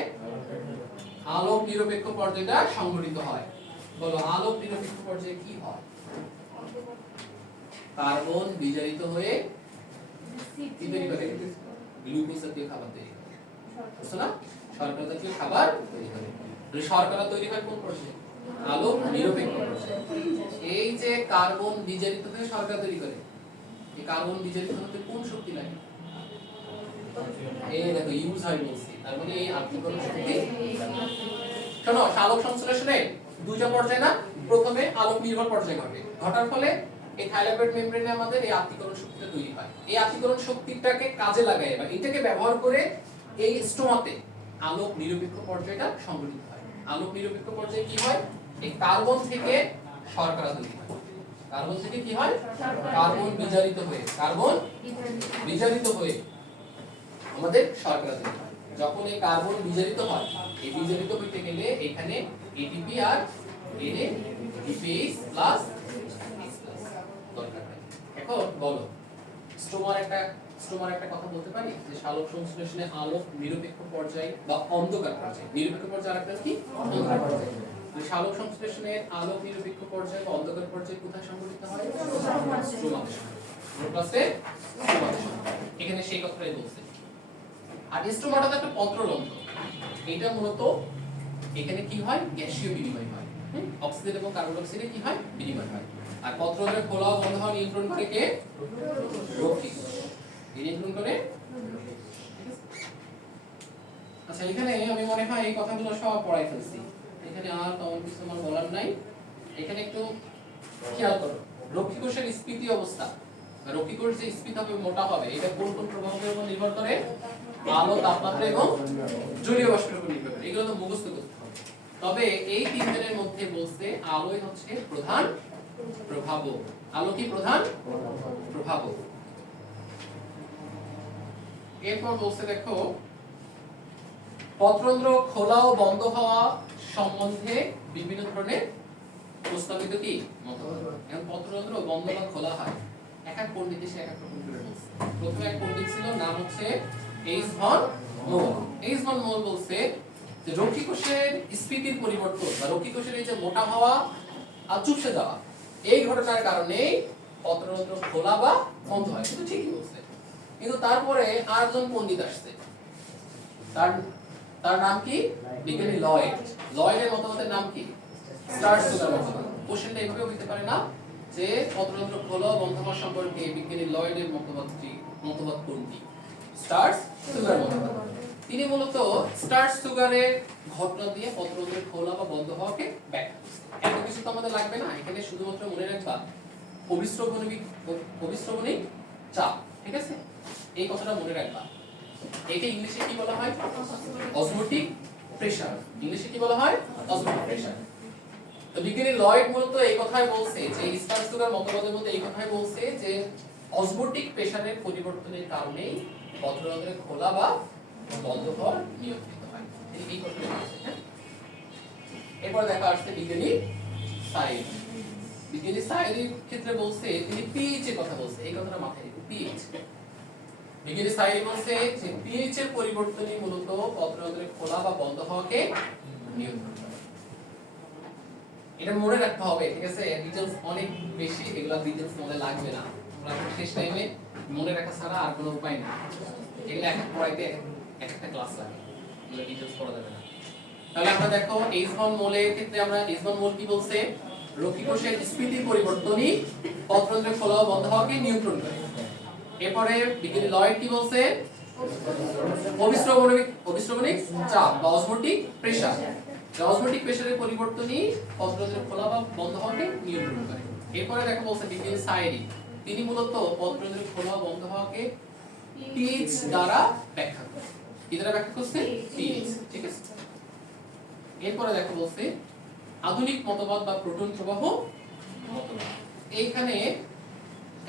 আলোক নিরপেক্ষ পর্যায়টা সংঘটিত হয়। বলো, আলোক নিরপেক্ষ পর্যায়ে কি হয়? কার্বন বিজারিত হয়ে কি তৈরি করে? গ্লুকোজ জাতীয় খাবার তৈরি করে। বুঝছো না? শর্করা জাতীয় খাবার তৈরি করে। শর্করা তৈরি হয় কোন পর্যায়ে? আলোক নিরপেক্ষ পর্যায়ে। এই যে কার্বন বিজারিত হয়ে শর্করা তৈরি করে, এই কার্বন বিজারিত হতে কোন শক্তি লাগে? এই দেখো ইউজ হয় বলছি। তার মানে এই আত্মীকরণ শক্তি শোনো, আলোক সংশ্লেষণে দুইটা পর্যায় না, প্রথমে আলোক নির্ভর পর্যায় ঘটে, ঘটার ফলে এই থাইলাকয়েড মেমব্রেনে আমাদের এই আত্মীকরণ শক্তিটা তৈরি হয়। এই আত্মীকরণ শক্তিটাকে কাজে লাগায় বা এটাকে ব্যবহার করে এই স্টোমাতে আলোক নিরপেক্ষ পর্যায়টা সংঘটিত হয়। আলোক নিরপেক্ষ পর্যায়ে কি হয়, এই কার্বন থেকে শর্করা তৈরি হয়। কার্বন থেকে কি হয়, কার্বন বিজারিত হয়ে, কার্বন বিজারিত হয়ে আমাদের শর্করা তৈরি হয়। যখন এই কার্বন বিজারিত হয়, এই বিজারিত হইতে গেলে এখানে এটিপি আর NADPH প্লাস দরকার হয়। এখন বলো, স্টোমার একটা কথা বলতে পারি যে আলোক সংশ্লেষণে আলোক নিরপেক্ষ পর্যায় বা অন্ধকার পর্যায়, নিরপেক্ষ পর্যায় আরেকটা কি অন্ধকার পর্যায়। আলোক সংশ্লেষণের আলোক নিরপেক্ষ পর্যায় বা অন্ধকার পর্যায় কোথায় সংঘটিত হয়, স্টোমাতে। ক্লোরোপ্লাস্টে স্টোমাতে। এখানে সেই কথাটাই বলছে। আর স্টোমাটা তো একটা পত্ররন্ধ্র, এটা মূলত এখানে কি হয়, গ্যাসীয় বিনিময় হয়, অক্সিজেন এবং কার্বন ডাই অক্সাইডে কি হয়, বিনিময় হয়। আর পত্ররন্ধ্রের খোলা ও বন্ধ হওয়া নিয়ন্ত্রণ করে কে, রক্ষী কোষ। এই নিয়ন্ত্রণ করে। আচ্ছা, এখানে আমি মনে হয় এই কথাগুলো সব পড়াই ফেলছি, এখানে আর তেমন কিছু আমার বলার নাই। এখানে একটু খেয়াল করো, রক্ষী কোষের স্ফীতি অবস্থা, রক্ষী কোষ যে স্ফীত হবে, মোটা হবে, এটা কোন কোন প্রভাবের উপর নির্ভর করে, আলো, তাপমাত্রা এবং জলীয় বাষ্পের উপর নির্ভর করে। এগুলো তো মুখস্থ করতে হবে। তবে এই তিনজনের মধ্যে বলতে আলোই হচ্ছে প্রধান প্রভাবক। আলো কি প্রধান প্রভাবক। এরপর বলতে দেখো, পত্ররন্ধ্র খোলা ও বন্ধ হওয়া সম্বন্ধে বিভিন্ন ধরনের প্রস্তাবিত কি মতবাদ। এখন পত্ররন্ধ্র বন্ধ বা খোলা হয়, এক এক পণ্ডিত এসে এক এক রকম করে বলছে। প্রথমে এক পণ্ডিত ছিল, নাম হচ্ছে এইচ ভন মোল। এইচ ভন মোল বলছে যে রক্ষী কোষের স্ফীতির পরিবর্তন বা রক্ষী কোষের এই যে মোটা হওয়া আর চুপসে যাওয়া, এই ঘটনার কারণে পত্ররন্ধ্র খোলা বা বন্ধ হয়। কিন্তু ঠিকই বলছে। কিন্তু তারপরে আরেকজন পণ্ডিত আসছে, তার নাম কি, বিজ্ঞানী লয়েড। লয়েডের মতবাদের নাম কি, স্টার্চ সুগার মতবাদ। কোশ্চেনটা এইভাবে হইতে পারে না যে পত্ররন্ধ্র খোলা বন্ধ হওয়া সম্পর্কে বিজ্ঞানী লয়েডের মতবাদ কোনটি, স্টার্চ সুগার মতবাদ। তিনি মূলত স্টার্চ সুগারের ঘটনা দিয়ে পত্ররন্ধ্রের খোলা বা বন্ধ হওয়াকে ব্যাখ্যা করছেন। এত কিছু তো আমাদের লাগবে না, এখানে শুধুমাত্র মনে রাখবা অবিশ্রবণিক চাপ, ঠিক আছে, এই কথাটা মনে রাখবা। একে ইংলিশে কি বলা হয়, অসমোটিক প্রেসার। ইংলিশে কি বলা হয়, অসমোটিক প্রেসার। তো বিজ্ঞানী লয়েড মূলত এই কথাই বলছে যে স্টার্চ সুগার মতবাদের মধ্যে এই কথাই বলছে যে অসমোটিক প্রেসারের পরিবর্তনের কারণেই পত্ররন্ধ্রের খোলা বা বন্ধ হওয়ার নিয়ন্ত্রিত হয়। এই কথাটা বলছে। হ্যাঁ, এরপর দেখা আসছে বিজ্ঞানী সাইড। বিজ্ঞানী সাইডের ক্ষেত্রে বলছে, তিনি পিএইচ এর কথা বলছে। এই কথাটা মাথায় রেখো, পিএইচ। বিজ্ঞানী সাইড বলছে যে পিএইচ এর পরিবর্তনই মূলত পত্ররন্ধ্রের খোলা বা বন্ধ হওয়াকে নিয়ন্ত্রণ করে। এটা মনে রাখতে হবে, ঠিক আছে। ডিটেইলস অনেক বেশি, এগুলা ডিটেইলস মনে লাগবে না। আমরা শেষ টাইমে মনে রাখা ছাড়া আর কোনো উপায় নেই। এগুলা এক পড়াইতে একটা ক্লাস লাগে, এগুলা ডিটেইলস পড়া যাবে না। তাহলে আমরা দেখো এইচ ভন মোলের ক্ষেত্রে আমরা এইচ ভন মোল কি বলছে, রক্ষী কোষের স্ফীতির পরিবর্তনই পত্ররন্ধ্রের খোলা ও বন্ধ হওয়াকে নিয়ন্ত্রণ করে। এরপরে বিজ্ঞানী লয়েড কি বলছে, অবিশ্রবণিক চাপ বা অসমোটিক প্রেসার। অসমোটিক প্রেসারের পরিবর্তনই পত্ররন্ধ্রের খোলা বা বন্ধ হওয়াকে নিয়ন্ত্রণ করে। এরপরে দেখো বলছে বিজ্ঞানী সাইরি, তিনি মূলত পত্ররন্ধ্রের খোলা বন্ধ হওয়াকে পিএইচ দ্বারা ব্যাখ্যা করেন। কি দ্বারা ব্যাখ্যা করছে, পিএইচ, ঠিক আছে। এরপরে দেখো বলছে আধুনিক মতবাদ বা প্রোটন প্রবাহ মতবাদ। এইখানে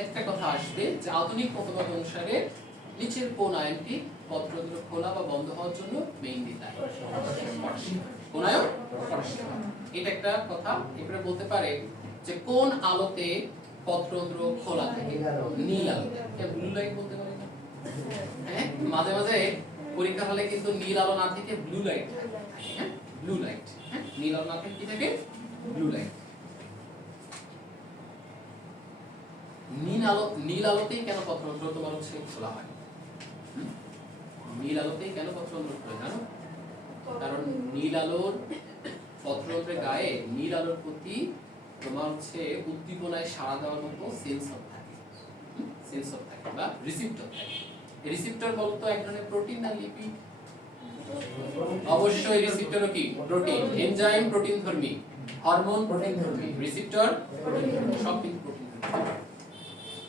একটা কথা আসবে যে আধুনিক মতবাদ অনুসারে নিচের কোন আয়নটি পত্ররন্ধ্র খোলা বা বন্ধ হওয়ার জন্য মেইনলি দায়ী, কোন আয়ন, এটা একটা কথা। এবারে বলতে পারে যে কোন আলোতে পত্ররন্ধ্র খোলা থাকে, নীল আলো। ব্লু লাইট বলতে পারে না, হ্যাঁ, মাঝে মাঝে পরীক্ষা হলে কিন্তু নীল আলো না থেকে ব্লু লাইট থাকে। হ্যাঁ, ব্লু লাইট, হ্যাঁ, নীল আলো না থেকে কি থাকে, ব্লু লাইট। নীল আলোতেই কেন পত্ররন্ধ্র তোমার হচ্ছে খোলা হয়, নীল আলোতেই কেন পত্ররন্ধ্র খোলে জানো? কারণ নীল আলোর পত্ররন্ধ্রের গায়ে নীল আলোর প্রতি তোমার হচ্ছে উদ্দীপনায় সাড়া দেওয়ার মতো সেন্সর থাকে, সেন্সর থাকে বা রিসিপ্টর থাকে। রিসিপ্টর বলতো এক ধরনের প্রোটিন না লিপিড, অবশ্যই রিসেপ্টরও কি প্রোটিন, এনজাইম প্রোটিন ধর্মী, হরমোন প্রোটিন ধর্মী, রিসেপ্টর সব কিন্তু প্রোটিন ধর্মী।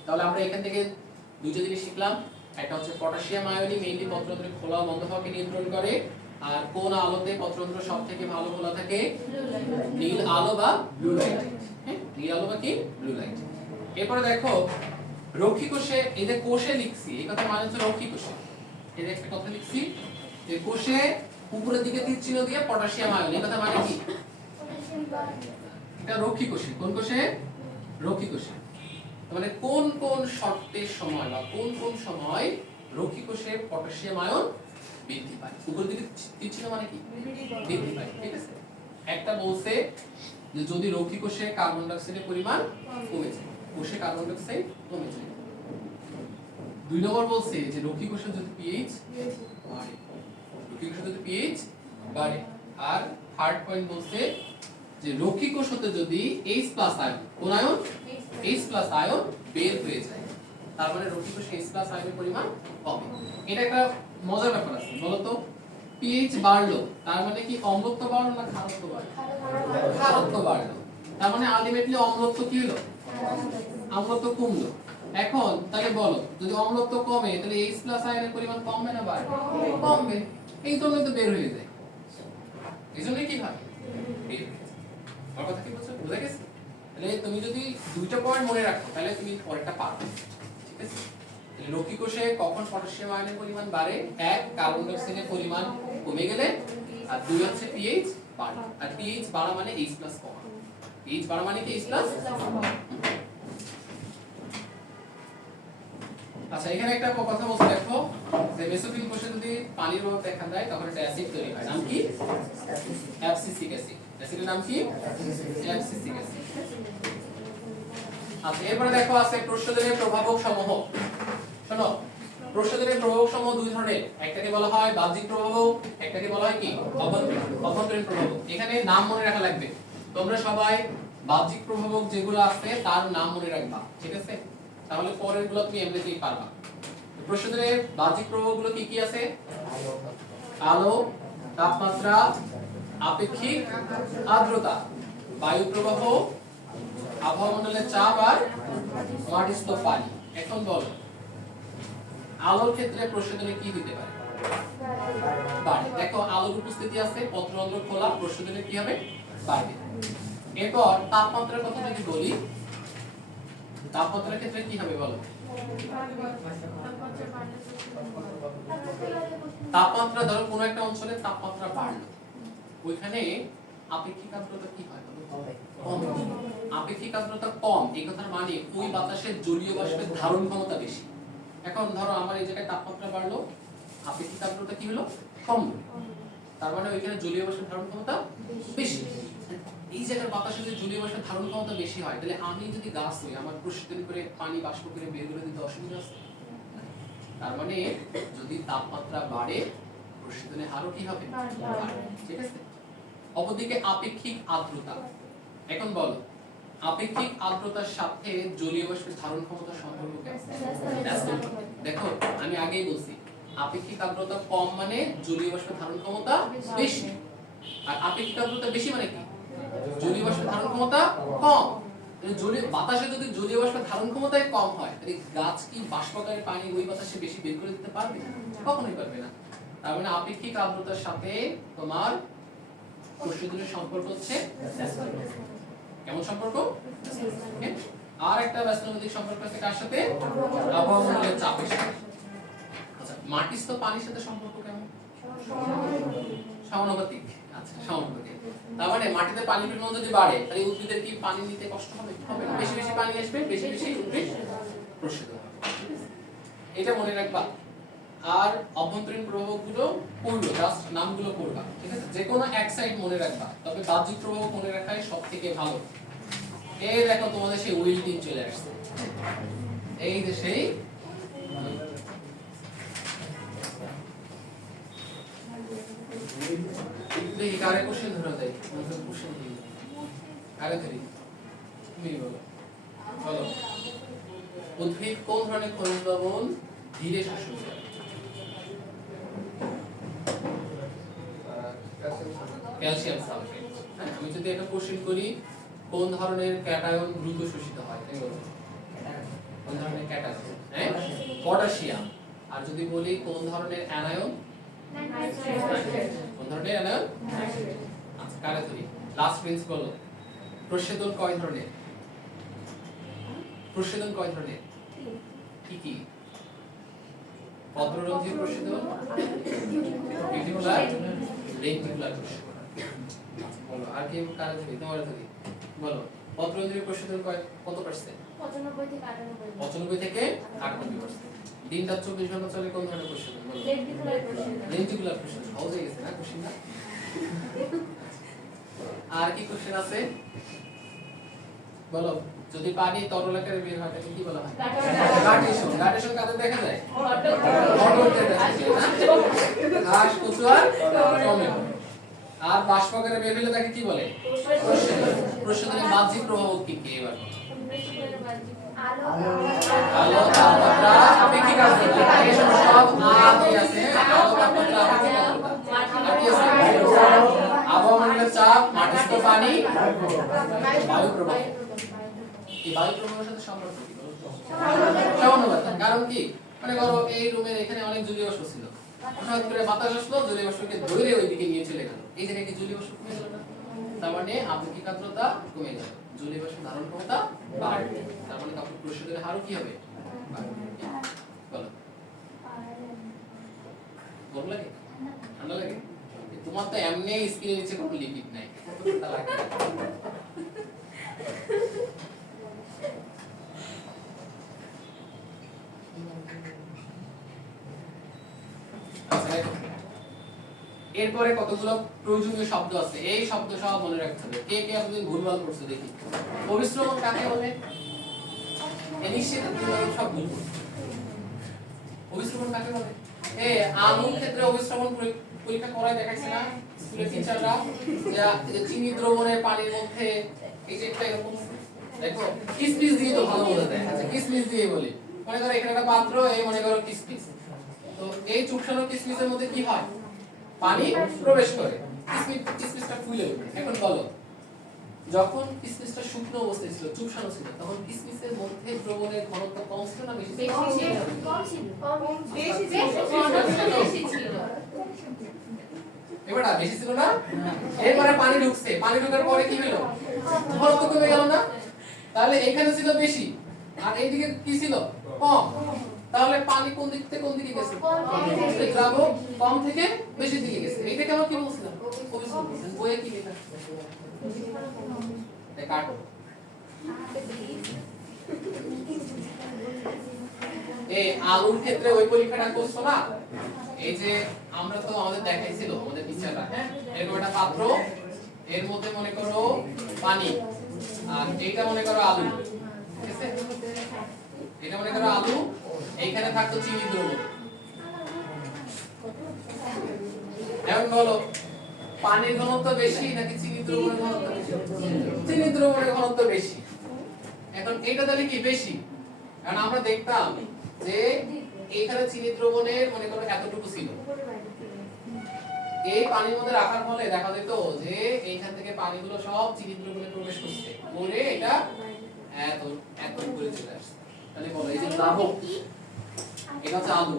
তাহলে আমরা এখান থেকে দুটো জিনিস শিখলাম, একটা হচ্ছে পটাশিয়াম আয়নি মেইনলি পত্রতন্ত্রে খোলা ও বন্ধ হওয়াকে নিয়ন্ত্রণ করে, আর কোন আলোতে পত্রতন্ত্র সবথেকে ভালো খোলা থাকে? নীল আলো বা ব্লু লাইট। হ্যাঁ, নীল আলো বা কি ব্লু লাইট। এরপরে দেখো রক্ষী কোষে, এই যে কোষে লিখছি এই কথা মানে হচ্ছে রক্ষী কোষে, এই যে একটা কথা লিখছি যে কোষে উপরের দিকে তীর চিহ্ন দিয়ে পটাশিয়াম আয়ন, এই কথা মানে কি? এটা রক্ষী কোষে। কোন কোষে? রক্ষী কোষে। মানে কোন কোন শর্তের সময় বা কোন কোন সময় রক্ষী কোষে পটাশিয়াম আয়ন বৃদ্ধি পায়? উপরের দিকে তীর চিহ্ন মানে কি? বৃদ্ধি পায়, ঠিক আছে। একটা বলছে যে যদি রক্ষী কোষে কার্বন ডাই অক্সাইডের পরিমাণ কমে যায়, কোষে কার্বন ডাই অক্সাইড কমে যায়। দুই নম্বর বলছে যে রক্ষী কোষে যদি পিএইচ বাড়ে, রক্ষী কোষে যদি পিএইচ বাড়ে। আর থার্ড পয়েন্ট বলছে যে রক্ষী কোষ হতে যদি H+ আয়ন, কোন আয়ন? H+ আয়ন বের হয়ে যায়, তার মানে রক্ষী কোষে H+ আয়নের পরিমাণ কমে। এটা একটা মজার ব্যাপার আছে, বলতো পিএইচ বাড়লো তার মানে কি অম্লত্ব বাড়লো না ক্ষারত্ব বাড়লো? ক্ষারত্ব বাড়লো। তার মানে আলটিমেটলি অম্লত্ব কি হলো? অম্লত্ব কমলো। এখন তাহলে বলো যদি অম্লত্ব কমে তাহলে H+ আয়নের পরিমাণ কমবে না বাড়বে? কমবে। এই জন্য তো বের হয়ে যায়, এই জন্য কি হয় বের হয়ে যায়। আমার কথা কি বুঝছো? বুঝা গেছে? তাহলে তুমি যদি দুইটা পয়েন্ট মনে রাখো তাহলে তুমি পরেরটা পারবে, ঠিক আছে। তাহলে রক্ষী কোষে কখন পটাশিয়াম আয়নের পরিমাণ বাড়ে? এক, কার্বন ডাই অক্সাইডের পরিমাণ কমে গেলে, আর দুই হচ্ছে পিএইচ বাড়ে। আর পিএইচ বাড়া মানে H+ কমা। পিএইচ বাড়া মানে কি H+? আচ্ছা, এখানে একটা কথা বলতে দেখো যে মেসোফিল কোষে যদি পানির অভাব দেখা দেয় তখন একটা অ্যাসিড তৈরি হয়, নাম কি? Abscisic acid. অ্যাসিডের নাম কি? Abscisic acid. আচ্ছা, এরপরে দেখো আছে প্রস্রোদনের প্রভাবক সমূহ। শোনো, প্রস্রোদনের প্রভাবক সমূহ দুই ধরনের, একটাকে বলা হয় বাহ্যিক প্রভাবক, একটাকে বলা হয় কি অভ্যন্তরীণ প্রভাবক। এখানে নাম মনে রাখা লাগবে, তোমরা সবাই বাহ্যিক প্রভাবক যেগুলো আছে তার নাম মনে রাখবা, ঠিক আছে? তাহলে পরের গুলো তুমি এমনিতেই পারবা। প্রস্রোদনের বাহ্যিক প্রভাবগুলো কি কি আছে? আলো, তাপমাত্রা, আপেক্ষিক আর্দ্রতা, বায়ু প্রবাহ, আবহাওয়া মণ্ডলের চাপ আর মাটিস্থ পানি। এখন বলো আলোর ক্ষেত্রে প্রস্রোদনে কি হতে পারে? বাড়ে। দেখো আলোর উপস্থিতি আছে, পত্ররন্ধ্র খোলা, প্রস্রোদনে কি হবে? বাড়বে। এরপর তাপমাত্রার কথা যদি বলি, তাপমাত্রার ক্ষেত্রে কি হবে বলো? তাপমাত্রা ধরো কোনো একটা অঞ্চলে তাপমাত্রা বাড়লো, ওইখানে আপেক্ষিক আর্দ্রতা কি হয়? কম। আপেক্ষিক আর্দ্রতা কম এই কথার মানে ওই বাতাসের জলীয় বাষ্পের ধারণ ক্ষমতা বেশি। এখন ধরো আমার এই জায়গায় তাপমাত্রা বাড়লো, আপেক্ষিক আর্দ্রতা কি হলো? কম। তার মানে ওইখানে জলীয় বাষ্পের ধারণ ক্ষমতা বেশি। এই জায়গার বাতাসে যদি জলীয় বাষ্পের ধারণ ক্ষমতা বেশি হয় তাহলে আমি যদি গাছ হই আমার প্রস্রোদন করে পানি বাষ্প করে বের করে দিতে অসুবিধা আছে? তার মানে যদি তাপমাত্রা বাড়ে প্রস্রোদনের হারও কি হবে? বাড়বে, ঠিক আছে। অপরদিকে আপেক্ষিক আর্দ্রতা। এখন বলো আপেক্ষিক আর্দ্রতার সাথে জলীয় বাষ্পের ধারণ ক্ষমতা সম্পর্ক কেমন? দেখো আমি আগেই বলছি আপেক্ষিক আর্দ্রতা কম মানে জলীয় বাষ্পের ধারণ ক্ষমতা বেশি, আর আপেক্ষিক আর্দ্রতা বেশি মানে কি? জলীয় বাষ্পের ধারণ ক্ষমতা কম। জলীয় বাতাসে যদি জলীয় বাষ্পের ধারণ ক্ষমতাই কম হয় তাহলে গাছ কি বাষ্পকারী পানি ওই বাতাসে বেশি বের করে দিতে পারবে? কখনোই পারবে না। তার মানে আপেক্ষিক আর্দ্রতার সাথে তোমার প্রস্রোদনের সম্পর্ক হচ্ছে কেমন সম্পর্ক? আর একটা ব্যস্তানুপাতিক সম্পর্ক আছে কার সাথে? আবহাওয়া মণ্ডলের চাপের সাথে। আচ্ছা, মাটিস্থ পানির সাথে সম্পর্ক কেমন? সমানুপাতিক। আচ্ছা, সমানুপাতিক। তার মানে মাটিতে পানির পরিমাণ যদি বাড়ে তাহলে উদ্ভিদের কি পানি নিতে কষ্ট হবে? হবে না। বেশি বেশি পানি আসবে, বেশি বেশি উদ্ভিদ প্রস্রোদন হবে। এটা মনে রাখবা। আর অভ্যন্তরীণ প্রভাবগুলো পড়লো, জাস্ট নামগুলো পড়বা, ঠিক আছে? যে কোনো এক সাইড মনে রাখবা, তবে বাহ্যিক প্রভাব মনে রাখাই সবথেকে ভালো। এই দেখো তোমাদের সেই উইলটিং চলে আসছে, এই যে সেই দেখি কারে কোশ্চেন ধরা দেয়, আমাদের কোশ্চেন দিই কারে ধরি, তুমি বলো। বলো উদ্ভিদ কোন ধরনের খনিজ লবণ ধীরে শোষণ করে? Calcium sulphate. হ্যাঁ, আমি যদি এটা কোশ্চেন করি কোন ধরনের ক্যাটায়ন দ্রুত শোষিত হয়, তাই বলবো কোন ধরনের ক্যাটায়ন, হ্যাঁ পটাশিয়াম। আর যদি বলি কোন ধরনের অ্যানায়ন, কোন ধরনের অ্যানায়ন, আচ্ছা কারে ধরি। লাস্ট প্রিন্সিপাল, প্রস্বেদন কয় ধরনের, প্রস্বেদন কয় ধরনের, কি কি? পত্ররন্ধ্রীয় প্রস্বেদন, রেটিকুলার, রেটিকুলার প্রস্বেদন। বলো আর কি কারে ধরি, তোমার ধরি বলো। পত্ররন্ধ্রীয় প্রস্বেদন কত পার্সেন্ট? 95 থেকে 98%। দিনটা 24 ঘন্টা চলে কোন ধরনের প্রস্বেদন বলো? রেটিকুলার প্রস্বেদন। সহজ হয়ে গেছে না কোশ্চেনটা? আর কি কোশ্চেন আছে বলো। যদি পানি তরল আকারে বের হয় তাকে কি বলা হয়? গার্ডেশন। গার্ডেশন কাদের দেখা যায়? অটলতে দেখা যায় না? ঘাস, কচু আর টমেটো। আর বাষ্প আকারে বের হলে তাকে কি বলে? প্রস্বেদন। প্রস্বেদনের বাহ্যিক প্রভাব কি কি এবার? আলো, তাপমাত্রা, আপেক্ষিক আর্দ্রতা। এসব সব আদি আছে। আলো, তাপমাত্রা, আপেক্ষিক আর্দ্রতা। আর কি আছে? আবহাওয়া মণ্ডলের চাপ, মাটিস্থ পানি, বায়ু প্রবাহ। এই বায়ু প্রবাহের সাথে সম্পর্ক কি বলো তো? সমানুপাতিক। কারণ কি মানে ধরো এই রুমের এখানে অনেক জলীয় বাষ্প ছিল, হঠাৎ করে বাতাস আসলো, জলীয় বাষ্পকে ধরে ওইদিকে নিয়ে চলে গেল। এই জায়গায় কি জলীয় বাষ্প কমে গেল না? তার মানে আপেক্ষিক আর্দ্রতা কমে গেল, জলীয় বাষ্প ধারণ ক্ষমতা বাড়বে। তার মানে তাপ প্রস্বেদনের হারও কি হবে? বাড়বে। বলো গরম লাগে, ঠান্ডা লাগে? তোমার তো এমনি স্কিনের নিচে কোনো লিপিড নাই, তা লাগে। এরপরে কতগুলো প্রয়োজনীয় শব্দ আছে, এই শব্দ সব মনে রাখতে হবে। কে কে এতদিন ভুলভাল করছে দেখি। অভিস্রবণ কাকে বলে? নিশ্চিত সব ভুল করছে। অভিস্রবণ কাকে বলে? আলুর ক্ষেত্রে অভিস্রবণ পরীক্ষা করায় দেখাইছে না স্কুলের টিচাররা, যে চিনি দ্রবণের পানির মধ্যে এই যে একটা এরকম দেখো কিসমিস দিয়ে তো ভালো বোঝা যায়। আচ্ছা কিসমিস দিয়ে বলি, মনে করো এখানে একটা পাত্র, এই মনে করো কিসমিস, তো এই চুপসানো কিসমিসের মধ্যে কি হয়? পানি প্রবেশ করে, কিসমিসটা ফুলে ওঠে। এখন বলো যখন কিসমিসটা শুকনো অবস্থায় ছিল, চুপসানো ছিল, তখন কিসমিসের মধ্যে দ্রবণের ঘনত্ব কম ছিল না বেশি ছিল? এবারে বেশি ছিল না? এরপরে পানি ঢুকছে, পানি ঢোকার পরে কি হলো? ঘনত্ব কমে গেল না? তাহলে এখানে ছিল বেশি আর এইদিকে কি ছিল? কম। তাহলে পানি কোন দিক থেকে কোন দিকে গেছে? দ্রাবক কম থেকে বেশি দিকে গেছে। এইটা কেন কি বলছিলাম? বইয়ে কি লেখা আছে? কাটো। এই আলুর ক্ষেত্রে ওই পরীক্ষাটা করছো না? এই যে আমরা তো আমাদের দেখাইছিল আমাদের টিচাররা, হ্যাঁ এরকম একটা পাত্র, এর মধ্যে মনে করো পানি, আর এইটা মনে করো আলু, ঠিক আছে? এটা মনে করো আলু, এইখানে থাকতো চিনি দ্রবণ। এখন বলো পানির ঘনত্ব বেশি নাকি চিনি দ্রবণের ঘনত্ব বেশি? চিনি দ্রবণের ঘনত্ব বেশি। এখন এইটা তাহলে কি বেশি? কারণ আমরা দেখতাম যে এইখানে চিনি দ্রবণের মনে করো এতটুকু ছিল, এই পানির মধ্যে রাখার ফলে দেখা যেত যে এইখান থেকে পানিগুলো সব চিনি দ্রবণে প্রবেশ করছে, করে এটা এত এত উপরে চলে আসছে। তাহলে বলো এই যে দ্রাবক, এটা হচ্ছে আলু।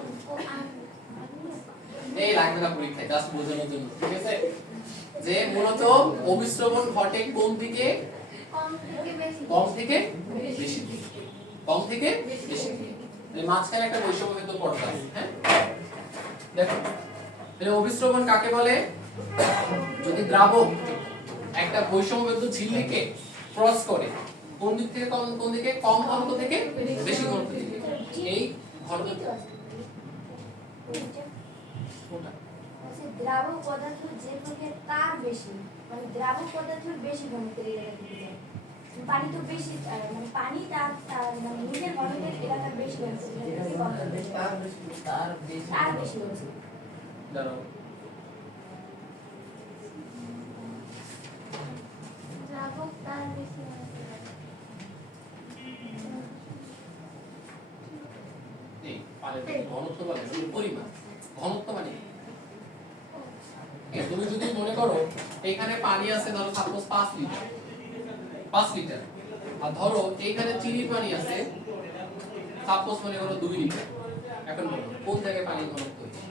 এই লাগবে না পরীক্ষায়, জাস্ট বোঝানোর জন্য, ঠিক আছে? যে মূলত অভিস্রবণ ঘটে কোন দিকে? কম থেকে বেশি দিকে, কম থেকে বেশি দিকে। তাহলে মাঝখানে একটা বৈষম্যযুক্ত পর্দা আছে, হ্যাঁ দেখো। তাহলে অভিস্রবণ কাকে বলে? যদি দ্রাবক একটা বৈষম্যযুক্ত ঝিল্লিকে ক্রস করে, কোন দিক থেকে কম, কোন দিকে? কম ঘনত্ব থেকে বেশি ঘনত্ব দিকে। এই ঘনত্ব দ্রাবক পদার্থ যে থাকে তার বেশি, মানে দ্রাবক পদার্থের বেশি ঘনত্বের এলাকা থেকে যায়। পানি তো বেশি, মানে পানি তার মানে নিজের ঘনত্বের এলাকার বেশি ঘনত্বের তার বেশি হচ্ছে। দ্রাবক তার বেশি এই পানির ঘনত্ব বলে পরিমাণ, ঘনত্ব মানে তুমি যদি মনে করো এইখানে পানি আছে ধরো সাপোজ 5 লিটার আর ধরো এইখানে চিনির পানি আছে সাপোজ মনে করো 2 লিটার, এখন বলো কোন জায়গায় পানির ঘনত্ব বেশি?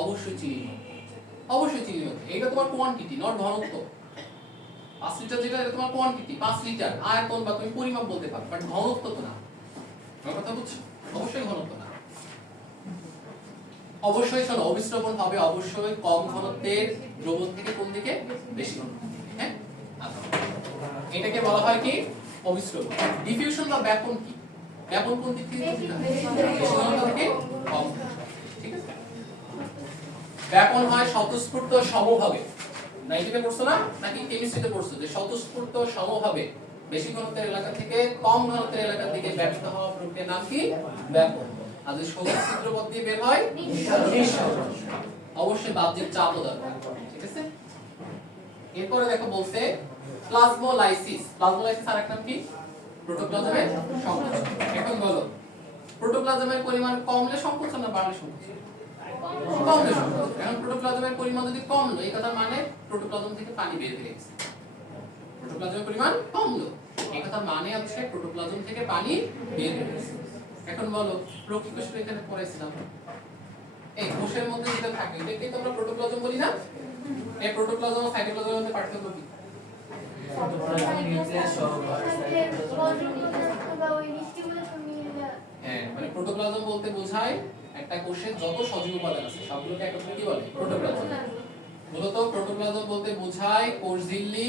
অবশ্যই চিনি, অবশ্যই চিনি হচ্ছে। এটা তোমার কোয়ান্টিটি নট ঘনত্ব। 5 লিটার যেটা এটা তোমার কোয়ান্টিটি, 5 লিটার আয়তন বা তুমি পরিমাপ বলতে পারো, বাট ঘনত্ব তো না। আমার কথা বুঝছো? অবশ্যই ঘনত্ব না। অবশ্যই শোনো, অবিশ্রবণ হবে অবশ্যই কম ঘনত্বের দ্রবণ থেকে কোন দিকে বেশি ঘনত্ব। হ্যাঁ, আচ্ছা, এটাকে বলা হয় কি অবিশ্রবণ। ডিফিউশন বা ব্যাপন কি? ব্যাপন কোন দিক থেকে বেশি ঘনত্ব থেকে কম, ঠিক আছে? ব্যাপন হয় স্বতঃস্ফূর্ত সমভাবে। নাইনটিতে পড়ছো না নাকি কেমিস্ট্রিতে পড়ছো যে স্বতঃস্ফূর্ত সমভাবে বেশি ঘনত্বের এলাকা থেকে কম ঘনত্বের এলাকার দিকে ব্যাপিত হওয়া প্রক্রিয়ার নাম কি ব্যাপন। আর যদি সবুজ ছিদ্রপথ দিয়ে বের হয় নিঃসরণ। অবশ্যই বাহ্যিক চাপও দরকার, ঠিক আছে? এরপরে দেখো বলছে প্লাজমোলাইসিস। প্লাজমোলাইসিস আরেক নাম কি প্রোটোপ্লাজমের সংকোচন। এখন বলো প্রোটোপ্লাজমের পরিমাণ কমলে সংকোচন না বাড়লে সংকোচন? কমলে সংকোচন। এখন প্রোটোপ্লাজমের পরিমাণ যদি কমলো এই কথার মানে প্রোটোপ্লাজম থেকে পানি বের হয়ে গেছে। প্রোটোপ্লাজমের পরিমাণ কমলো এই কথার মানে হচ্ছে প্রোটোপ্লাজম থেকে পানি বের হয়ে গেছে। এখন বলো প্রোকিকোষের এখানে পড়াইছিলাম এই কোষের মধ্যে যেটা থাকে এটাকে তো আমরা প্রোটোপ্লাজম বলি না? এই প্রোটোপ্লাজম ও সাইটোপ্লাজমের মধ্যে পার্থক্য কি? হ্যাঁ, মানে প্রোটোপ্লাজম বলতে বোঝায় একটা কোষে যত সজীব উপাদান আছে সবগুলোকে একত্রে কি বলে প্রোটোপ্লাজম। মূলত প্রোটোপ্লাজম বলতে বোঝায় কোষঝিল্লি,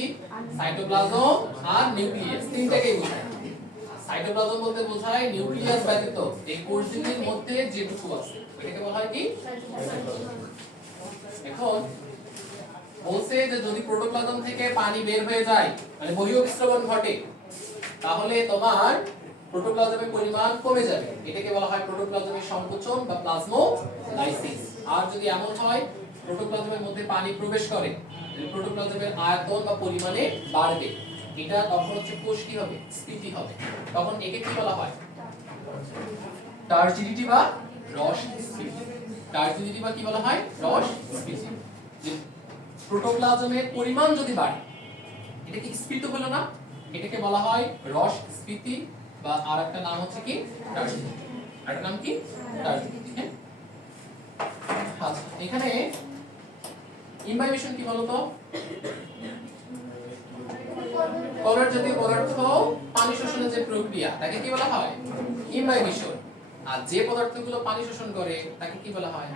সাইটোপ্লাজম আর নিউক্লিয়াস, তিনটাকেই বোঝায়। সাইটোপ্লাজম বলতে বোঝায় নিউক্লিয়াস ব্যতীত এই কোষঝিল্লির মধ্যে যেটুকু আছে এটাকে বলা হয় কি সাইটোপ্লাজম। এখন বলছে যে যদি প্রোটোপ্লাজম থেকে পানি বের হয়ে যায় মানে বহিঃবিশ্রবণ ঘটে তাহলে তোমার প্রোটোপ্লাজমের পরিমাণ কমে যাবে, এটাকে বলা হয় প্রোটোপ্লাজমের সংকোচন বা প্লাজমোলাইসিস। আর যদি এমন হয় প্রোটোপ্লাজমের মধ্যে পানি প্রবেশ করে তাহলে প্রোটোপ্লাজমের আয়তন বা পরিমাণে বাড়বে, এটা তখন হচ্ছে কোষ কি হবে স্ফীতি হবে। তখন একে কি বলা হয় টার্জিডিটি বা রস স্ফীতি। টার্জিডিটি বা কি বলা হয় রস স্ফীতি। প্রোটোপ্লাজমের পরিমাণ যদি বাড়ে এটা কি স্ফীত হলো না, এটাকে বলা হয় রস স্ফীতি বা আরেকটা নাম হচ্ছে কি টার্জিডিটি। আরেকটা নাম কি টার্জিডিটি। হ্যাঁ, আচ্ছা এখানে ইমবাইবেশন কি বলতো? কলার জাতীয় পদার্থ পানি শোষণের যে প্রক্রিয়া তাকে কি বলা হয় ইমবাইবেশন। আর যে পদার্থগুলো পানি শোষণ করে তাকে কি বলা হয়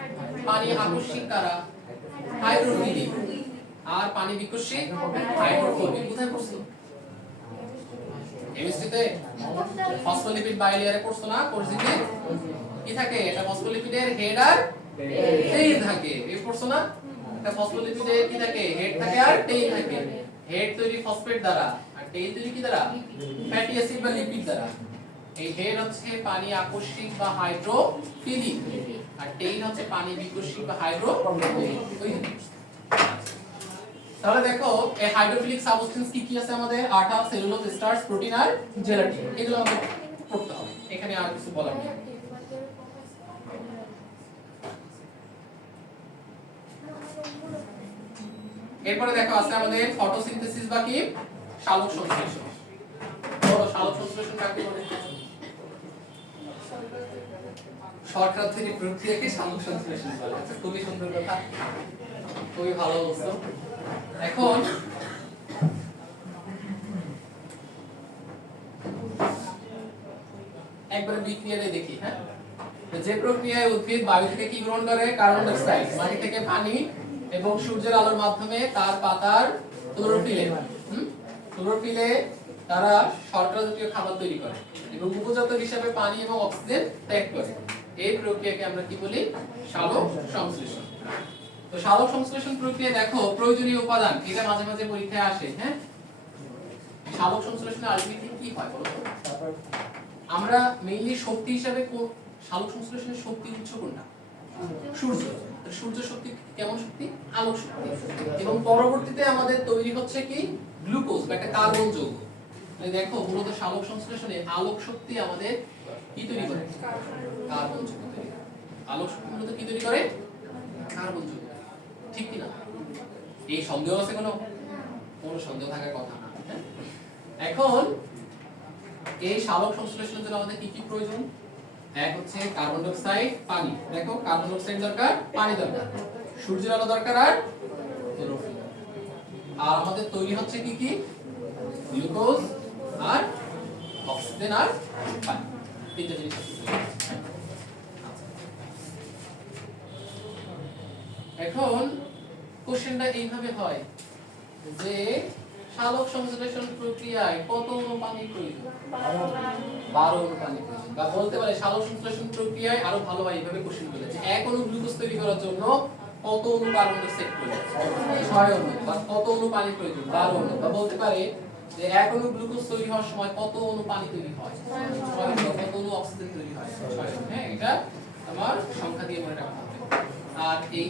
পানি আকস্মিক কারা হাইড্রোফিলিক আর পানি বিকর্ষী হাইড্রোফোবিক। কোথায় পড়ছো কেমিস্ট্রিতে? ফসফোলিপিড বাইলেয়ারে পড়ছো না? কোষঝিল্লি কি থাকে এটা ফসফোলিপিডের হেড আর টেইল থাকে, এই পড়ছো না? এটা ফসফোলিপিডের কি থাকে হেড থাকে আর টেইল থাকে। হেড তৈরি ফসফেট দ্বারা আর টেইল তৈরি কি দ্বারা ফ্যাটি অ্যাসিড বা লিপিড দ্বারা। এই হেড হচ্ছে পানি আকস্মিক বা হাইড্রোফিলিক আর টেইল হচ্ছে পানি বিকর্ষী বা হাইড্রোফোবিক। তাহলে দেখো এই হাইড্রোফিলিক সাবস্টেন্স কি কি আছে আমাদের? আটা, সেলুলোজ, স্টার্চ, প্রোটিন আর জেলাটিন। এগুলো আমাদের পড়তে হবে, এখানে আর কিছু বলার নেই। এরপরে দেখো আছে আমাদের ফটোসিনথেসিস বা কি সালোক সংশ্লেষণ। বলো সালোক সংশ্লেষণ কাকে বলে? শর্টকাট থেকে প্রক্রিয়াকে সালোক সংশ্লেষণ বলে। আচ্ছা খুবই সুন্দর কথা, খুবই ভালো বলছো। এখন একবারে বিক্রিয়াটা দেখি। হ্যাঁ, যে প্রক্রিয়ায় উদ্ভিদ বায়ু থেকে কি গ্রহণ করে কার্বন ডাই অক্সাইড, মাটি থেকে পানি এবং সূর্যের আলোর মাধ্যমে তার পাতার ক্লোরোফিলে তারা শর্করা জাতীয় খাবার তৈরি করে এবং উপজাত হিসেবে পানি এবং অক্সিজেন ত্যাগ করে। এই প্রক্রিয়াকে আমরা কি বলি সালোক সংশ্লেষণ। তো সালোক সংশ্লেষণ প্রক্রিয়া দেখো প্রয়োজনীয় উপাদান এটা মাঝে মাঝে পরীক্ষায় আসে। হ্যাঁ, সালোক সংশ্লেষণে আলটিমেটলি কি হয় বলো তো? আমরা মেইনলি শক্তি হিসেবে সালোক সংশ্লেষণের শক্তির উৎস কোনটা? সূর্য। সূর্য শক্তি কেমন শক্তি? আলোক শক্তি। এবং পরবর্তীতে আমাদের তৈরি হচ্ছে কি গ্লুকোজ বা একটা কার্বন যৌগ। মানে দেখো মূলত সালোক সংশ্লেষণে আলোক শক্তি আমাদের কি তৈরি করে? কার্বন যৌগ তৈরি করে। আলোক শক্তি মূলত কি তৈরি করে? কার্বন যৌগ। ঠিক কি না? এই সন্দেহ আছে কোনো সন্দেহ থাকার কথা না। হ্যাঁ? এখন এই সালোক সংশ্লেষণের জন্য আমাদের কি কি প্রয়োজন? এক হচ্ছে কার্বন ডাই অক্সাইড, পানি। দেখো কার্বন ডাই অক্সাইড দরকার, পানি দরকার, সূর্যের আলো দরকার আর ক্লোরোফিল। আর আমাদের তৈরি হচ্ছে কি কি? গ্লুকোজ আর অক্সিজেন আর পানি। তিনটা জিনিস আছে। এখন কোশ্চেনটা এইভাবে হয় যে সালোক সংশ্লেষণ প্রক্রিয়ায় কত অণু পানি প্রয়োজন? 12 অণু পানি প্রয়োজন। বা বলতে পারে সালোক সংশ্লেষণ প্রক্রিয়ায় আরো ভালো হয় এইভাবে কোশ্চেন বলেছে এক অণু গ্লুকোজ তৈরি করার জন্য কত অণু কার্বন ডাই অক্সাইড প্রয়োজন? 6 অণু। বা কত অণু পানি প্রয়োজন? 12 অণু। বা বলতে পারে যে এক অণু গ্লুকোজ তৈরি হওয়ার সময় কত অণু পানি তৈরি হয়? 6 অণু। কত অণু অক্সিজেন তৈরি হয়? 6 অণু। হ্যাঁ, এটা আমার সংখ্যা দিয়ে মনে রাখতে হবে। আর এই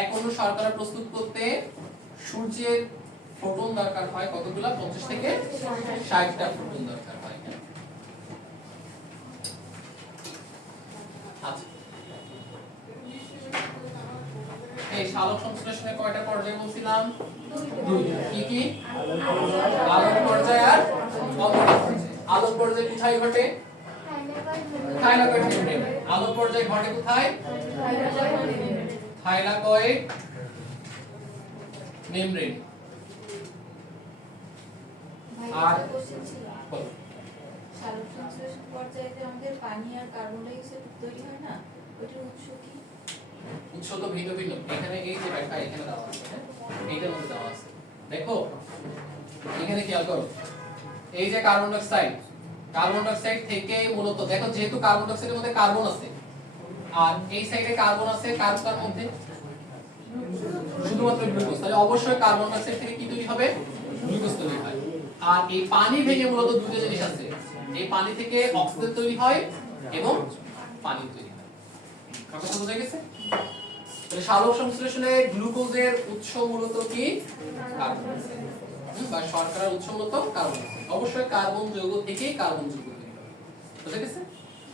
এক অণু শর্করা প্রস্তুত করতে সূর্যের ফোটন দরকার হয় কতগুলো? 50 থেকে 60টা ফোটন দরকার হয়। আচ্ছা, এই সালোক সংশ্লেষণে কয়টা পর্যায় বলছিলাম? দুইটা। কি কি? আলোক পর্যায় আর অবরোধ পর্যায়। আলোক পর্যায় কোথায় ঘটে? থাইলাকয়েড মেমব্রেনে। আলোক পর্যায় ঘটে কোথায়? Thylakoid membrane. আর বলো। সালোক সংশ্লেষণ পর্যায়ে যে আমাদের পানি আর কার্বন ডাই অক্সাইড তৈরি হয় না, ওটার উৎস কি? উৎস তো ভিন্ন ভিন্ন। এখানে এই যে ব্যাখ্যা এখানে দেওয়া আছে, হ্যাঁ? এইটার মধ্যে দেওয়া আছে। দেখো এখানে খেয়াল করো, এই যে carbon die oxide, carbon die oxide থেকে মূলত দেখো যেহেতু কার্বন ডাই অক্সাইডের মধ্যে কার্বন আছে আর এই সাইডে কার্বন আছে, কার্বনের মধ্যে শুধুমাত্র গ্লুকোজ, তাহলে অবশ্যই কার্বন ডাই অক্সাইড থেকে কি তৈরি হবে? গ্লুকোজ তৈরি হয়। আর এই পানি ভেঙে মূলত দুটো জিনিস আছে, এই পানি থেকে অক্সিজেন তৈরি হয় এবং পানি তৈরি হয়। কথা বোঝা গেছে? তাহলে সালোক সংশ্লেষণে গ্লুকোজের উৎস মূলত কি? Carbon die oxide. বা শর্করার উৎস মূলত কার্বন ডাই অক্সাইড। অবশ্যই কার্বন যৌগ থেকে কার্বন যৌগ তৈরি হয়। বুঝা গেছে?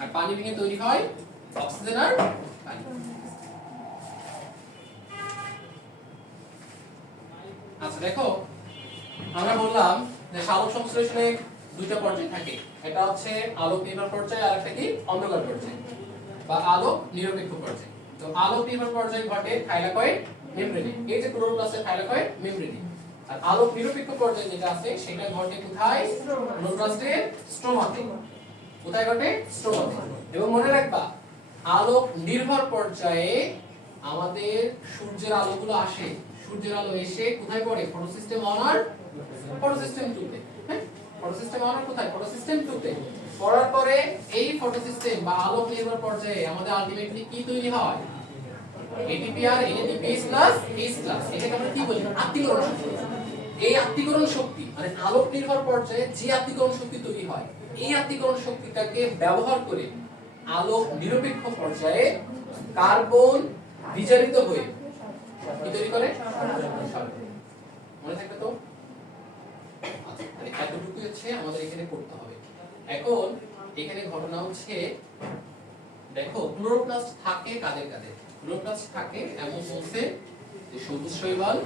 আর পানি ভেঙে তৈরি হয় অক্সিজেন আর পানি। আচ্ছা দেখো, আমরা বললাম যে সালোক সংশ্লেষণে দুইটা পর্যায় থাকে, এটা হচ্ছে আলোক নির্ভর পর্যায় আর একটা কি? অন্ধকার পর্যায় বা আলোক নিরপেক্ষ পর্যায়। তো আলোক নির্ভর পর্যায় ঘটে থাইলাকয়েড মেমব্রেনে, এই যে ক্লোরোপ্লাস্টের থাইলাকয়েড মেমব্রেনে। আর আলোক নিরপেক্ষ পর্যায় যেটা আছে সেটা ঘটে কোথায়? ক্লোরোপ্লাস্টের স্ট্রোমাতে। কোথায় ঘটে? স্ট্রোমাতে। এবং মনে রাখবা আলোক নির্ভর পর্যায়ে আমাদের সূর্যের আলোগুলো আসে, সূর্যের আলো এসে কোথায় পড়ে? ফটোসিস্টেম 1 আর ফটোসিস্টেম 2 তে। হ্যাঁ, ফটোসিস্টেম 1 আর কোথায়? ফটোসিস্টেম 2 তে। পড়ার পরে এই ফটোসিস্টেম বা আলোক নির্ভর পর্যায়ে আমাদের আলটিমেটলি কি তৈরি হয়? এটিপি আর এনএডিপি প্লাস এইচ প্লাস। এটাকে আমরা কি বলি? আত্তীকরণ শক্তি। এই আত্তীকরণ শক্তি মানে আলোক নির্ভর পর্যায়ে যে আত্তীকরণ শক্তি তৈরি হয়, এই আত্তীকরণ শক্তিটাকে ব্যবহার করে আলোক নিরপেক্ষ পর্যায়ে কার্বন বিজারিত হয়ে কি তৈরি করে? মনে থাকবে তো? আচ্ছা, তাহলে এতটুকু হচ্ছে আমাদের এখানে করতে হবে। এখন এখানে ঘটনা হচ্ছে দেখো ক্লোরোপ্লাস্ট থাকে কাদের কাদের? ক্লোরোপ্লাস্ট থাকে এমন বলছে যে সবুজ শৈবাল,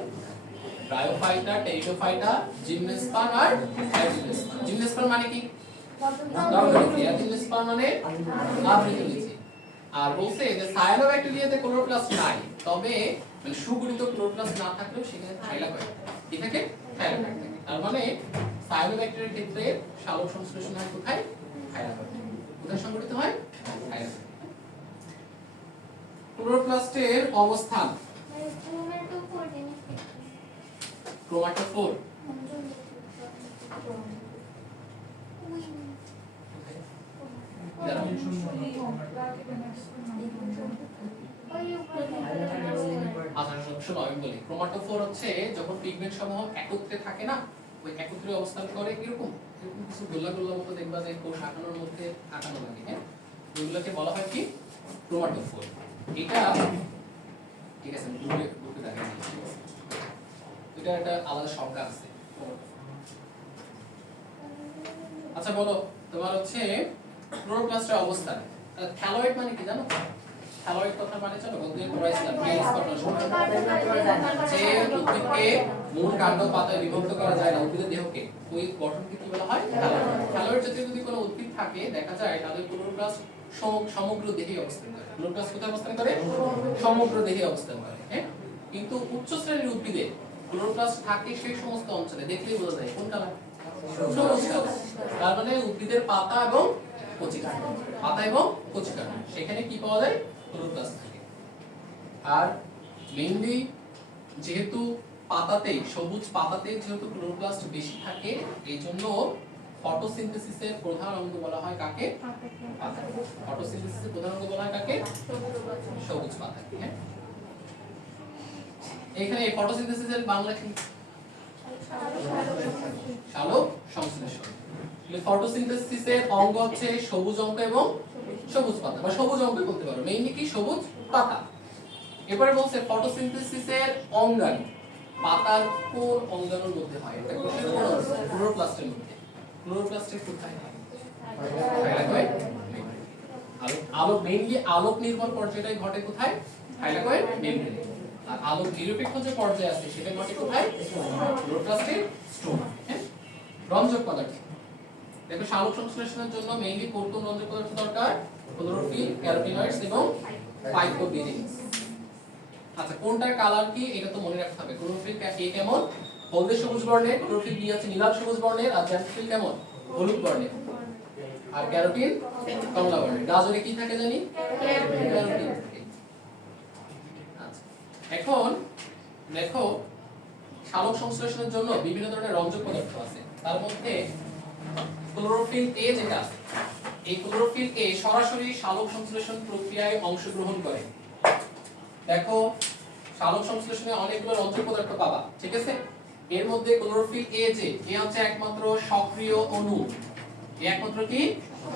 ব্রায়োফাইটা, টেরিডোফাইটা, জিমনেস্পার্ম আর অ্যাজিমনেস্পার্ম। জিমনেস্পার্ম মানে কি? দণ্ডলিচি। অ্যাজিমনেস্পার্ম মানে আবৃত লিচি। আর বলছে যে সায়ানোব্যাকটেরিয়াতে ক্লোরোপ্লাস্ট নাই, তবে মানে সুগঠিত ক্লোরোপ্লাস্ট না থাকলেও সেখানে থাইলাকয়েড কি থাকে? থাইলাকয়েড থাকে। তার মানে সায়ানোব্যাকটেরিয়ার ক্ষেত্রে সালোক সংশ্লেষণ হয় কোথায়? থাইলাকয়েড। কোথায় সংঘটিত হয়? থাইলাকয়েড। ক্লোরোপ্লাস্টের অবস্থান ক্রোমাটোফোর। আচ্ছা শোনো আমি বলি, ক্রোমাটোফোর হচ্ছে যখন পিগমেন্ট সমূহ একত্রে থাকে না, ওই একত্রে অবস্থান করে এরকম এরকম কিছু গোলা গোলা মতো দেখবা যে কোষ আঁকানোর মধ্যে আঁকানো লাগে। হ্যাঁ, এগুলোকে বলা হয় কি? ক্রোমাটোফোর। এটা ঠিক আছে, আমি বুকে দেখাই দিচ্ছি। এটা একটা আলাদা সংজ্ঞা আছে। আচ্ছা বলো, তোমার হচ্ছে ক্লোরোপ্লাস্টের অবস্থান। থ্যালয়েড মানে কি জানো? হ্যালোয়েড কথা মানে জানো গতদিন পড়াইছিলাম প্লেস করার সময় যে উদ্ভিদকে মূল কাণ্ড পাতায় বিভক্ত করা যায় না উদ্ভিদের দেহকে ওই গঠনকে কি বলা হয় হ্যালোয়েড জাতীয় যদি কোনো উদ্ভিদ থাকে দেখা যায় তাদের ক্লোরোপ্লাস্ট সমগ্র দেহে অবস্থান করে ক্লোরোপ্লাস্ট কোথায় অবস্থান করে সমগ্র দেহে অবস্থান করে হ্যাঁ কিন্তু উচ্চ শ্রেণীর উদ্ভিদে ক্লোরোপ্লাস্ট থাকে সেই সমস্ত অঞ্চলে দেখলেই বোঝা যায় কোন কালার সবুজ কালার তার মানে উদ্ভিদের পাতা এবং কচিকা সেখানে কি পাওয়া যায় ক্লোরোপ্লাস্ট থাকে আর মেইনলি যেহেতু পাতাতেই সবুজ পাতাতে যেহেতু ক্লোরোপ্লাস্ট বেশি থাকে এইজন্য ফটোসিনথেসিসের প্রধান অঙ্গ বলা হয় কাকে পাতা ফটোসিনথেসিসের প্রধান অঙ্গ বলা হয় কাকে সবুজ পাতাকে হ্যাঁ এখানে এই ফটোসিনথেসিসের বাংলা কি সালোক সংশ্লেষণ ফটোসিনথেসিসের অঙ্গ হচ্ছে সবুজ অঙ্গ এবং সবুজ পাতা বা সবুজ অঙ্গ বলতে পারো মেইনলি কি সবুজ পাতা এবারে বলছে ফটোসিনথেসিসের অঙ্গাণু পাতার কোন অঙ্গাণুর মধ্যে হয় এটা কোশ্চেন ক্লোরোপ্লাস্টের মধ্যে ক্লোরোপ্লাস্টের কোথায় হয় থাইলাকয়েড আলোক মেইনলি আলোক নির্ভর পর্যায়টাই ঘটে কোথায় থাইলাকয়েড মেমব্রেনে আর আলোক নিরপেক্ষ যে পর্যায় আছে সেটা ঘটে কোথায় ক্লোরোপ্লাস্টের স্টোমা হ্যাঁ রঞ্জক পদার্থ দেখো সালোক সংশ্লেষণের জন্য মেইনলি কোন কোন রঞ্জক পদার্থ দরকার ক্লোরোফিল ক্যারোটিনয়েডস এবং ফাইটোবিলিনস আচ্ছা কোনটার কালার কি এটা তো মনে রাখতে হবে ক্লোরোফিল এ কেমন হলদে সবুজ বর্ণের ক্লোরোফিল বি আছে নীলাভ সবুজ বর্ণের আর জ্যান্থোফিল কেমন হলুদ বর্ণের আর ক্যারোটিন কমলা বর্ণের গাজরে কি থাকে জানি ক্যারোটিন থাকে আচ্ছা এখন দেখো সালোক সংশ্লেষণের জন্য বিভিন্ন ধরনের রঞ্জক পদার্থ আছে তার মধ্যে ক্লোরোফিল এ যেটা আছে এই ক্লোরোফিল এ সরাসরি সালোক সংশ্লেষণ প্রক্রিয়ায় অংশগ্রহণ করে দেখো সালোক সংশ্লেষণে অনেকগুলো রঞ্জক পদার্থ পাবা ঠিক আছে এর মধ্যে ক্লোরোফিল এ যে এ হচ্ছে একমাত্র সক্রিয় অণু একমাত্র কি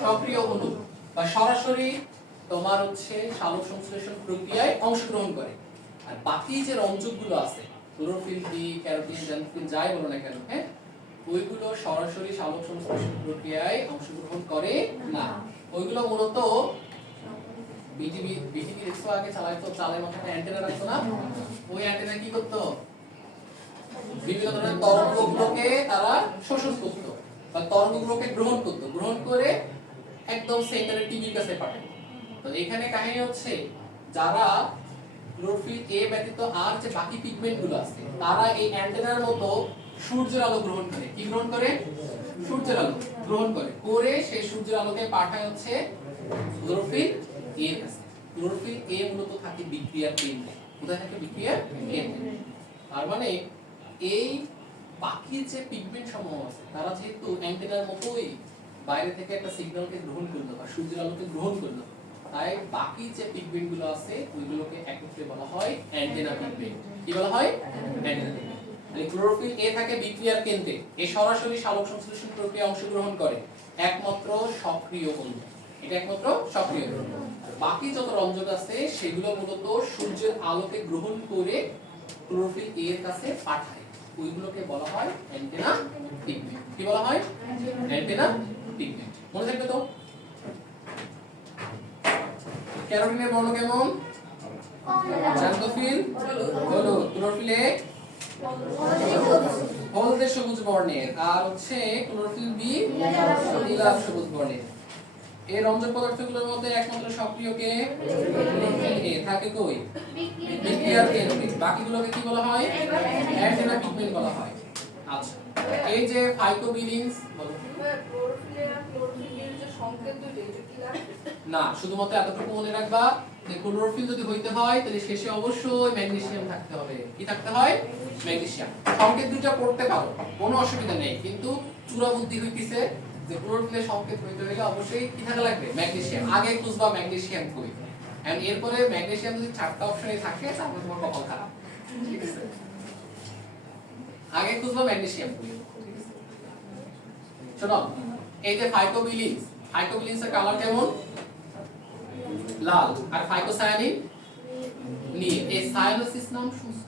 সক্রিয় অণু বা সরাসরি তোমার হচ্ছে সালোক সংশ্লেষণ প্রক্রিয়ায় অংশগ্রহণ করে আর বাকি যে রঞ্জকগুলো আছে ক্লোরোফিল বি ক্যারোটিন জ্যান্থোফিল যাই বলো না কেন হ্যাঁ ওইগুলো সরাসরি সালোক সংশ্লেষণ প্রক্রিয়ায় অংশগ্রহণ করে না ওইগুলো মূলত বিটিভি দেখছো আগে চালাইতো চালের মাথায় অ্যান্টেনা রাখতো না ওই অ্যান্টেনা কি করতো বিভিন্ন ধরনের তরঙ্গগুলোকে তারা শোষণ করতো বা তরঙ্গগুলোকে গ্রহণ করে একদম সেন্টারে টিভির কাছে পাঠায় তো এখানে কাহিনী হচ্ছে যারা ক্লোরোফিল এ ব্যতীত আর যে বাকি পিগমেন্টগুলো আছে তারা এই অ্যান্টেনার মতো সূর্যের আলো গ্রহণ করে কি গ্রহণ করে সূর্যের আলো গ্রহণ করে সেই সূর্যের আলোকে পাঠায় হচ্ছে ক্লোরোফিল এর কাছে ক্লোরোফিল এ মূলত থাকে বিক্রিয়ার কেন্দ্রে কোথায় থাকে বিক্রিয়ার কেন্দ্রে তার মানে এই বাকি যে পিগমেন্ট সমূহ আছে তারা যেহেতু অ্যান্টেনার মতোই বাইরে থেকে একটা সিগন্যালকে গ্রহণ করলো বা সূর্যের আলোকে গ্রহণ করলো তাই বাকি যে পিগমেন্ট গুলো আছে ওইগুলোকে একত্রে বলা হয় অ্যান্টেনা পিগমেন্ট কি বলা হয় অ্যান্টেনা পিগমেন্ট এই ক্লোরোফিল এ থাকে বিক্রিয়ার কেন্দ্রে এ সরাসরি সালোক সংশ্লেষণ প্রক্রিয়ায় অংশগ্রহণ করে একমাত্র সক্রিয় অণু এটা একমাত্র সক্রিয় অণু বাকি যত রঞ্জক আছে সেগুলো মূলত সূর্যের আলোকে গ্রহণ করে ক্লোরোফিল এ এর কাছে পাঠায় ওইগুলোকে বলা হয় অ্যান্টেনা পিগমেন্ট কি বলা হয় অ্যান্টেনা পিগমেন্ট মনে থাকবে তো ক্যারোটিনের বর্ণ কেমন জ্যান্থোফিল হলুদ ক্লোরোফিল এ হলদে সবুজ বর্ণের আর হচ্ছে ক্লোরোফিল বি নীলাভ সবুজ বর্ণের এই রঞ্জক পদার্থগুলোর মধ্যে একমাত্র সক্রিয় কে এ থাকে কই বিক্রিয়ার কেন্দ্রে বাকিগুলোকে কি বলা হয় অ্যান্টেনা পিগমেন্ট বলা হয় আচ্ছা এই যে ফাইটোবিলিনস বলো না শুধুমাত্র এতটুকু মনে রাখবা যে ক্লোরোফিল যদি হইতে হয় তাহলে শেষে অবশ্যই ম্যাগনেসিয়াম থাকতে হবে কি থাকতে হয় ম্যাগনেসিয়াম সংকেত দুটো পড়তে পারো কোনো অসুবিধা নেই কিন্তু চূড়া বুদ্ধি হইতিছে যে ক্লোরোফিলের সংকেত হইতে হলে অবশ্যই কি থাকা লাগবে ম্যাগনেসিয়াম আগে খুঁজবা ম্যাগনেসিয়াম কই এন্ড এরপরে ম্যাগনেসিয়াম যদি চারটা অপশনে থাকে তাহলে তোমার কপাল খারাপ ঠিক আছে আগে খুঁজবা ম্যাগনেসিয়াম কই ঠিক আছে শোনো এই যে ফাইটোবিলিনস ফাইটোবিলিনসের কালার কেমন লাল আর ফাইটোসায়ানিন নীল এই সায়ানোসিস নাম শুনছো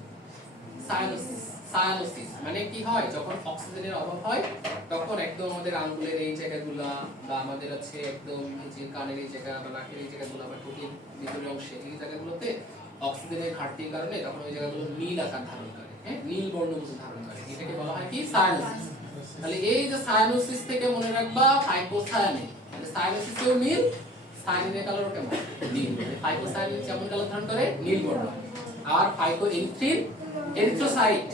সায়ানোসিস সায়ানোসিস মানে কি হয়, যখন অক্সিজেনের অভাব হয় তখন একদম আমাদের আঙ্গুলের এই জায়গাগুলা বা আমাদের আছে একদম এই যে কানের এই জায়গা বা নাকের এই জায়গাগুলো বা ঠোঁটের ভিতরের অংশে এই জায়গাগুলোতে অক্সিজেনের ঘাটতির কারণে তখন ওই জায়গাগুলো নীল আকার ধারণ করে, হ্যাঁ, নীল বর্ণ ধারণ করে। এটাকে বলা হয় কি সায়ানোসিস। তাহলে এই যে সায়ানোসিস থেকে মনে রাখবা হাইপোসায়ানিন, মানে সায়ানোসিসেও নীল, সায়ানিনের কালারও কেমন নীল, মানে হাইপোসায়ানিন যেমন কালার ধারণ করে নীল বর্ণ, আর হাইপোএরিথ্রিন এরিথ্রোসাইট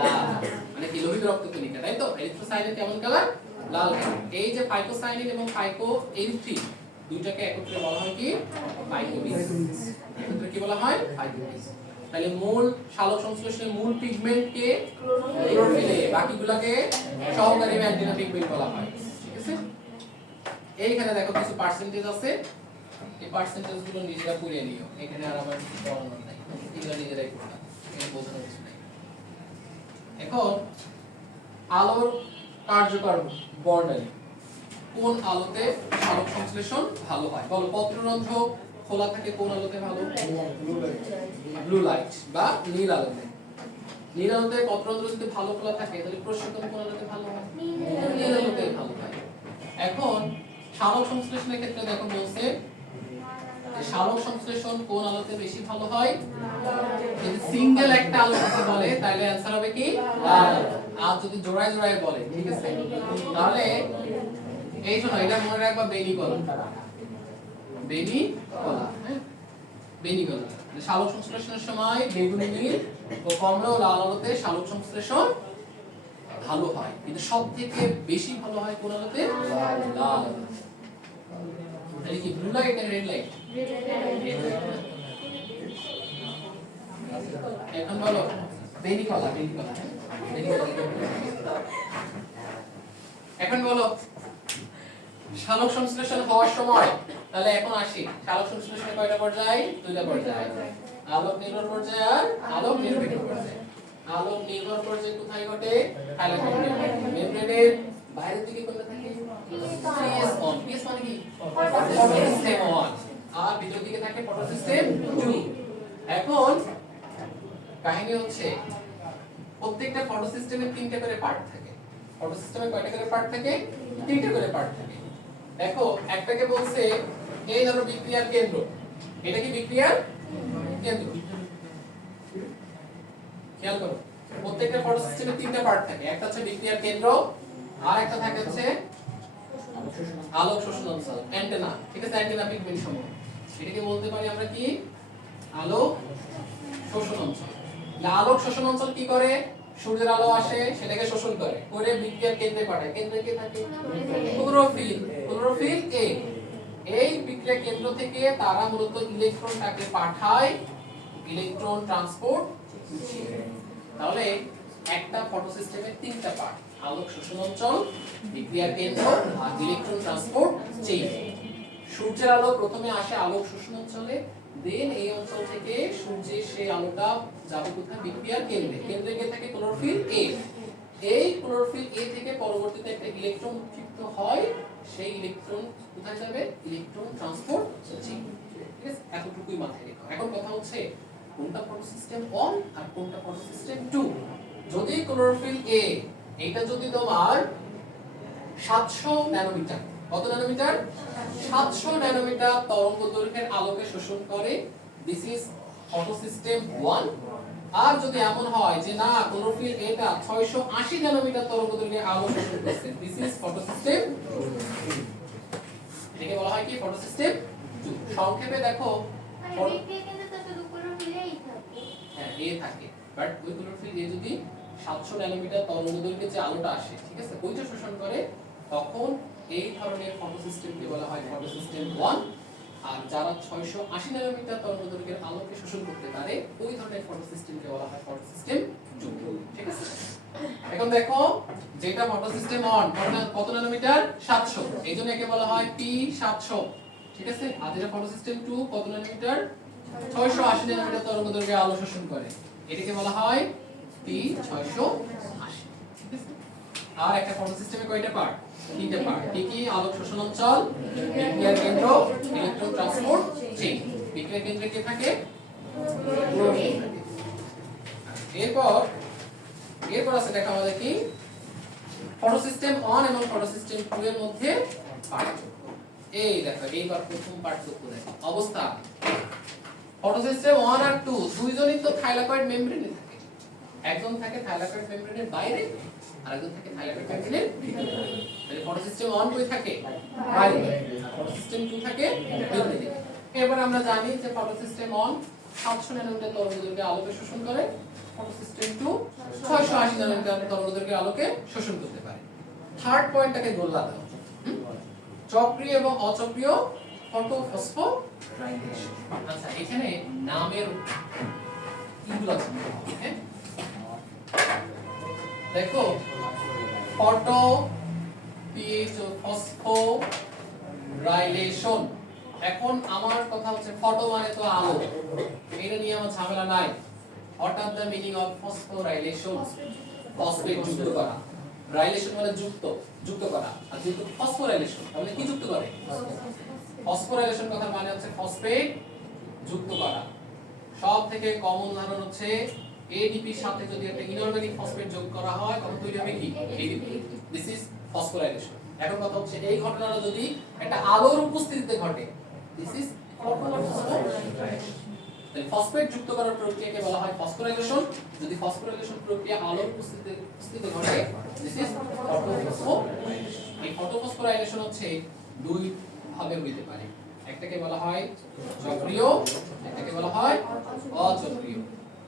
লাল, মানে কি লোহিত রক্তকণিকা, তাই তো। এরিথ্রোসাইটের কেমন কালার, লাল কালার। এই যে ফাইকোসায়ানিন এবং ফাইকোএরিথ্রিন দুইটাকে একত্রে বলা হয় কি ফাইকোবিস, একত্রে কি বলা হয় ফাইকোবিস। তাহলে মূল সালোক সংশ্লেষণের মূল পিগমেন্ট কে ক্লোরোফিল, বাকিগুলোকে সহকারী ম্যান্টিনা পিগমেন্ট বলা হয়, ঠিক আছে। এইখানে দেখো কিছু পার্সেন্টেজ আছে, এই পার্সেন্টেজ গুলো নিজেরা পড়ে নিও, এখানে আর আমার কিছু পড়ানোর নাই, এগুলো নিজেরাই পড়বা, এখানে বোঝানোর কিছু নাই। এখন আলোর কার্যকর বর্ণালী, কোন আলোতে সালোক সংশ্লেষণ ভালো হয় বলো। পত্ররন্ধ্র খোলা থাকে কোন আলোতে ভালো, ব্লু লাইট বা নীল আলোতে। নীল আলোতে পত্ররন্ধ্র যদি ভালো খোলা থাকে তাহলে প্রস্ফুটন কোন আলোতে ভালো হয়, নীল আলোতে ভালো হয়। এখন সালোক সংশ্লেষণের ক্ষেত্রে দেখো বলছে যে সালোক সংশ্লেষণ কোন আলোতে বেশি ভালো হয়, যদি সিঙ্গেল একটা আলো কথা বলে তাহলে आंसर হবে কি লাল আলো, আর যদি জোড়ায় জোড়ায় বলে, ঠিক আছে, তাহলে এই জন্য এটা মনে রাখবা বেনি কলা, বেনি কলা, হ্যাঁ, বেনি কলা। সালোক সংশ্লেষণের সময় বেগুনি নীল ও কমলা ও লাল আলোতে সালোক সংশ্লেষণ ভালো হয়, কিন্তু সবথেকে বেশি ভালো হয় কোন আলোতে, লাল আলো। তাহলে কি ব্লু লাইট না রেড লাইট, এখন বলো বেনি কলা, বেনি কলা, বেনি কলা। এখন বলো সালোক সংশ্লেষণ হওয়ার সময়, তাহলে এখন আসি সালোক সংশ্লেষণের কয়টা পর্যায়, দুইটা পর্যায়, আলোক নির্ভর পর্যায় আর আলোক নির্ভর পর্যায়। আলোক নির্ভর পর্যায় কোথায় ঘটে, থাইলাকয়েড মেমব্রেনের বাইরের দিকে কোনটা থাকে, পিএস অন, পিএস মানে কি ফটোসিস্টেম 1, আর ভিতর দিকে থাকে ফটোসিস্টেম 2। এখন কাহিনী হচ্ছে প্রত্যেকটা ফটোসিস্টেমে তিনটা করে পার্ট থাকে, ফটোসিস্টেমে কয়টা করে পার্ট থাকে, তিনটা করে পার্ট থাকে। দেখো একটাকে বলছে এই ধরো বিক্রিয়ার কেন্দ্র, এটা কি বিক্রিয়ার কেন্দ্র, খেয়াল করো প্রত্যেকটা ফটোসিস্টেমে তিনটা পার্ট থাকে, একটা হচ্ছে বিক্রিয়ার কেন্দ্র, আর একটা থাকে হচ্ছে আলোক শোষণ অঞ্চল, অ্যান্টেনা, ঠিক আছে, অ্যান্টেনা পিগমেন্ট সমূহ। এটাকে বলতে পারি আমরা কি আলোক শোষণ অঞ্চল। আলোক শোষণ অঞ্চল কি করে, সূর্যের আলো আসে সেটাকে শোষণ করে, করে বিক্রিয়ার কেন্দ্রে পাঠায়, কেন্দ্রে কি থাকে ক্লোরোফিল, ক্লোরোফিল এ। এই বিক্রিয়া কেন্দ্র থেকে তারা মূলত ইলেকট্রনটাকে পাঠায় ইলেকট্রন ট্রান্সপোর্ট। তাহলে একটা ফটোসিস্টেমের তিনটা পার্ট, আলোক শোষণ অঞ্চল, বিক্রিয়ার কেন্দ্র আর ইলেকট্রন ট্রান্সপোর্ট চেইন। সূর্যের আলো প্রথমে আসে আলোক শোষণ অঞ্চলে, দেন এই অঞ্চল থেকে সূর্যের সেই আলোটা যাবে কোথায়, বিক্রিয়ার কেন্দ্রে, কেন্দ্রে গিয়ে থাকে ক্লোরোফিল এ। এই ক্লোরোফিল এ থেকে পরবর্তীতে একটা ইলেকট্রন উৎক্ষিপ্ত হয়, সেই ইলেকট্রন কোথায় যাবে, ইলেকট্রন ট্রান্সপোর্ট চেইন, ঠিক আছে, এতটুকুই মাথায় রেখো। এখন কথা হচ্ছে কোনটা ফটোসিস্টেম 1 আর কোনটা ফটোসিস্টেম 2। যদি ক্লোরোফিল এ এটা যদি তোমার 700 ন্যানোমিটার, কত ন্যানোমিটার, 700 ন্যানোমিটার তরঙ্গদৈর্ঘ্যের আলোকে শোষণ করে, দিস ইজ ফটোসিস্টেম 1। আর যদি এমন হয় যে না ক্লোরোফিল এটা 680 ন্যানোমিটার তরঙ্গদৈর্ঘ্যের আলো শোষণ করছে, দিস ইজ ফটোসিস্টেম 2। এটাকে বলা হয় কি ফটোসিস্টেম 2। সংক্ষেপে দেখো হ্যাঁ এ থাকে, বাট ওই ক্লোরোফিল এ যদি 700 ন্যানোমিটার তরঙ্গদৈর্ঘ্যের যে আলোটা আসে, ঠিক আছে, ওইটা শোষণ করে, তখন এই ধরনের ফটোসিস্টেমকে বলা হয় ফটোসিস্টেম 1। আর যারা 680 ন্যানোমিটার তরঙ্গদৈর্ঘ্যের আলোকে শোষণ করতে পারে ওই ধরনের ফটোসিস্টেমকে বলা হয় ফটোসিস্টেম 2, ঠিক আছে। এখন দেখো যেটা ফটোসিস্টেম 1 কত ন্যানোমিটার, 700, এইজন্য একে বলা হয় P700, ঠিক আছে। আর যেটা ফটোসিস্টেম 2 কত ন্যানোমিটার, 680 ন্যানোমিটার তরঙ্গদৈর্ঘ্যের আলো শোষণ করে, এটাকে বলা হয় P680, ঠিক আছে। আর একটা ফটোসিস্টেমে কয়টা পার্ট, তিনটা পার্ট, কি কি, আলোক শোষণ অঞ্চল, বিক্রিয়ার কেন্দ্র, ইলেকট্রন ট্রান্সপোর্ট চেইন। বিক্রিয়ার কেন্দ্রে কে থাকে, ক্লোরোফিল থাকে। এরপর আছে দেখো আমাদের কি ফটোসিস্টেম 1 এবং ফটোসিস্টেম 2 এর মধ্যে পার্থক্য। এই দেখো এইবার প্রথম পার্থক্য দেখো অবস্থা। ফটোসিস্টেম 1 আর 2 দুইজনই তো থাইলাকয়েড মেমব্রেনে থাকে। একজন থাকে থাইলাকয়েড মেমব্রেনের বাইরে আর একজন থাকে থাইলাকয়েড মেমব্রেনের ভিতরে। তাহলে ফটোসিস্টেম 1 কই থাকে? বাইরে। ফটোসিস্টেম 2 থাকে ভিতরে। এবার আমরা জানি যে ফটোসিস্টেম 1 700 ন্যানোমিটার তরঙ্গদৈর্ঘ্যে আলোকে শোষণ করে, ফটোসিস্টেম 2 680 ন্যানোমিটার তরঙ্গদৈর্ঘ্যে আলোকে শোষণ করতে পারে। থার্ড পয়েন্টটাকে গোল্লা দাও। চক্রীয় এবং অচক্রীয় ফটোফসফোরাইলেশন। আচ্ছা এখানে নামের ইগুলো আছে হ্যাঁ দেখো ফটো পিএইচ ফসফোরাইলেশন। এখন আমার কথা হচ্ছে ফটো মানে তো আলো, এটা নিয়ে আমার ঝামেলা নাই। What are the meaning of phosphorylation? Phosphate যুক্ত করা, রাইলেশন মানে যুক্ত করা, আর যেহেতু ফসফোরাইলেশন তাহলে কি যুক্ত করে? ফসফোরাইলেশন কথার মানে হচ্ছে ফসফেট যুক্ত করা। সব থেকে কমন উদাহরণ হচ্ছে এডিপি এর সাথে যদি একটা ইনঅর্গানিক ফসফেট যোগ করা হয় তখন তৈরি হবে কি? এডিপি। This is phosphorylation. এখন কথা হচ্ছে এই ঘটনাটা যদি একটা আলোর উপস্থিতিতে ঘটে, দিস ইজ ফটোফসফোরাইলেশন। তাহলে ফসফেট যুক্ত করার প্রক্রিয়াকে বলা হয় ফসফোরাইলেশন। যদি ফসফোরাইলেশন প্রক্রিয়া আলোর উপস্থিতিতে ঘটে, দিস ইজ ফটোফসফোরাইলেশন। এই ফটোফসফোরাইলেশন হচ্ছে দুই ভাবে হইতে পারে, একটাকে বলা হয় চক্রীয়, একটাকে বলা হয় অচক্রীয়।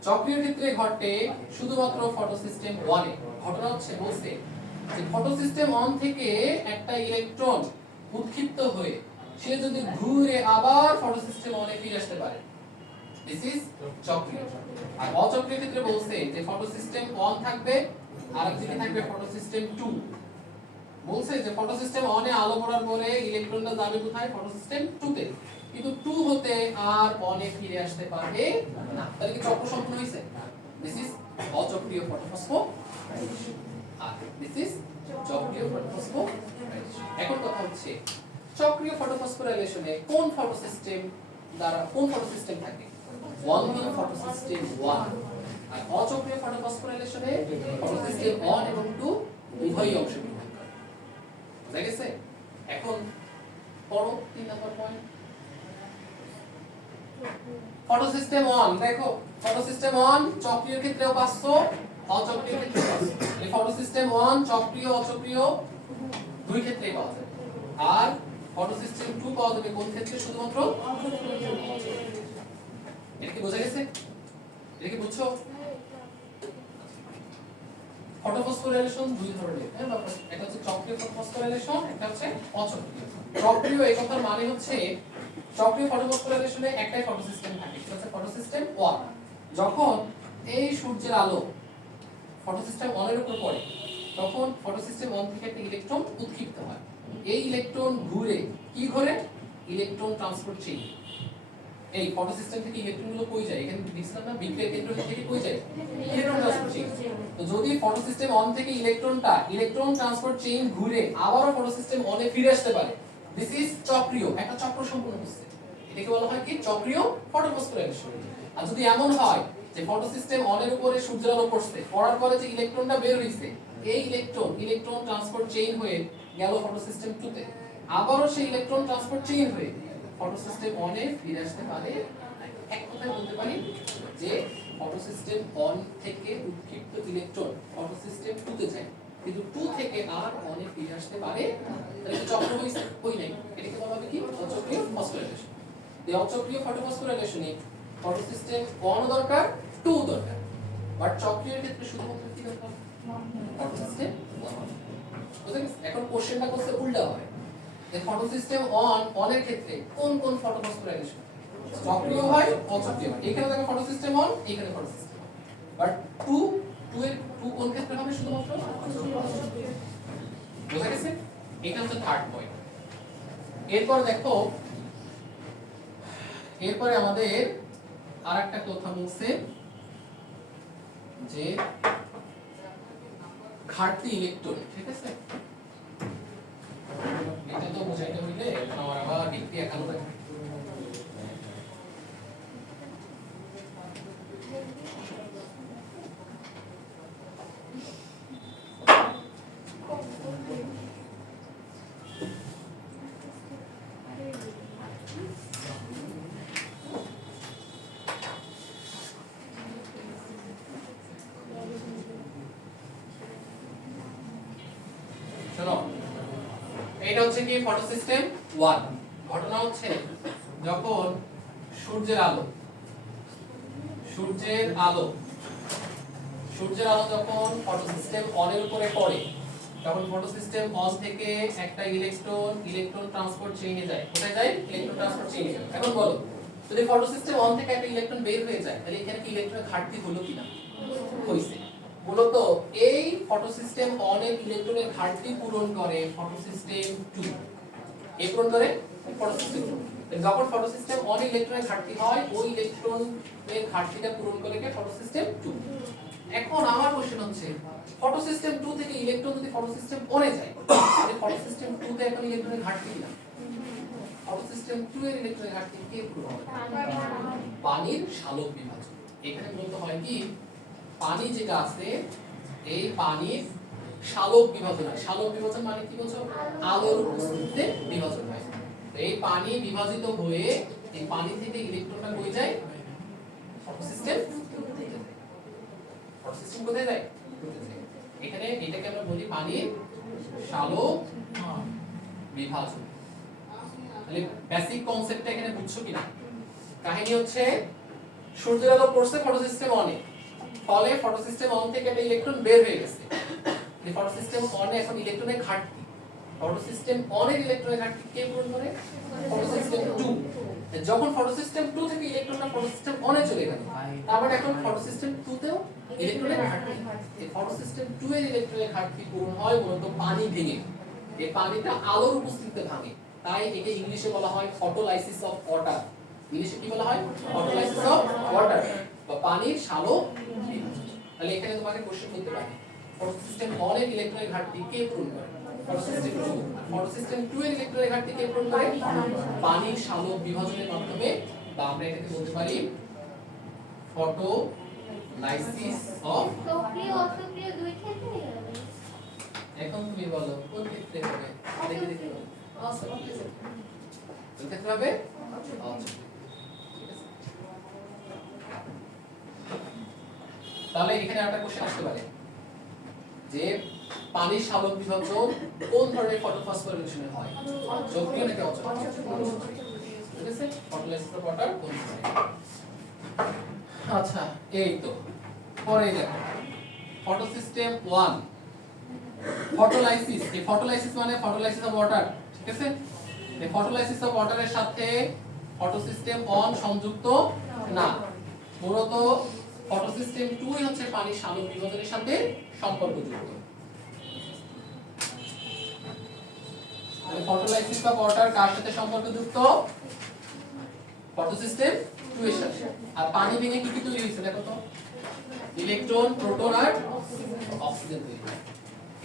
চক্রীয় ক্ষেত্রে ঘটে শুধুমাত্র ফটোসিস্টেম 1 এ। ঘটনা হচ্ছে বলতে যে ফটোসিস্টেম 1 থেকে একটা ইলেকট্রন উৎক্ষিপ্ত হয়ে সে যদি ঘুরে আবার ফটোসিস্টেম 1 এ ফিরে আসতে পারে, দিস ইজ চক্রীয়। আর অচক্রীয় ক্ষেত্রে বলছে যে ফটোসিস্টেম 1 থাকবে আর একদিকে থাকবে ফটোসিস্টেম 2। বলছে যে ফটোসিস্টেম 1 এ আলো পড়ার পরে ইলেকট্রনটা যাবে কোথায়? ফটোসিস্টেম 2 তে। কিন্তু 2 হতে আর 1 এ ফিরে আসতে পারবে না। তাহলে কি চক্র সম্পূর্ণ হইছে? দিস ইজ অচক্রীয় ফটোফসফোরাইলেশন আর দিস ইজ চক্রীয় ফটোফসফোরাইলেশন। এখন কথা হচ্ছে চক্রীয় ফটোফসফোরাইলেশনে কোন ফটোসিস্টেম থাকে? 1 ফটোসিস্টেম 1। আর অচক্রীয় ফটোফসফোরাইলেশনে ফটোসিস্টেম 1 এবং 2 উভয়ই অংশগ্রহণ করে। বুঝা গেছে? এখন পড়ো 3 নম্বর পয়েন্ট। ফটোসিস্টেম 1 দেখো, ফটোসিস্টেম 1 চক্রীয় ক্ষেত্রেও 500, অচক্রীয় ক্ষেত্রেও 500। এই ফটোসিস্টেম 1 চক্রীয় অচক্রীয় দুই ক্ষেত্রেই পাওয়া যায়। আর ফটোসিস্টেম 2 পাওয়া যাবে কোন ক্ষেত্রে? শুধুমাত্র এটা কি বোঝা গেছে? এটা কি বুঝছো? ফটোফসফোরাইলেশন দুই ধরনের, হ্যাঁ ব্যাপার। এটা হচ্ছে চক্রীয় ফটোফসফোরাইলেশন, একটা হচ্ছে অচক্রীয়। চক্রীয় এই কথার মানে হচ্ছে চক্রীয় ফটোফসফোরাইলেশনে একটাই ফটোসিস্টেম থাকে, সেটা হচ্ছে ফটোসিস্টেম 1। যখন এই সূর্যের আলো ফটোসিস্টেম 1 এর উপর পড়ে তখন ফটোসিস্টেম 1 থেকে একটা ইলেকট্রন উৎক্ষিপ্ত হয়। এই ইলেকট্রন ঘুরে কি ঘুরে? Electron transport chain. এই ফটোসিস্টেম থেকে ইলেকট্রনগুলো কই যায়? এখানে দেখছিলাম না বিক্রিয়ার কেন্দ্র থেকে কই যায়? Electron transport chain. তো যদি ফটোসিস্টেম 1 থেকে ইলেকট্রন ট্রান্সপোর্ট চেইন ঘুরে আবারো ফটোসিস্টেম 1 এ ফিরে আসতে পারে, দিস ইজ চক্রীয়। একটা চক্র সম্পূর্ণ হচ্ছে, এটাকে বলা হয় কি? চক্রীয় ফটোফসফোরাইলেশন। আর যদি এমন হয় যে ফটোসিস্টেম 1 এর উপরে সূর্যের আলো পড়ছে, পড়ার পরে যে ইলেকট্রনটা বের হইছে, এই ইলেকট্রন ট্রান্সপোর্ট চেইন হয়ে গেল ফটোসিস্টেম 2 তে, আবারো সেই ইলেকট্রন ট্রান্সপোর্ট চেইন হয়ে ফটোসিস্টেম 1 এ ফিরে আসতে পারে। এক কথায় বলতে পারি যে ফটোসিস্টেম 1 থেকে উৎক্ষিপ্ত ইলেকট্রন ফটোসিস্টেম 2 তে যায়, কিন্তু 2 থেকে আর 1 এ ফিরে আসতে পারে। তাহলে কি চক্র হইছে? হই নাই। এটাকে বলা হবে কি? অচক্রীয় ফসফোরাইলেশন। এই অচক্রীয় ফটোফসফোরাইলেশনে ফটোসিস্টেম 1 দরকার, 2 দরকার। বাট চক্রীয় ক্ষেত্রে শুধুমাত্র কি দরকার? ফটোসিস্টেম 1। বুঝা গেছে? এখন কোশ্চেনটা করতে উল্টা হয় যে ফটোসিস্টেম 1 এর ক্ষেত্রে কোন কোন ফটোফসফোরাইলেশন চক্রীয় হয়, অচক্রীয় হয়? এখানে দেখো ফটোসিস্টেম 1, এখানে ফটোসিস্টেম। বাট 2 এর 2 কোন ক্ষেত্রে হবে? শুধুমাত্র অচক্রীয়। বুঝা গেছে? এটা হচ্ছে থার্ড পয়েন্ট। এরপর দেখো, এরপরে আমাদের আরেকটা কথা বলছে যে ঘাটতি ইলেকট্রন, ঠিক আছে? এটা তো বুঝাইতে হইলে আমার আবার বিক্রিয়া কালো লাগবে। হচ্ছে কি ফটোসিস্টেম 1। ঘটনা হচ্ছে যখন সূর্যের আলো যখন ফটোসিস্টেম অন এর উপরে পড়ে, তখন ফটোসিস্টেম অন থেকে একটা ইলেকট্রন ট্রান্সপোর্ট চেইনে যায়। কোথায় যায়? ইলেকট্রন ট্রান্সপোর্ট চেইনে যায়। এখন বলো, যদি ফটোসিস্টেম অন থেকে একটা ইলেকট্রন বের হয়ে যায়, তাহলে এখানে কি ইলেকট্রনের ঘাটতি হলো কিনা? হইছে। মূলত এই ফটোসিস্টেম অন এর ইলেকট্রনের ঘাটতি পূরণ করে ফটোসিস্টেম 2। এই পূরণ করে ফটোসিস্টেম 2। যখন ফটোসিস্টেম অন ইলেকট্রনের ঘাটতি হয়, ওই ইলেকট্রনের ঘাটতিটা পূরণ করে কে ফটোসিস্টেম 2। এখন আমার কোশ্চেন হচ্ছে, ফটোসিস্টেম 2 থেকে ইলেকট্রন যদি ফটোসিস্টেম অনে যায়, তাহলে ফটোসিস্টেম 2 তে এখন ইলেকট্রনের ঘাটতি কিনা? ফটোসিস্টেম 2 এর ইলেকট্রনের ঘাটতি কে পূরণ করে? পানির সালোক বিভাজন। এখানে বলতে হয় কি, পানি যেটা আছে, এই পানির সালোক বিভাজন হয়। সালোক বিভাজন মানে কি বলছো? আলোর উপস্থিতিতে বিভাজন হয়। এই পানি বিভাজিত হয়ে এই পানি থেকে ইলেকট্রনটা কই যায়? ফটোসিস্টেম কোথায় যায়? এখানে এটাকে আমরা বলি পানির সালোক বিভাজন। তাহলে বেসিক কনসেপ্টটা এখানে বুঝছো কিনা? কাহিনী হচ্ছে, সূর্যের আলো পড়ছে ফটোসিস্টেম অনে, ফলে ফটোসিস্টেম অন থেকে একটা ইলেকট্রন বের হয়ে গেছে। এই ফটোসিস্টেম অনে এখন ইলেকট্রনের ঘাটতি। ফটোসিস্টেম অনের ইলেকট্রনের ঘাটতি কে পূরণ করে? ফটোসিস্টেম 2। যখন ফটোসিস্টেম 2 থেকে ইলেকট্রনটা ফটোসিস্টেম অনে চলে গেল, তারপর এখন ফটোসিস্টেম 2 তেও ইলেকট্রনের ঘাটতি। এই ফটোসিস্টেম 2 এর ইলেকট্রনের ঘাটতি পূরণ হয় মূলত পানি ভেঙে। এই পানিটা আলোর উপস্থিতিতে ভাঙে, তাই একে ইংলিশে বলা হয় ফটোলাইসিস অফ ওয়াটার। ইংলিশে কি বলা হয়? ফটোলাইসিস অফ ওয়াটার বা পানির সালোক বিভাজন। তাহলে এখানে তোমাকে কোশ্চেন করতে পারে, ফটোসিস্টেম 1 এর ইলেকট্রনের ঘাটতি কে পূরণ করে? ফটোসিস্টেম 2। ফটোসিস্টেম 2 এর ইলেকট্রনের ঘাটতি কে পূরণ করে? পানির সালোক বিভাজনের মাধ্যমে, বা আমরা এটাকে বলতে পারি ফটোলাইসিস অফ। সক্রিয় অসক্রিয় দুই ক্ষেত্রে হবে। এখন তুমি বলো কোন ক্ষেত্রে হবে? দেখে দেখে বলো। কোন ক্ষেত্রে হবে? তাহলে এখানে একটা কোশ্চেন আসতে পারে যে পানির সালোক বিভাজন কোন ধরনের ফটোফসফোরিলেশনে হয়? সক্রিয় নাকি অসক্রিয়? ঠিক আছে, ফটোলাইসিস অফ ওয়াটার কোন ধরনের? আচ্ছা, এই তো পরে দেখো ফটোসিস্টেম 1 ফটোলাইসিস। এই ফটোলাইসিস মানে ফটোলাইসিস অফ ওয়াটার। ঠিক আছে, এই ফটোলাইসিস অফ ওয়াটারের সাথে ফটোসিস্টেম 1 সংযুক্ত না। মূলত ফটোসিস্টেম 2 হচ্ছে পানির সালোক বিভাজনের সাথে সম্পর্কযুক্ত। তাহলে ফটোলাইসিস অফ ওয়াটার কার সাথে সম্পর্কযুক্ত? ফটোসিস্টেম 2 এর সাথে। আর পানি ভেঙে কি কি তৈরি হয়েছে দেখো তো? ইলেকট্রন, প্রোটন আর অক্সিজেন তৈরি হয়।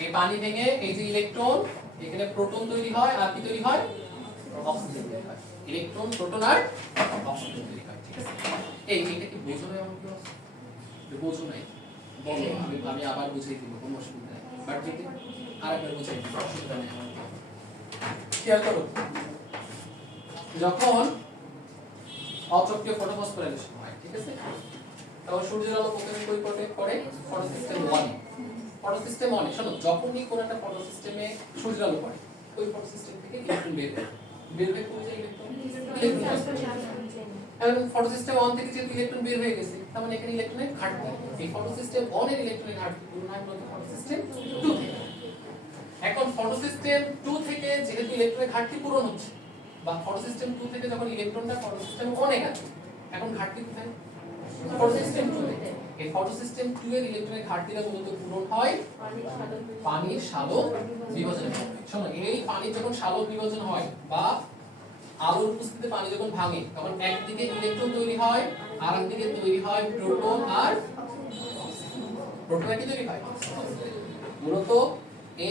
এই পানি ভেঙে এই যে ইলেকট্রন, এখানে প্রোটন তৈরি হয় আর কি তৈরি হয়? অক্সিজেন তৈরি হয়। ইলেকট্রন, প্রোটন আর অক্সিজেন তৈরি হয়। ঠিক আছে, এইটা কি বোঝো না? আমাকে বোঝো নাই বলো, আমি আবার বুঝিয়ে দিব, কোনো অসুবিধা নেই। বাট যদি আরেকবার বুঝিয়ে দিব, অসুবিধা নেই। খেয়াল করো, যখন অচক্রিয় ফটোফসফোরাইলেশন হয়, ঠিক আছে, তখন সূর্যের আলো প্রথমে কই পড়ে? ফটোসিস্টেম 1। ফটোসিস্টেম 1 শোনো, যখনই কোন একটা ফটোসিস্টেমে সূর্যের আলো পড়ে, ওই ফটোসিস্টেম থেকে ইলেকট্রন বের হয়ে কোন যায়? ইলেকট্রন। এখন ফটোসিস্টেম 1 থেকে যেহেতু ইলেকট্রন বের হয়ে গেছে, তার মানে এখানে ইলেকট্রনের ঘাটতি। এই ফটোসিস্টেম 1 এর ইলেকট্রনের ঘাটতি পূরণ হয় মূলত ফটোসিস্টেম 2 থেকে। এখন ফটোসিস্টেম 2 থেকে যেহেতু ইলেকট্রনের ঘাটতি পূরণ হচ্ছে, বা ফটোসিস্টেম 2 থেকে যখন ইলেকট্রনটা ফটোসিস্টেম 1 এ গেছে, এখন ঘাটতি কোথায়? ফটোসিস্টেম 2 থেকে। এই ফটোসিস্টেম 2 এর ইলেকট্রনের ঘাটতিটা মূলত পূরণ হয় পানির সালোক বিভাজনের মাধ্যমে। শোনো, এই পানি যখন সালোক বিভাজন হয় বা আলোর উপস্থিতিতে পানি যখন ভাঙে, তখন একদিকে ইলেকট্রন তৈরি হয় আর একদিকে তৈরি হয় প্রোটন আর প্রোটন কি তৈরি হয়? মূলত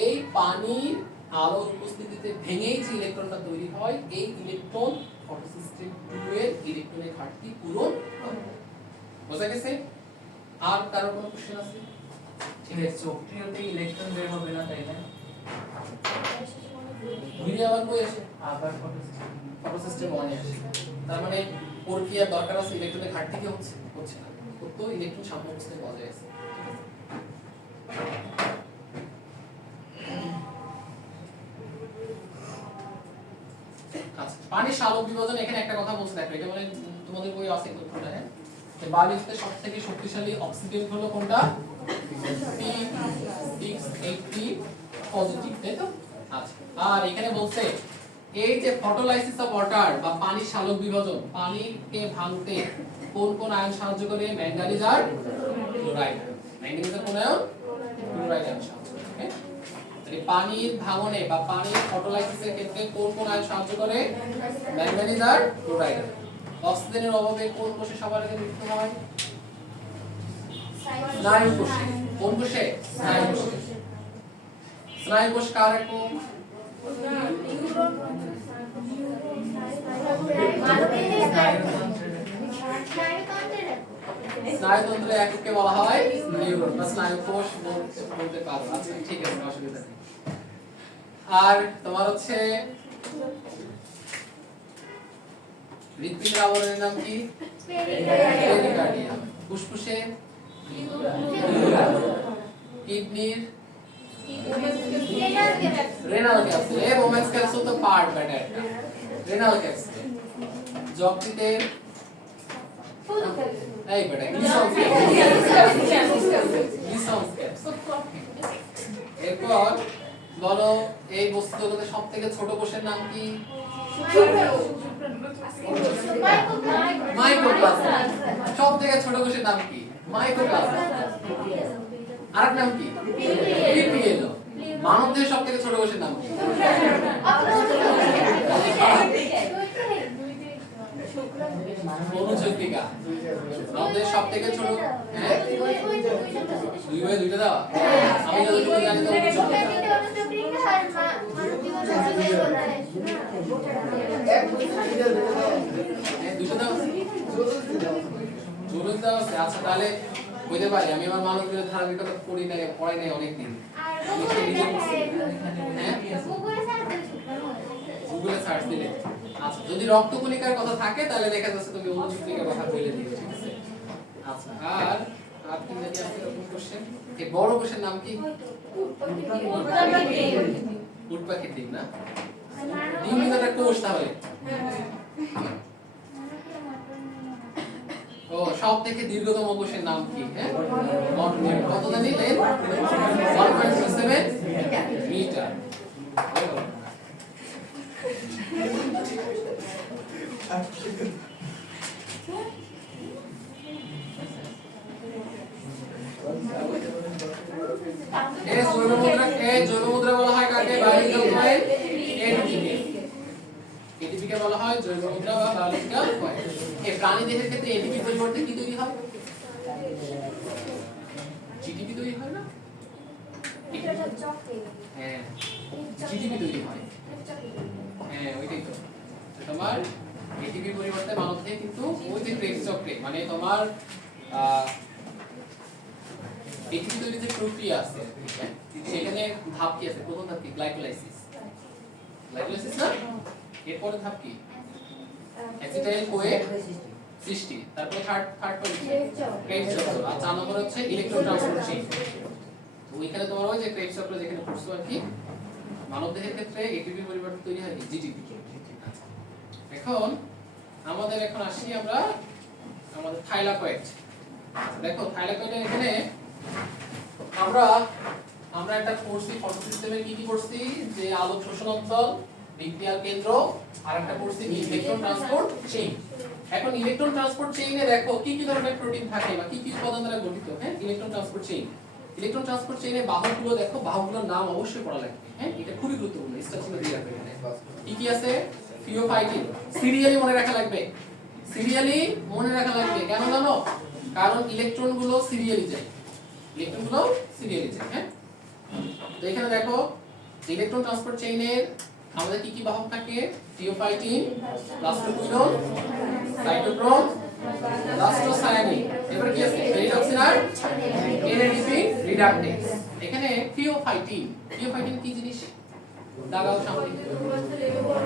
এই পানির আলোর উপস্থিতিতে ভেঙেই যে ইলেকট্রনটা তৈরি হয়, এই ইলেকট্রন ফটোসিস্টেম 2 এর ইলেকট্রনের ঘাটতি পূরণ করে। বুঝা গেছে? আর কারো কোনো কোশ্চেন আছে? ঠিক আছে, সক্রিয়তে ইলেকট্রন বের হবে না, তাই না? ঘুরে আবার কই আসে? আবার ফটোসিস্টেম 1 এ আসে। তার মানে ওর কি আর দরকার আছে? ইলেকট্রনের ঘাটতি কি হচ্ছে না। তো ইলেকট্রন সাম্য অবস্থায় বজায় আছে। ঠিক আছে, সালোক বিভাজন এখানে একটা কথা বলছে দেখো, এটা মানে তোমাদের বই আছে তথ্যটা, হ্যাঁ, যে বায়ুতে সবথেকে শক্তিশালী অক্সিডেন্ট হলো কোনটা? P680 পজিটিভ, তাই তো? আচ্ছা, আর এখানে বলছে এই যে ফটোলাইসিস অফ ওয়াটার বা পানি সালোক বিভাজন, পানিকে ভাঙতে কোন কোন আয়ন সাহায্য করে? ম্যাঙ্গানিজ আর ক্লোরাইড। ম্যাঙ্গানিজ আর কোন আয়ন? ক্লোরাইড আয়ন সাহায্য করে। ওকে, তাহলে পানির ভাঙনে বা পানির ফটোলাইসিসের ক্ষেত্রে কোন কোন আয়ন সাহায্য করে? ম্যাঙ্গানিজ আর ক্লোরাইড। অক্সিজেনের অভাবে কোন কোষে সবার আগে মৃত্যু হয়? স্নায়ু কোষে। কোন কোষে? স্নায়ু কোষে। স্নায়ু কোষ কার একক? স্নায়ুতন্ত্রের এককে বলা হয় নিউরন বা স্নায়ু কোষ বলতে পারো। আচ্ছা ঠিক আছে, অসুবিধা নেই। আর তোমার হচ্ছে হৃৎপিণ্ডের আবরণের নাম কি? পেরিকার্ডিয়াম। ফুসফুসে? কিডনির? Renal capsule. এই ওমেন্স ক্যাপসুল তো পার্ট বেটা এটা। Renal capsule. যকৃতে? এই বেটা গ্লিসন্স ক্যাপসুল। এরপর বলো এই বস্তুগুলোতে সবথেকে ছোট কোষের নাম কি? মাইক্রোপ্লাজম। সবথেকে ছোট কোষের নাম কি? মাইক্রোপ্লাজম। আরেক নাম কি? পিপিএল। মানবদেহের সবথেকে ছোট কোষের নাম কি? অনুচক্রিকা। মানবদেহের সবথেকে ছোট, হ্যাঁ, দুই ভাই দুইটা দাও। আমি যতটুকু জানি তো দুইটা দাও। জরুরি দাও। আচ্ছা তাহলে বুঝতে পারি আমি আমার মানবদেহের ধারাবাহিকতা পড়াই নাই অনেকদিন। গুগলে সার্চ দিলে। আচ্ছা যদি রক্তকণিকার কথা থাকে তাহলে দেখা যাচ্ছে তুমি অনুচক্রিকার কথা বলে দিয়েছো, ঠিক আছে? আচ্ছা আর কি জানি আপনি কোন কোশ্চেন? এই বড় কোশ্চেন নাম কি? উটপাখির ডিম না? ডিম কিন্তু একটা কোষ তাহলে। ও সব থেকে দীর্ঘতম কোষের নাম কি? হ্যাঁ, কত জানি? 1.7 মিটার। জৈব মুদ্রা বলা হয় কাকে? Biological coil. এটিপি কে বলা হয় জৈব মুদ্রা বা বায়োলজিক্যাল কয়েল। এই প্রাণীদেহের ক্ষেত্রে এটিপি পরিবর্তে কি তৈরি হয়? জিটিপি তৈরি হয় না? হ্যাঁ, জিটিপি তৈরি হয়। হ্যাঁ ওইটাই তো। তোমার এটিপি পরিবর্তে মানবদেহে কিন্তু ওই যে ক্রেবস চক্রে মানে তোমার এটিপি তৈরির যে প্রক্রিয়া আছে, হ্যাঁ, সেখানে ধাপ কি আছে? প্রথম ধাপ কি? গ্লাইকোলাইসিস। গ্লাইকোলাইসিস না? এরপরে ধাপ কি? অ্যাসিটাইল কোয়ে সৃষ্টি। তারপর থার্ড পয়েন্ট ক্রেবস চক্র। আর 4 নম্বর হচ্ছে ইলেকট্রন ট্রান্সপোর্ট চেইন। তো ওইখানে তোমার ওই যে ক্রেবস চক্র যেখানে পড়ছো আর কি, মানবদেহের ক্ষেত্রে এটিপি পরিবর্তন তৈরি হয় জিটিপি। এখন আমাদের এখন আসি আমরা আমাদের থাইলাকয়েড। দেখো থাইলাকয়েডের এখানে আমরা একটা পড়ছি ফটোসিস্টেমের কি কি পড়ছি? যে আলোক শোষণ অঞ্চল, বিক্রিয়ার কেন্দ্র, আর একটা পড়ছি ইলেকট্রন ট্রান্সপোর্ট চেইন। এখন ইলেকট্রন ট্রান্সপোর্ট চেইনে দেখো কি কি ধরনের প্রোটিন থাকে বা কি কি উপাদান দ্বারা গঠিত। হ্যাঁ, electron transport chain. Electron transport চেইনে বাহকগুলো দেখো, বাহকগুলোর নাম অবশ্যই পড়া লাগবে। হ্যাঁ, এটা খুবই গুরুত্বপূর্ণ। স্ট্রাকচার দিয়ে রাখবে এখানে। কি কি আছে? থিওফাইটিন। সিরিয়ালি মনে রাখা লাগবে। সিরিয়ালি মনে রাখা লাগবে। কেন জানো? কারণ ইলেকট্রনগুলো সিরিয়ালি যায়। ইলেকট্রনগুলো সিরিয়ালি যায়। হ্যাঁ, তো এখানে দেখো ইলেকট্রন ট্রান্সপোর্ট চেইনের আমাদের কি কি বাহক থাকে? থিওফাইটিন, প্লাস্টোকুইনোন, সাইটোক্রোম, প্লাস্টোসায়ানিন। এবার কি আছে? পেরিডক্সিন আর এনএডিপি রিডাকটেজ। এখানে থিওফাইটিন কি জিনিস? দাগাও সামনে।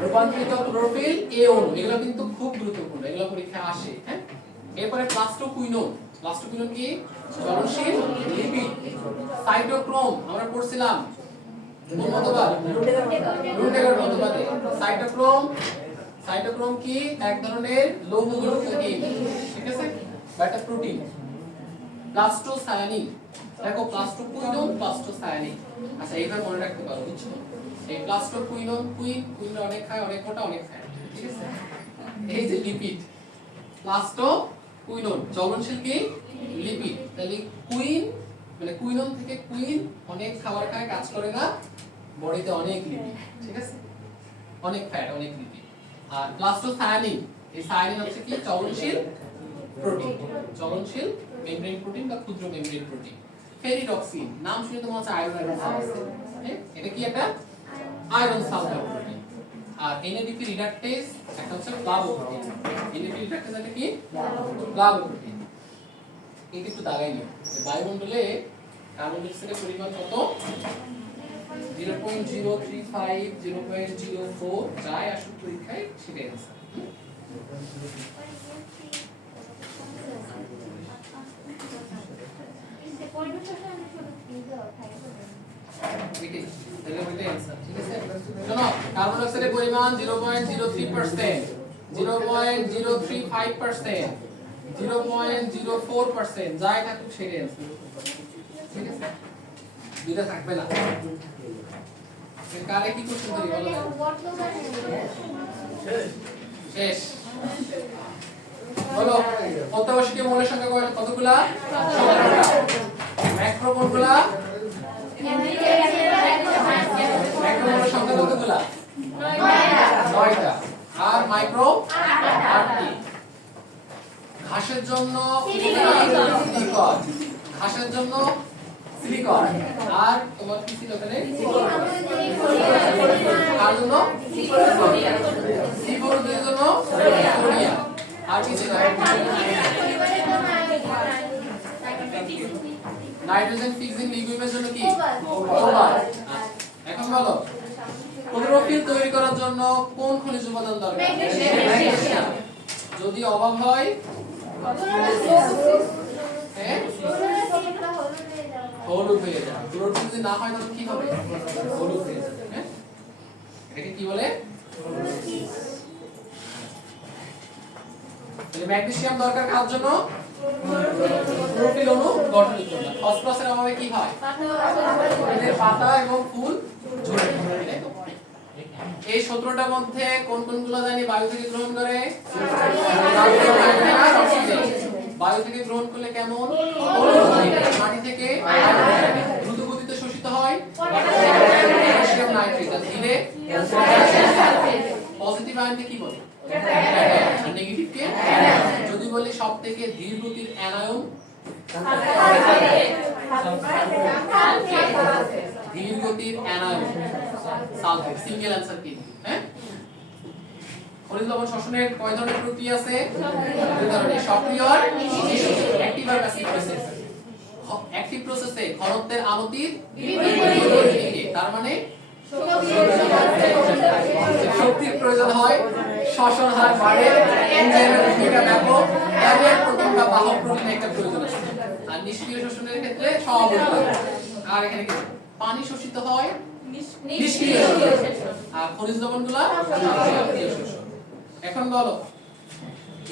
রূপান্তরিত ক্লোরোফিল এ অণু। এগুলো কিন্তু খুব গুরুত্বপূর্ণ, এগুলো পরীক্ষায় আসে। হ্যাঁ, এরপরে প্লাস্টোকুইনোন কি? জ্বলনশীল লিপিড। সাইটোক্রোম আমরা পড়ছিলাম কোন মতবাদ? রুটেগার মতবাদে। সাইটোক্রোম সাইটোক্রোম কি এক ধরনের লৌহযুক্ত হিম, ঠিক আছে, বা একটা প্রোটিন। প্লাস্টোসায়ানিন, দেখো প্লাস্টোকুইনোন প্লাস্টোসায়ানিন, আচ্ছা এইভাবে মনে রাখতে পারো, বুঝছো? এই প্লাস্টোকুইনোন, কুইন অনেক খায়, অনেক মোটা, অনেক ফ্যাট, ঠিক আছে। এই যে লিপিড প্লাস্টোকুইনোন জ্বলনশীল কি লিপিড, তাহলে কুইন মানে কুইনোন থেকে কুইন অনেক খাবার খায়, কাজ করে না, বডিতে অনেক লিপিড, ঠিক আছে, অনেক ফ্যাট, অনেক লিপিড। আর প্লাস্টোসায়ানিন, এই সায়ানিন হচ্ছে কি জ্বলনশীল প্রোটিন, জ্বলনশীল মেমব্রেন প্রোটিন বা ক্ষুদ্র মেমব্রেন প্রোটিন। ফেরিডক্সিন নাম শুনে তো মনে হচ্ছে আয়রন সালফার, এটা কি একটা আয়রন সালফার প্রোটিন। আর এনএডিপি রিডাকটেজ একটা হচ্ছে প্লাবোপ্রোটিন, এনএডিপি রিডাকটেজ এটা কি প্লাবোপ্রোটিন। এটা একটু দাগাই নিও, বায়ুমণ্ডলে কার্বন ডাই অক্সাইডের পরিমাণ কত, 0.035 0.04, যাই আসুক পরীক্ষায় সেটাই आंसर। কার্বন ডাই অক্সাইডের পরিমাণ 0.03%, 0.035%, 0.04, যাই থাকুক সেটাই आंसर, ঠিক আছে, দুইটা থাকবে না। কারে কি কোশ্চেন করি বলো শেষ বলো। অত্যাবশ্যকীয় মৌলের সংখ্যা কতগুলা, 17টা। ম্যাক্রো কোনগুলা, ম্যাক্রো মৌলের সংখ্যা কতগুলা, 9টা। আর মাইক্রো 8টি। ঘাসের জন্য সিলিকন, ঘাসের জন্য সিলিকন, আর তোমার কি ছিল ওখানে, আর জন্য সিফোরোদের জন্য সোডিয়াম, আর কি ছিল নাইট্রোজেন ফিক্সিং লিকুইডের জন্য কি কোবাল্ট। এখন বলো ক্লোরোফিল তৈরি করার জন্য কোন খনিজ উপাদান দরকার, ম্যাগনেসিয়াম। যদি অভাব হয় হলুদ হয়ে যায়, ক্লোরোফিল যদি না হয় তাহলে কি হবে, হলুদ হয়ে যাবে, হ্যাঁ, এটাকে কি বলে, তাহলে ম্যাগনেসিয়াম দরকার কার জন্য, ক্লোরোফিল অণু গঠনের জন্য। ফসফরাসের অভাবে কি হয়, এদের পাতা এবং ফুল ঝরে পড়ে, তাই তো। এই 17টার মধ্যে কোন কোনগুলো জানি বায়ু থেকে গ্রহণ করে, বায়ু থেকে গ্রহণ করলে কেমন, মাটি থেকে দ্রুত গতিতে শোষিত হয় পটাশিয়াম নাইট্রেট, আর ধীরে পজিটিভ আয়নকে কি বলে, আর নেগেটিভ কে, যদি বলি সবথেকে ধীর গতির অ্যানায়ন, ধীর গতির অ্যানায়ন সালফেট, সিঙ্গেল आंसर কি, হ্যাঁ। খনিজ লবণ শ্বসনের কয় ধরনের প্রক্রিয়া আছে, দুই ধরনের, সক্রিয় আর নিষ্ক্রিয়, অ্যাক্টিভ আর প্যাসিভ প্রসেস। অ্যাক্টিভ প্রসেসে ঘনত্বের আনতির বিপরীতে, তার মানে শক্তির প্রয়োজন হয়, শ্বসন হার বাড়ে, এনজাইমের ভূমিকা ব্যাপক, ক্যারিয়ার প্রোটিন বা বাহক প্রোটিন একটা প্রয়োজন আছে। আর নিষ্ক্রিয় শোষণের ক্ষেত্রে সমাবর্তন। আর এখানে কি পানি শোষিত হয়, নিষ্ক্রিয় শোষণ, আর খনিজ লবণগুলো সক্রিয় শোষণ। এখন বলো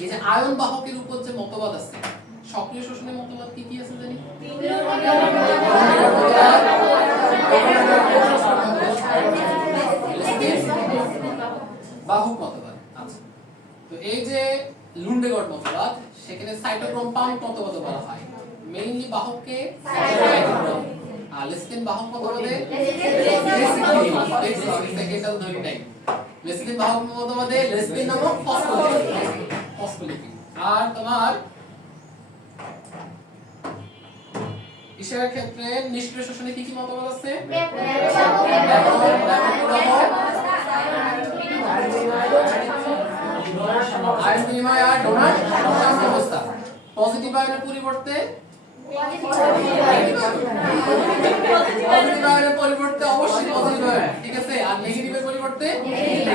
এই যে আয়ন বাহকের উপর যে মতবাদ আছে, সক্রিয় শোষণের মতবাদ কি কি আছে জানি, বাহক মতবাদ। আচ্ছা, তো এই যে লুন্ডেগড় মতবাদ, সেখানে সাইটোক্রোম পাম্প মতবাদ বলা হয়। মেইনলি বাহককে সাইটোক্রোম, আর লেসিথিন বাহক মতবাদে সেকেন্ডাল ধরি নাই, লেসিথিন বাহক মতবাদে লেসিথিন নামক ফসফোলিপিড। আর তোমার ইশার ক্ষেত্রে নিষ্ক্রিয় শোষণে কি কি মতবাদ আছে, আয়ন বিনিময় আর ডোনার অবস্থা। পজিটিভ আয়নের পরিবর্তে অবশ্যই পজিটিভ আয়ন, ঠিক আছে, আর নেগেটিভের পরিবর্তে নেগেটিভ,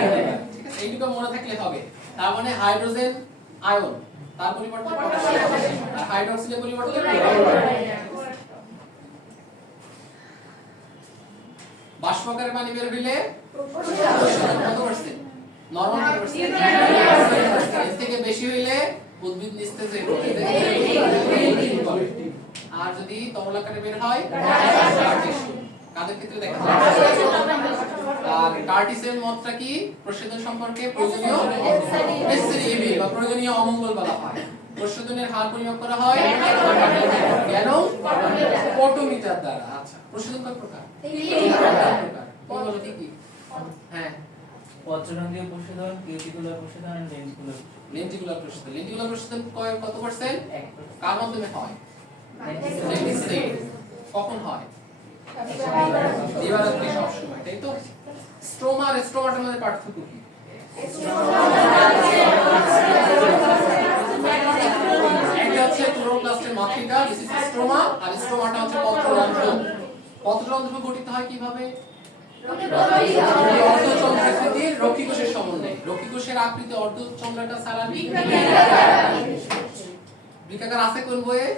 ঠিক আছে, এইটুকু মনে থাকলে হবে। তার মানে হাইড্রোজেন আয়ন, তার পরিবর্তে পটাশিয়াম, আর হাইড্রোক্সিলের পরিবর্তে বাষ্প আকারে পানি বের হইলে কত পার্সেন্ট, নরমাল এর থেকে বেশি হইলে উদ্ভিদ নিস্তেজ হয়ে পড়ে আর যদি তরল আকারে বের হয় কাদের ক্ষেত্রে দেখা যায় আর কার্টিসের মতটা কি প্রসাধন সম্পর্কে প্রয়োজনীয় নেসেসারি বা প্রয়োজনীয় অমঙ্গল বলা হয় প্রসাধনের হার পরিমাপ করা হয় কেন পটোমিটার দ্বারা আচ্ছা প্রসাধন কয় প্রকার বলো কি কি হ্যাঁ পত্ররন্ধ্রীয় প্রসাধন, কিউটিকুলার প্রসাধন আর লেন্টিকুলার প্রসাধন। লেন্টিকুলার প্রসাধন কত পার্সেন্ট 1%। কার মাধ্যমে হয় কখন হয় দিবারাত্রি সব সময় তাই তো স্ট্রোমা আর স্ট্রোমাটার মধ্যে পার্থক্য কি একটা হচ্ছে ক্লোরোপ্লাস্টের মাতৃকা দিস ইজ স্ট্রোমা আর স্ট্রোমাটা হচ্ছে পত্ররন্ধ্র পত্ররন্ধ্র গঠিত হয় কিভাবে অর্ধচন্দ্রাকৃতির রক্ষিকোষের সমন্বয়ে রক্ষিকোষের আকৃতি অর্ধচন্দ্রাকার ছাড়া বৃত্তাকার আছে কোন বইয়ে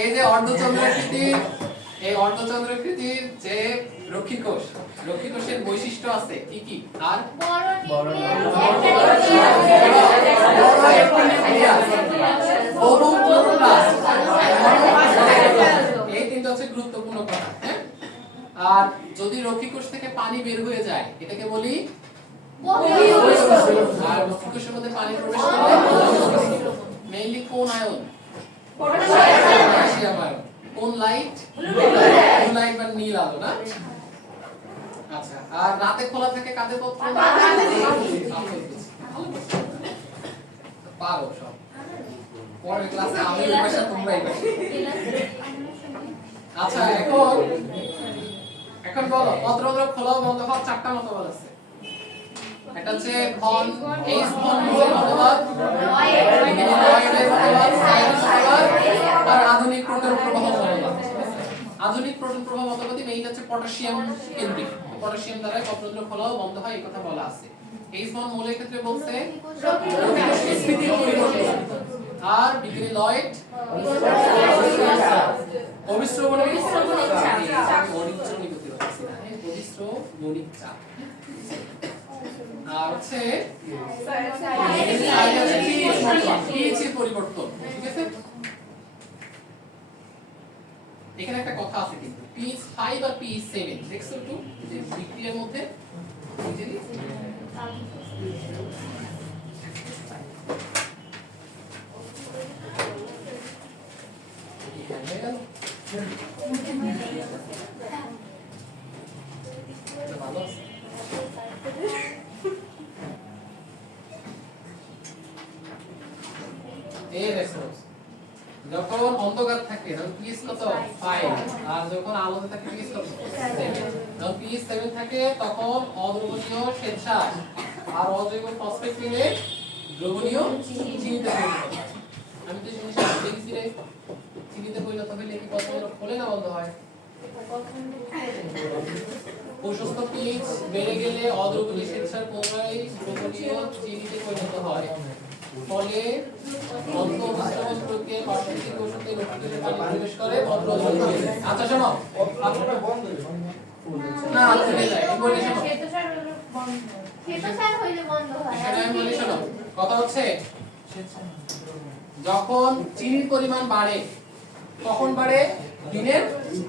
এই যে অর্ধচন্দ্রাকৃতির এই অর্ধচন্দ্রাকৃতির যে রক্ষিকোষের বৈশিষ্ট্য আছে কি কি আর এই তিনটা হচ্ছে গুরুত্বপূর্ণ কথা হ্যাঁ আর যদি রক্ষিকোষ থেকে পানি বের হয়ে যায় এটাকে বলি আর রক্ষিকোষের মধ্যে পানি প্রবেশ করলে মেইনলি কোন আয়ন পটাশিয়াম আয়ন কোন লাইট ব্লু লাইট বা নীল আলো না আচ্ছা আর রাতে খোলা থাকে কাদের পত্র পারো সব পরের ক্লাসে আমি ভাষা তোমরাই আচ্ছা এখন বলো পত্ররন্ধ্র খোলা বন্ধ হওয়ার চারটা মতবাদ আছে এটা হচ্ছে ভন এইচ ভন এর মতবাদ লয়েডের মতবাদ সাইরাস মতবাদ আর আধুনিক প্রোটন প্রবাহ মতবাদ আধুনিক প্রোটন প্রবাহ মতবাদে মেইন হচ্ছে পটাশিয়াম কেন্দ্রিক পটাশিয়াম দ্বারা পত্ররন্ধ্র খোলা ও বন্ধ হয় এই কথা বলা আছে এইচ ভন মৌলের ক্ষেত্রে বলছে স্থিতির পরিবর্তন আর বিক্রি লয়েড অবিশ্রবণী চাপ আর হচ্ছে পরিবর্তন ঠিক আছে এখানে একটা কথা আছে কিন্তু pH 5 আর pH 7 দেখছো একটু যে বিক্রিয়ার মধ্যে বুঝলি ভালো আছে এই দেখো যখন অন্ধকার থাকে তখন pH কত 5 আর যখন আলোতে থাকে pH কত 7 যখন pH 7 থাকে তখন অদ্রবণীয় শ্বেতসার আর অজৈব ফসফেট মিলে দ্রবণীয় চিনিতে পরিণত হয় আমি তো জিনিসটা দেখছি রে চিনিতে পরিণত হলে কি পত্ররন্ধ্র খোলে না বন্ধ হয় প্রশস্ত pH বেড়ে গেলে অদ্রবণীয় শ্বেতসার পুনরায় দ্রবণীয় চিনিতে পরিণত হয় ফলে অন্তঃমিশ্রণ প্রক্রিয়ায় প্রাকৃতিক ওষুধে রক্ষিকোষে পানি প্রবেশ করে পত্ররন্ধ্র খুলে যায় আচ্ছা শোনো আপনারা বন্ধ না খুলে যায় এই বলে শোনো শ্বেতসার হইলে বন্ধ হয় সেটা আমি বলি শোনো কথা হচ্ছে যখন চিনির পরিমাণ বাড়ে কখন বাড়ে দিনের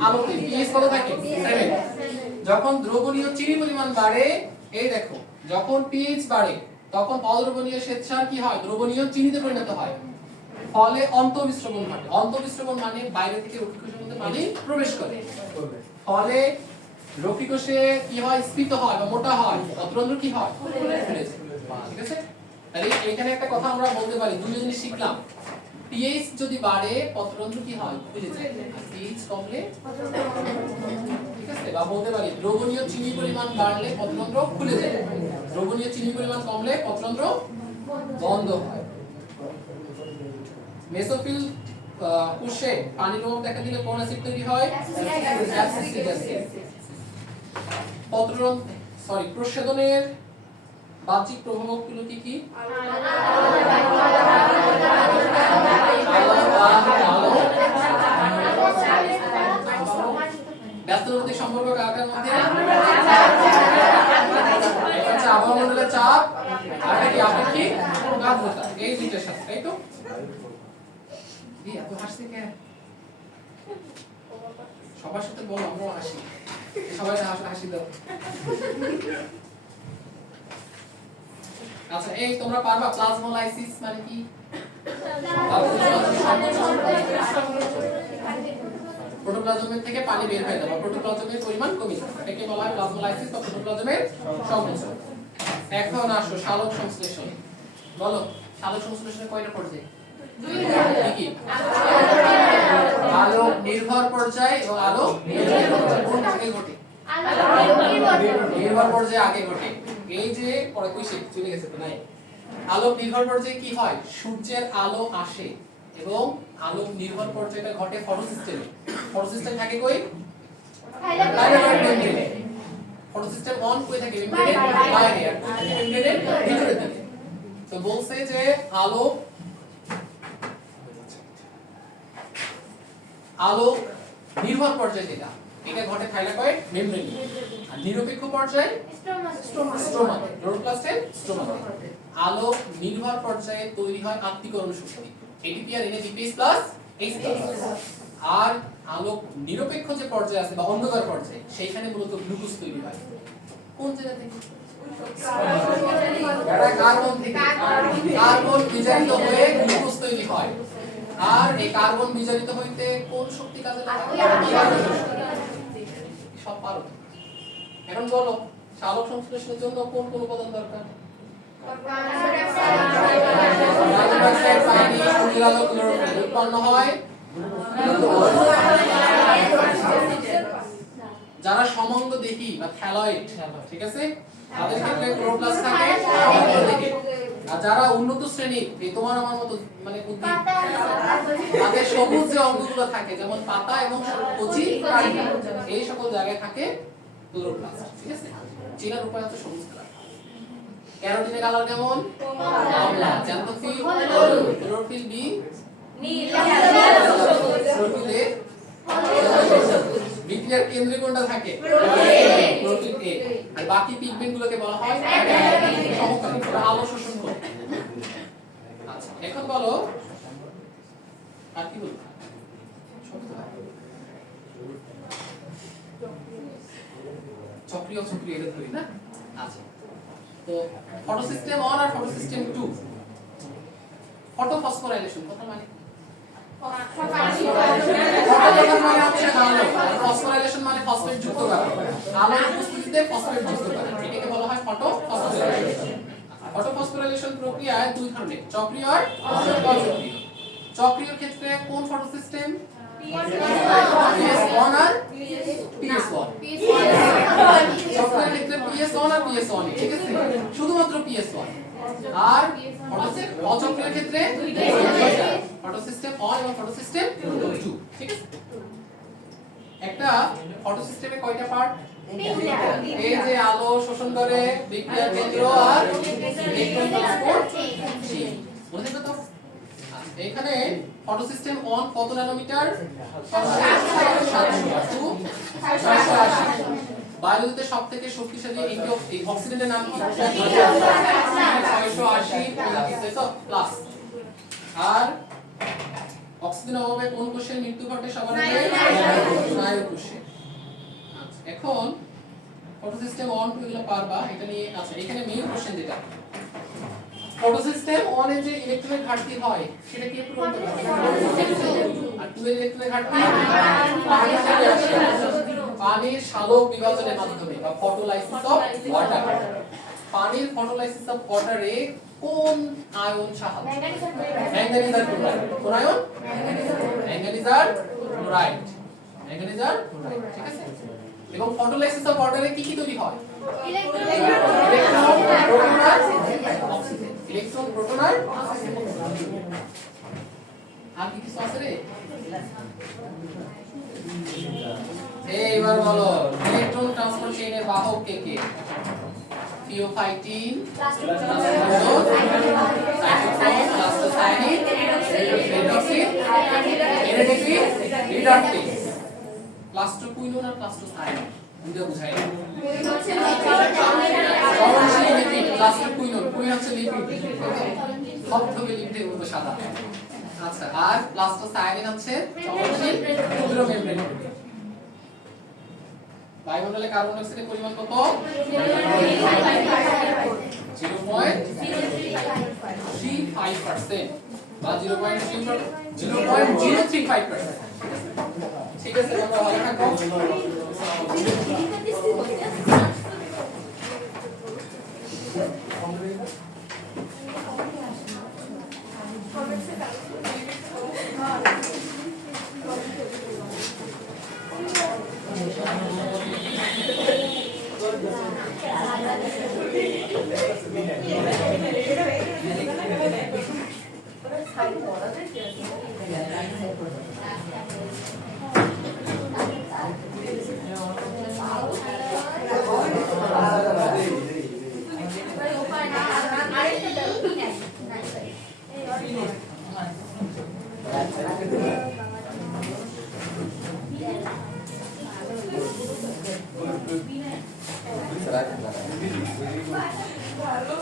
আলোতে pH কত থাকে 7 যখন দ্রবণীয় চিনির পরিমাণ বাড়ে এই দেখো যখন pH বাড়ে তখন অদ্রবণীয় শ্বেতসার কি হয় দ্রবণীয় চিনিতে পরিণত হয় ফলে অন্তঃবিশ্রবণ ঘটে অন্তঃবিশ্রবণ মানে বাইরে থেকে রক্ষিকোষের মধ্যে পানি প্রবেশ করে ফলে রক্ষিকোষে কি হয় স্ফীত হয় বা মোটা হয় পত্ররন্ধ্র কি হয় খুলে যায় ঠিক আছে তাহলে এখানে একটা কথা আমরা বলতে পারি দুটো জিনিস শিখলাম pH যদি বাড়ে পত্ররন্ধ্র কি হয় খুলে যায় আর pH কমলে ঠিক আছে বা বলতে পারি দ্রবণীয় চিনির পরিমাণ বাড়লে পত্ররন্ধ্র খুলে যায় দ্রবণীয় চিনির পরিমাণ কমলে পত্ররন্ধ্র বন্ধ হয় মেসোফিল কোষে পানির অভাব দেখা দিলে কোন অ্যাসিড তৈরি হয় অ্যাসিটিক অ্যাসিড প্রসাধনের বাহ্যিক প্রভাবকগুলো কি কি ব্যস্তানুপাতিক সম্পর্ক কার মধ্যে? এটা হচ্ছে আবহমণ্ডলের চাপ আর এটা কি আপেক্ষিক আর্দ্রতা, এই দুইটার সাথে, তাই তো? এত হাসছে কেন? সবার সাথে বলো আমরাও হাসি, সবাই হাসি দাও। আচ্ছা এই তোমরা পারবা প্লাজমোলাইসিস মানে কি? প্রোটোপ্লাজমের থেকে পানি বের হয়ে যাবে, প্রোটোপ্লাজমের পরিমাণ কমে যাবে, এটাকে বলা হয় প্লাজমোলাইসিস বা প্রোটোপ্লাজমের সংকোচন। এখন আসো সালোক সংশ্লেষণ। বলো সালোক সংশ্লেষণে কয়টা পর্যায়? কি? আলোক নির্ভর পর্যায় এবং আলোক কোন আগে ঘটে? নির্ভর পর্যায়ে আগে ঘটে। এই যে পরে কইছে চলে গেছে তো নাই। আলোক নির্ভর পর্যায়ে কি হয়? সূর্যের আলো আসে এবং আলোক নির্ভর পর্যায়টা ঘটে ফটোসিস্টেমে। ফটোসিস্টেম থাকে কই? থাইলাকয়েড মেমব্রেনে। ফটোসিস্টেম অন কই থাকে? মেমব্রেনের বাইরে, আর মেমব্রেনের ভিতরে থাকে। তো বলছে যে আলোক নির্ভর পর্যায় যেটা, এটা ঘটে থাইলাকয়েড মেমব্রেনে। আর নিরপেক্ষ পর্যায় স্ট্রোমাতে, ক্লোরোপ্লাস্টের স্ট্রোমাতে। আলোক নির্ভর পর্যায়ে তৈরি হয় আত্তীকরণ শক্তি, এটিপি আর এনএডিপিএস প্লাস এইচ প্লাস। আর আলোক নিরপেক্ষ যে পর্যায়ে আছে বা অন্ধকার পর্যায়ে, সেইখানে মূলত গ্লুকোজ তৈরি হয়। কোন জায়গা থেকে? এটা কার্বন থেকে। কার্বন বিজারিত হয়ে গ্লুকোজ তৈরি হয়। আর এই কার্বন বিজারিত হইতে কোন শক্তি কাজে লাগে? সব পারো। এখন বলো সালোক সংশ্লেষণের জন্য কোন কোন উপাদান দরকার? কার্বন ডাই অক্সাইড, পানি, সূর্যের আলো, ক্লোরোফিল উৎপন্ন হয়। যারা সমঙ্গ দেখি বা থ্যালয়েড, ঠিক আছে, তাদের ক্ষেত্রে ক্লোরোপ্লাস্ট থাকে সমঙ্গ দেখি। আর যারা উন্নত শ্রেণীর, এই তোমার আমার মতো মানে উদ্ভিদ, তাদের সবুজ যে অঙ্গগুলো থাকে যেমন পাতা এবং কচি কাণ্ড, এই সকল জায়গায় থাকে ক্লোরোপ্লাস্ট, ঠিক আছে। চেনার উপায় হচ্ছে সবুজ কালার। ক্যারোটিনের কালার কেমন? কমলা। জ্যান্থোফিল হলুদ। ক্লোরোফিল বি নীল। ক্লোরোফিল এ বিক্রিয়ার কেন্দ্রে কোনটা থাকে? Chlorophyll A. আর বাকি পিগমেন্টগুলোকে বলা হয় সহকারী, ওরা আলো শোষণ করে। আচ্ছা এখন বলো আর কি বলবো? সক্রিয় সক্রিয় এটা ধরি না। আচ্ছা তো ফটোসিস্টেম 1 আর ফটোসিস্টেম 2। ফটোফসফোরাইলেশন কথা মানে ফসফোরাইলেশন মানে ফসফেট যুক্ত করা, আলোর উপস্থিতিতে ফসফেট যুক্ত করা, এটাকে বলা হয় ফটোফসফোরাইলেশন। ফটোফসফোরাইলেশন প্রক্রিয়ায় দুই ধরনের, চক্রীয় আর অচক্রীয়। চক্রীয় ক্ষেত্রে কোন ফটোসিস্টেম? PS1 আর PS1। চক্রীয় ক্ষেত্রে PS1 আর PS1, ঠিক আছে, শুধুমাত্র PS1। আর অচক্রীয় ক্ষেত্রে ফটোসিস্টেম 1 এবং ফটোসিস্টেম 2, ঠিক আছে। একটা ফটোসিস্টেমে কয়টা পার্ট? এই যে আলো শোষণ করে, বিক্রিয়ার কেন্দ্র আর ইলেকট্রন ট্রান্সপোর্ট চেইন, মনে থাকবে তো? এখানে ফটোসিস্টেম 1 কত ন্যানোমিটার? 780। বায়ুতে সবথেকে শক্তিশালী এই অক্সিডেন্টের নাম কি? 680 প্লাস। আর অক্সিজেন অভাবে কোন কোষের মৃত্যু ঘটে সবার আগে? স্নায়ু কোষে। এখন ফটোসিস্টেম 1 2 এগুলো পারবা, এটা নিয়ে আছে। এখানে মেইন কোশ্চেন যেটা, ফটোসিস্টেম 1 এ যে ইলেকট্রনের ঘাটতি হয় সেটা কি পূরণ করতে হবে? আর 2 এর ইলেকট্রনের ঘাটতি পানি থেকে আসে, পানির সালোক বিভাজনের মাধ্যমে বা ফটোলাইসিস অফ ওয়াটার। পানির ফটোলাইসিস অফ ওয়াটারে কোন আয়ন সাহায্য? ম্যাঙ্গানিজ আর ক্লোরাইড। কোন আয়ন? ম্যাঙ্গানিজ আর ক্লোরাইড। ম্যাঙ্গানিজ আর ক্লোরাইড, ঠিক আছে। এবং ফটোলাইসিস অফ ওয়াটারে কি কি তৈরি হয়? ইলেকট্রন, প্রোটন আর অক্সিজেন। ইলেকট্রন, প্রোটন আর অক্সিজেন। আর কি কিছু আছে রে? এইবার বলো ইলেকট্রন ট্রান্সপোর্ট চেইনের বাহক কে কে? থিওফাইটিন, প্লাস্টোকুইনোন আর প্লাস্টোসায়ানিন দুটো বুঝাই হচ্ছে চরণশীল লিপিড প্লাস্টোকুইনোন কুইন হচ্ছে লিপিড ধবধবে লিপিডের মতো সাদা আচ্ছা আর প্লাস্টোসায়ানিন হচ্ছে চরণশীল ক্ষুদ্র মেমব্রেন বায়ুমণ্ডলে কার্বন ডাই অক্সাইডের পরিমাণ কত 0.35% বা 0.035%। ঠিক আছে আমরা ভালো থাকবো। ভালো